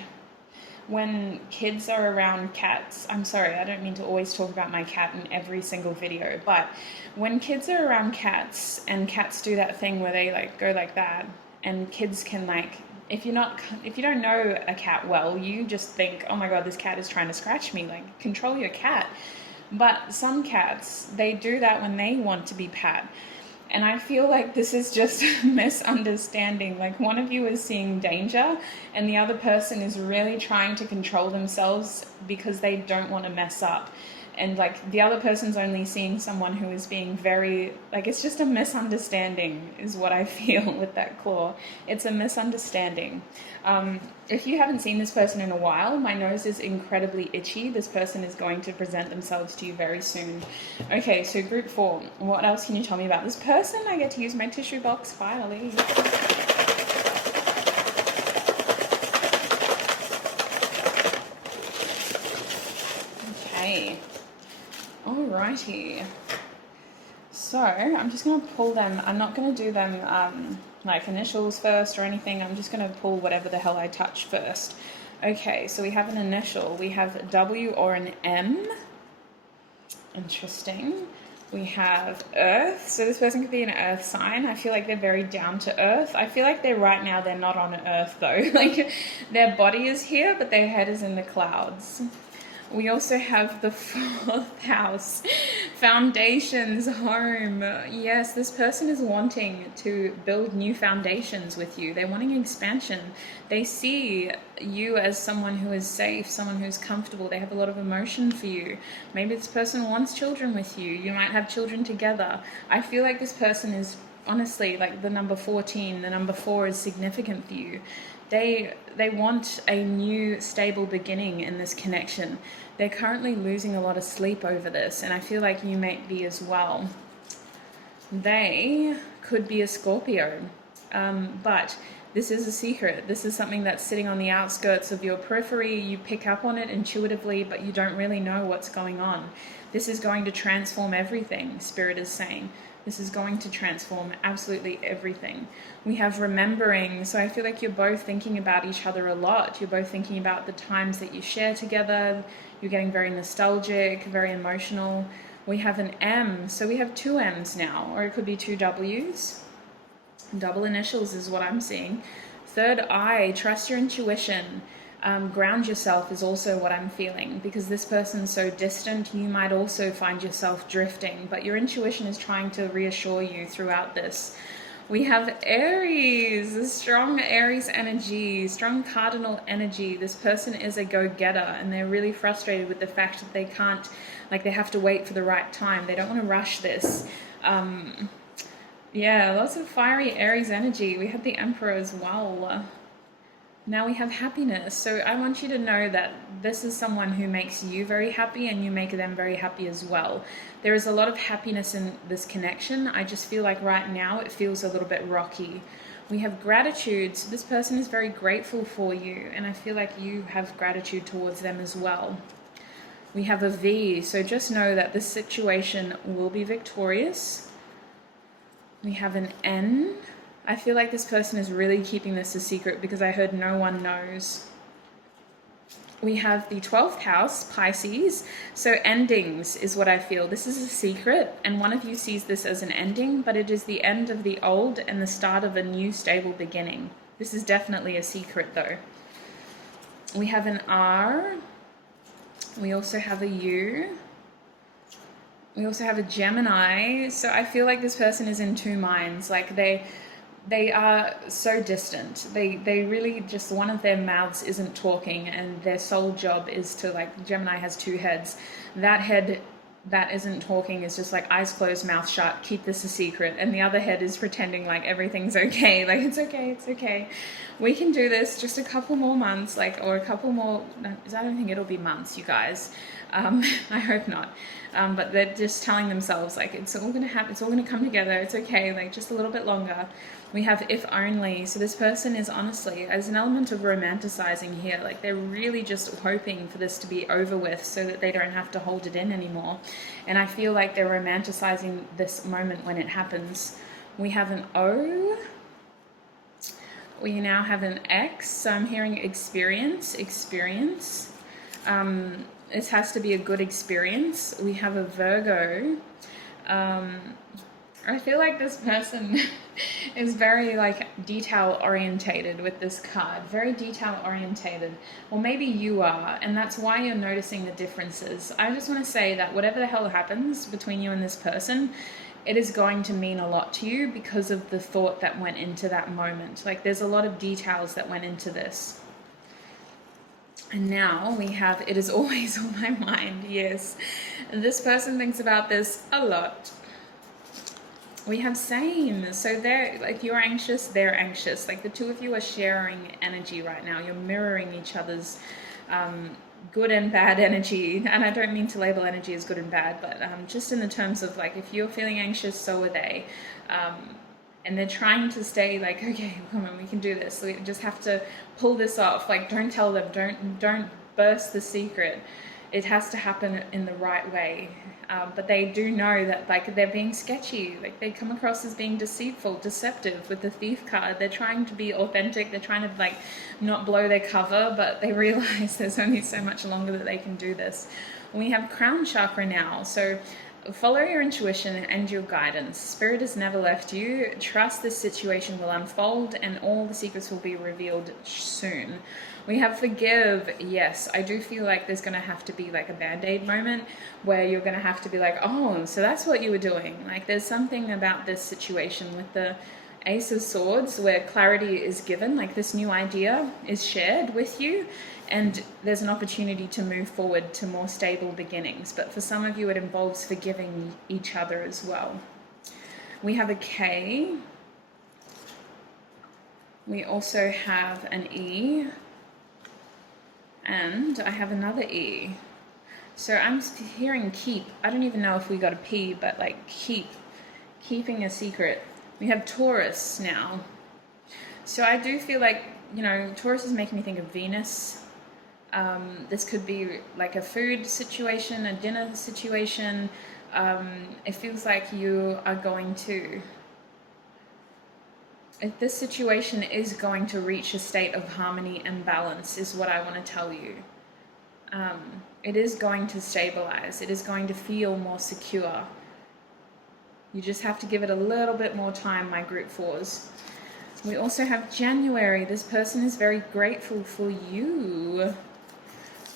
when kids are around cats. I'm sorry, I don't mean to always talk about my cat in every single video, but when kids are around cats and cats do that thing where they like go like that, and kids can like, if you don't know a cat well, you just think, oh my god, this cat is trying to scratch me. Like, control your cat. But some cats, they do that when they want to be pat. And I feel like this is just a misunderstanding. Like one of you is seeing danger and the other person is really trying to control themselves because they don't want to mess up. And like the other person's only seeing someone who is being very, like, it's just a misunderstanding is what I feel with that Claw. It's a misunderstanding. If you haven't seen this person in a while, my nose is incredibly itchy. This person is going to present themselves to you very soon. Okay, so group 4. What else can you tell me about this person? I get to use my tissue box finally. Okay. Alrighty, so I'm just going to pull them. I'm not going to do them like initials first or anything. I'm just going to pull whatever the hell I touch first. Okay, so we have an initial. We have a W or an M. Interesting. We have Earth. So this person could be an Earth sign. I feel like they're very down to earth. I feel like they're right now, they're not on Earth though. Like their body is here, but their head is in the clouds. We also have the 4th house, foundations, home. Yes, this person is wanting to build new foundations with you. They're wanting expansion. They see you as someone who is safe, someone who's comfortable. They have a lot of emotion for you. Maybe this person wants children with you. You might have children together. I feel like this person is, honestly, like the number 14, the number 4 is significant for you. They want a new stable beginning in this connection. They're currently losing a lot of sleep over this, and I feel like you might be as well. They could be a Scorpio, but this is a secret. This is something that's sitting on the outskirts of your periphery. You pick up on it intuitively, but you don't really know what's going on. This is going to transform everything, Spirit is saying. This is going to transform absolutely everything. We have remembering. So I feel like you're both thinking about each other a lot. You're both thinking about the times that you share together. You're getting very nostalgic, very emotional. We have an M. So we have two M's now, or it could be two W's. Double initials is what I'm seeing. Third eye, trust your intuition. Ground yourself is also what I'm feeling, because this person's so distant, you might also find yourself drifting, but your intuition is trying to reassure you throughout this. We have Aries, strong Aries energy, strong cardinal energy. This person is a go-getter, and they're really frustrated with the fact that they can't, like, they have to wait for the right time. They don't want to rush this. Yeah, lots of fiery Aries energy. We have the Emperor as well. Now we have happiness. So I want you to know that this is someone who makes you very happy, and you make them very happy as well. There is a lot of happiness in this connection. I just feel like right now it feels a little bit rocky. We have gratitude. So this person is very grateful for you, and I feel like you have gratitude towards them as well. We have a V. So just know that this situation will be victorious. We have an N. I feel like this person is really keeping this a secret, because I heard no one knows. We have the 12th house, Pisces. So endings is what I feel. This is a secret, and one of you sees this as an ending, but it is the end of the old and the start of a new stable beginning. This is definitely a secret though. We have an R. We also have a U. We also have a Gemini. So I feel like this person is in two minds. Like they are so distant. They really just, one of their mouths isn't talking, and their sole job is to, like, Gemini has two heads. That head that isn't talking is just like eyes closed, mouth shut, keep this a secret. And the other head is pretending like everything's okay. Like, it's okay, it's okay. We can do this, just a couple more months, like, or a couple more, I don't think it'll be months, you guys. I hope not. But they're just telling themselves, like, it's all gonna happen, it's all gonna come together, it's okay, like, just a little bit longer. We have if only. So this person is honestly, there's an element of romanticizing here. Like, they're really just hoping for this to be over with so that they don't have to hold it in anymore. And I feel like they're romanticizing this moment when it happens. We have an O. We now have an X. So I'm hearing experience. This has to be a good experience. We have a Virgo. I feel like this person is very, like, detail orientated with this card, very detail orientated, or maybe you are, and that's why you're noticing the differences. I just want to say that whatever the hell happens between you and this person, it is going to mean a lot to you because of the thought that went into that moment. Like, there's a lot of details that went into this. And now we have, it is always on my mind. Yes, this person thinks about this a lot. We have same. So they're, like, you're anxious, they're anxious. Like, the two of you are sharing energy right now. You're mirroring each other's good and bad energy. And I don't mean to label energy as good and bad, but just in the terms of, like, if you're feeling anxious, so are they. And they're trying to stay like, okay, come on, we can do this. So we just have to pull this off. Like, don't tell them, don't burst the secret. It has to happen in the right way. But they do know that, like, they're being sketchy. Like, they come across as being deceitful, deceptive with the Thief card. They're trying to be authentic. They're trying to, like, not blow their cover, but they realize there's only so much longer that they can do this. We have crown chakra now. So follow your intuition and your guidance. Spirit has never left you. Trust this situation will unfold and all the secrets will be revealed soon. We have forgive. Yes, I do feel like there's going to have to be, like, a band-aid moment where you're going to have to be like, oh, so that's what you were doing. Like, there's something about this situation with the Ace of Swords where clarity is given, like, this new idea is shared with you, and there's an opportunity to move forward to more stable beginnings. But for some of you, it involves forgiving each other as well. We have a K. We also have an E. And I have another E. So I'm hearing keep. I don't even know if we got a P, but, like, keeping a secret. We have Taurus now. So I do feel like, you know, Taurus is making me think of Venus. This could be like a food situation, a dinner situation. It feels like you are going to, if this situation is going to reach a state of harmony and balance, is what I want to tell you. It is going to stabilize. It is going to feel more secure. You just have to give it a little bit more time, my group 4s. We also have January. This person is very grateful for you.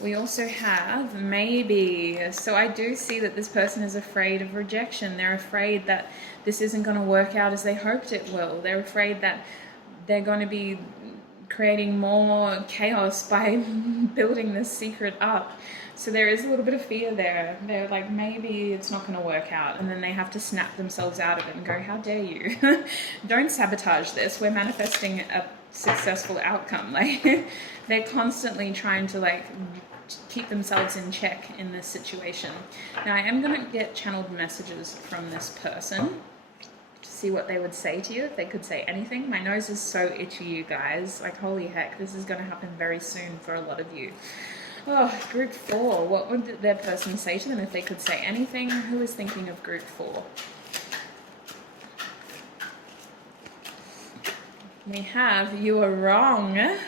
We also have maybe. So I do see that this person is afraid of rejection. They're afraid that this isn't going to work out as they hoped it will. They're afraid that they're going to be creating more chaos by building this secret up. So there is a little bit of fear there. They're like, maybe it's not going to work out. And then they have to snap themselves out of it and go, how dare you? Don't sabotage this. We're manifesting a successful outcome. Like, they're constantly trying to like keep themselves in check in this situation. Now I am going to get channeled messages from this person to see what they would say to you, if they could say anything. My nose is so itchy, you guys. Like, holy heck, this is going to happen very soon for a lot of you. Oh, group 4. What would their person say to them if they could say anything? Who is thinking of group 4? We have, you are wrong.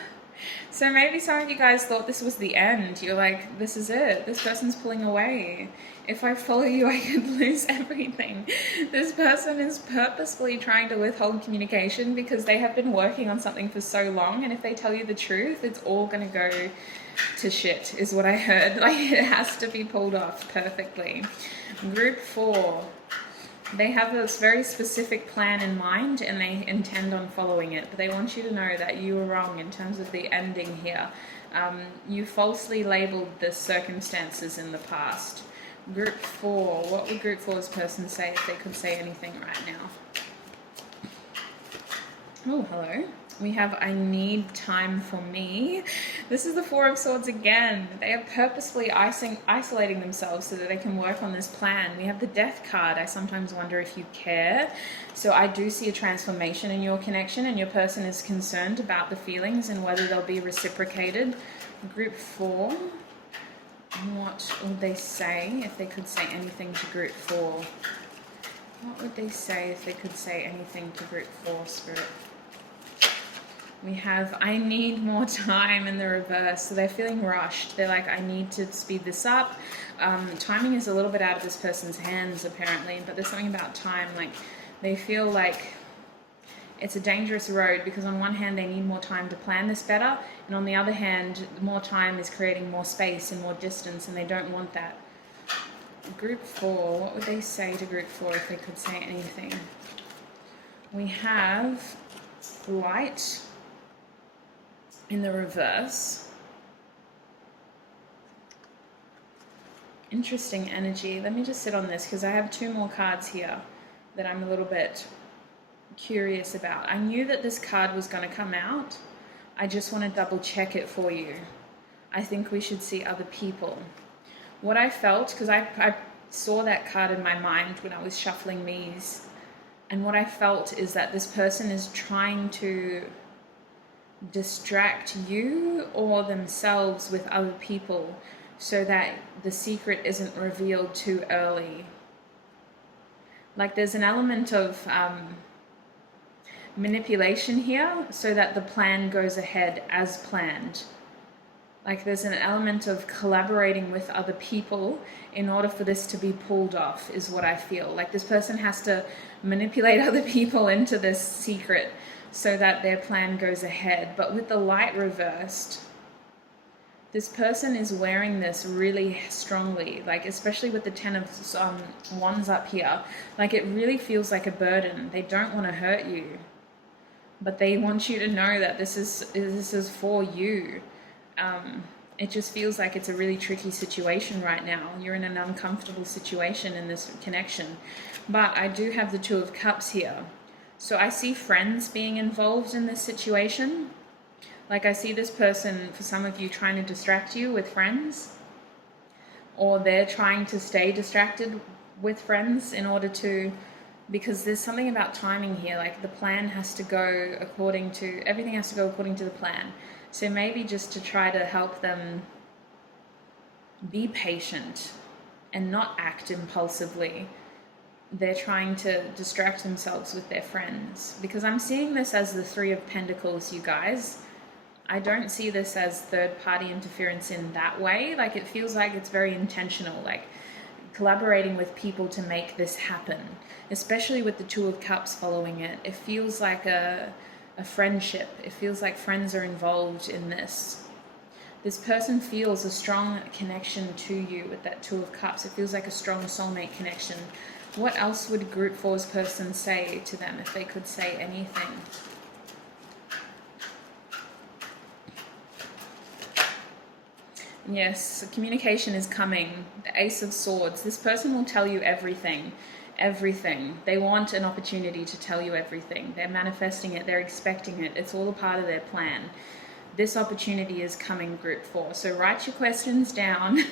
So maybe some of you guys thought this was the end. You're like, this is it. This person's pulling away. If I follow you, I could lose everything. This person is purposefully trying to withhold communication because they have been working on something for so long. And if they tell you the truth, it's all going to go to shit, is what I heard. Like, it has to be pulled off perfectly. Group 4. They have this very specific plan in mind and they intend on following it, but they want you to know that you were wrong in terms of the ending here. You falsely labeled the circumstances in the past. Group 4, what would Group 4's person say if they could say anything right now? Oh, hello. We have, I need time for me. This is the 4 of Swords again. They are purposefully isolating themselves so that they can work on this plan. We have the Death card. I sometimes wonder if you care. So I do see a transformation in your connection, and your person is concerned about the feelings and whether they'll be reciprocated. Group 4. What would they say if they could say anything to Group 4? What would they say if they could say anything to Group 4, Spirit? We have, I need more time in the reverse. So they're feeling rushed. They're like, I need to speed this up. Timing is a little bit out of this person's hands, apparently, but there's something about time. Like, they feel like it's a dangerous road because on one hand, they need more time to plan this better. And on the other hand, more time is creating more space and more distance, and they don't want that. Group 4, what would they say to Group 4 if they could say anything? We have light in the reverse. Interesting energy. Let me just sit on this because I have 2 more cards here that I'm a little bit curious about. I knew that this card was going to come out. I just want to double check it for you. I think we should see other people. What I felt, because I saw that card in my mind when I was shuffling these, and what I felt is that this person is trying to distract you or themselves with other people so that the secret isn't revealed too early. Like, there's an element of manipulation here so that the plan goes ahead as planned. Like, there's an element of collaborating with other people in order for this to be pulled off, is what I feel. Like, this person has to manipulate other people into this secret so that their plan goes ahead. But with the light reversed, this person is wearing this really strongly, like especially with the 10 of Wands up here. Like, it really feels like a burden. They don't want to hurt you, but they want you to know that this is for you. It just feels like it's a really tricky situation right now. You're in an uncomfortable situation in this connection. But I do have the 2 of Cups here. So I see friends being involved in this situation. Like, I see this person, for some of you, trying to distract you with friends. Or they're trying to stay distracted with friends in order to... Because there's something about timing here. Like, the plan has to go according to... Everything has to go according to the plan. So maybe just to try to help them be patient and not act impulsively. They're trying to distract themselves with their friends. Because I'm seeing this as the Three of Pentacles, you guys. I don't see this as third-party interference in that way. Like, it feels like it's very intentional, like collaborating with people to make this happen, especially with the Two of Cups following it. It feels like a friendship. It feels like friends are involved in this. This person feels a strong connection to you with that Two of Cups. It feels like a strong soulmate connection. What else would Group 4's person say to them if they could say anything? Yes, communication is coming. The Ace of Swords. This person will tell you everything. Everything. They want an opportunity to tell you everything. They're manifesting it. They're expecting it. It's all a part of their plan. This opportunity is coming, Group 4. So write your questions down.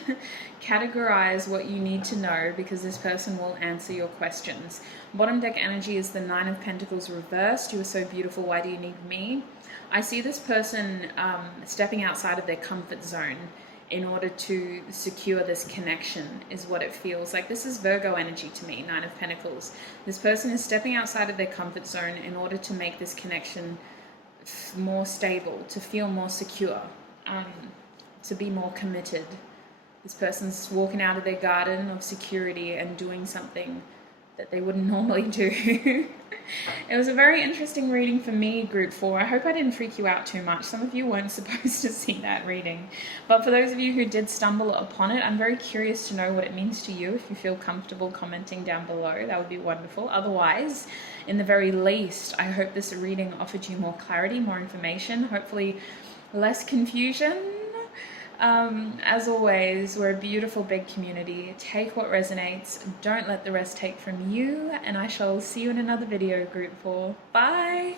Categorize what you need to know, because this person will answer your questions. Bottom deck energy is the Nine of Pentacles reversed. You are so beautiful. Why do you need me? I see this person stepping outside of their comfort zone in order to secure this connection, is what it feels like. This is Virgo energy to me, Nine of Pentacles. This person is stepping outside of their comfort zone in order to make this connection more stable, to feel more secure, to be more committed. This person's walking out of their garden of security and doing something that they wouldn't normally do. It was a very interesting reading for me, Group 4. I hope I didn't freak you out too much. Some of you weren't supposed to see that reading. But for those of you who did stumble upon it, I'm very curious to know what it means to you. If you feel comfortable commenting down below, that would be wonderful. Otherwise, in the very least, I hope this reading offered you more clarity, more information, hopefully less confusion. As always, we're a beautiful big community. Take what resonates, don't let the rest take from you, and I shall see you in another video, Group 4. Bye!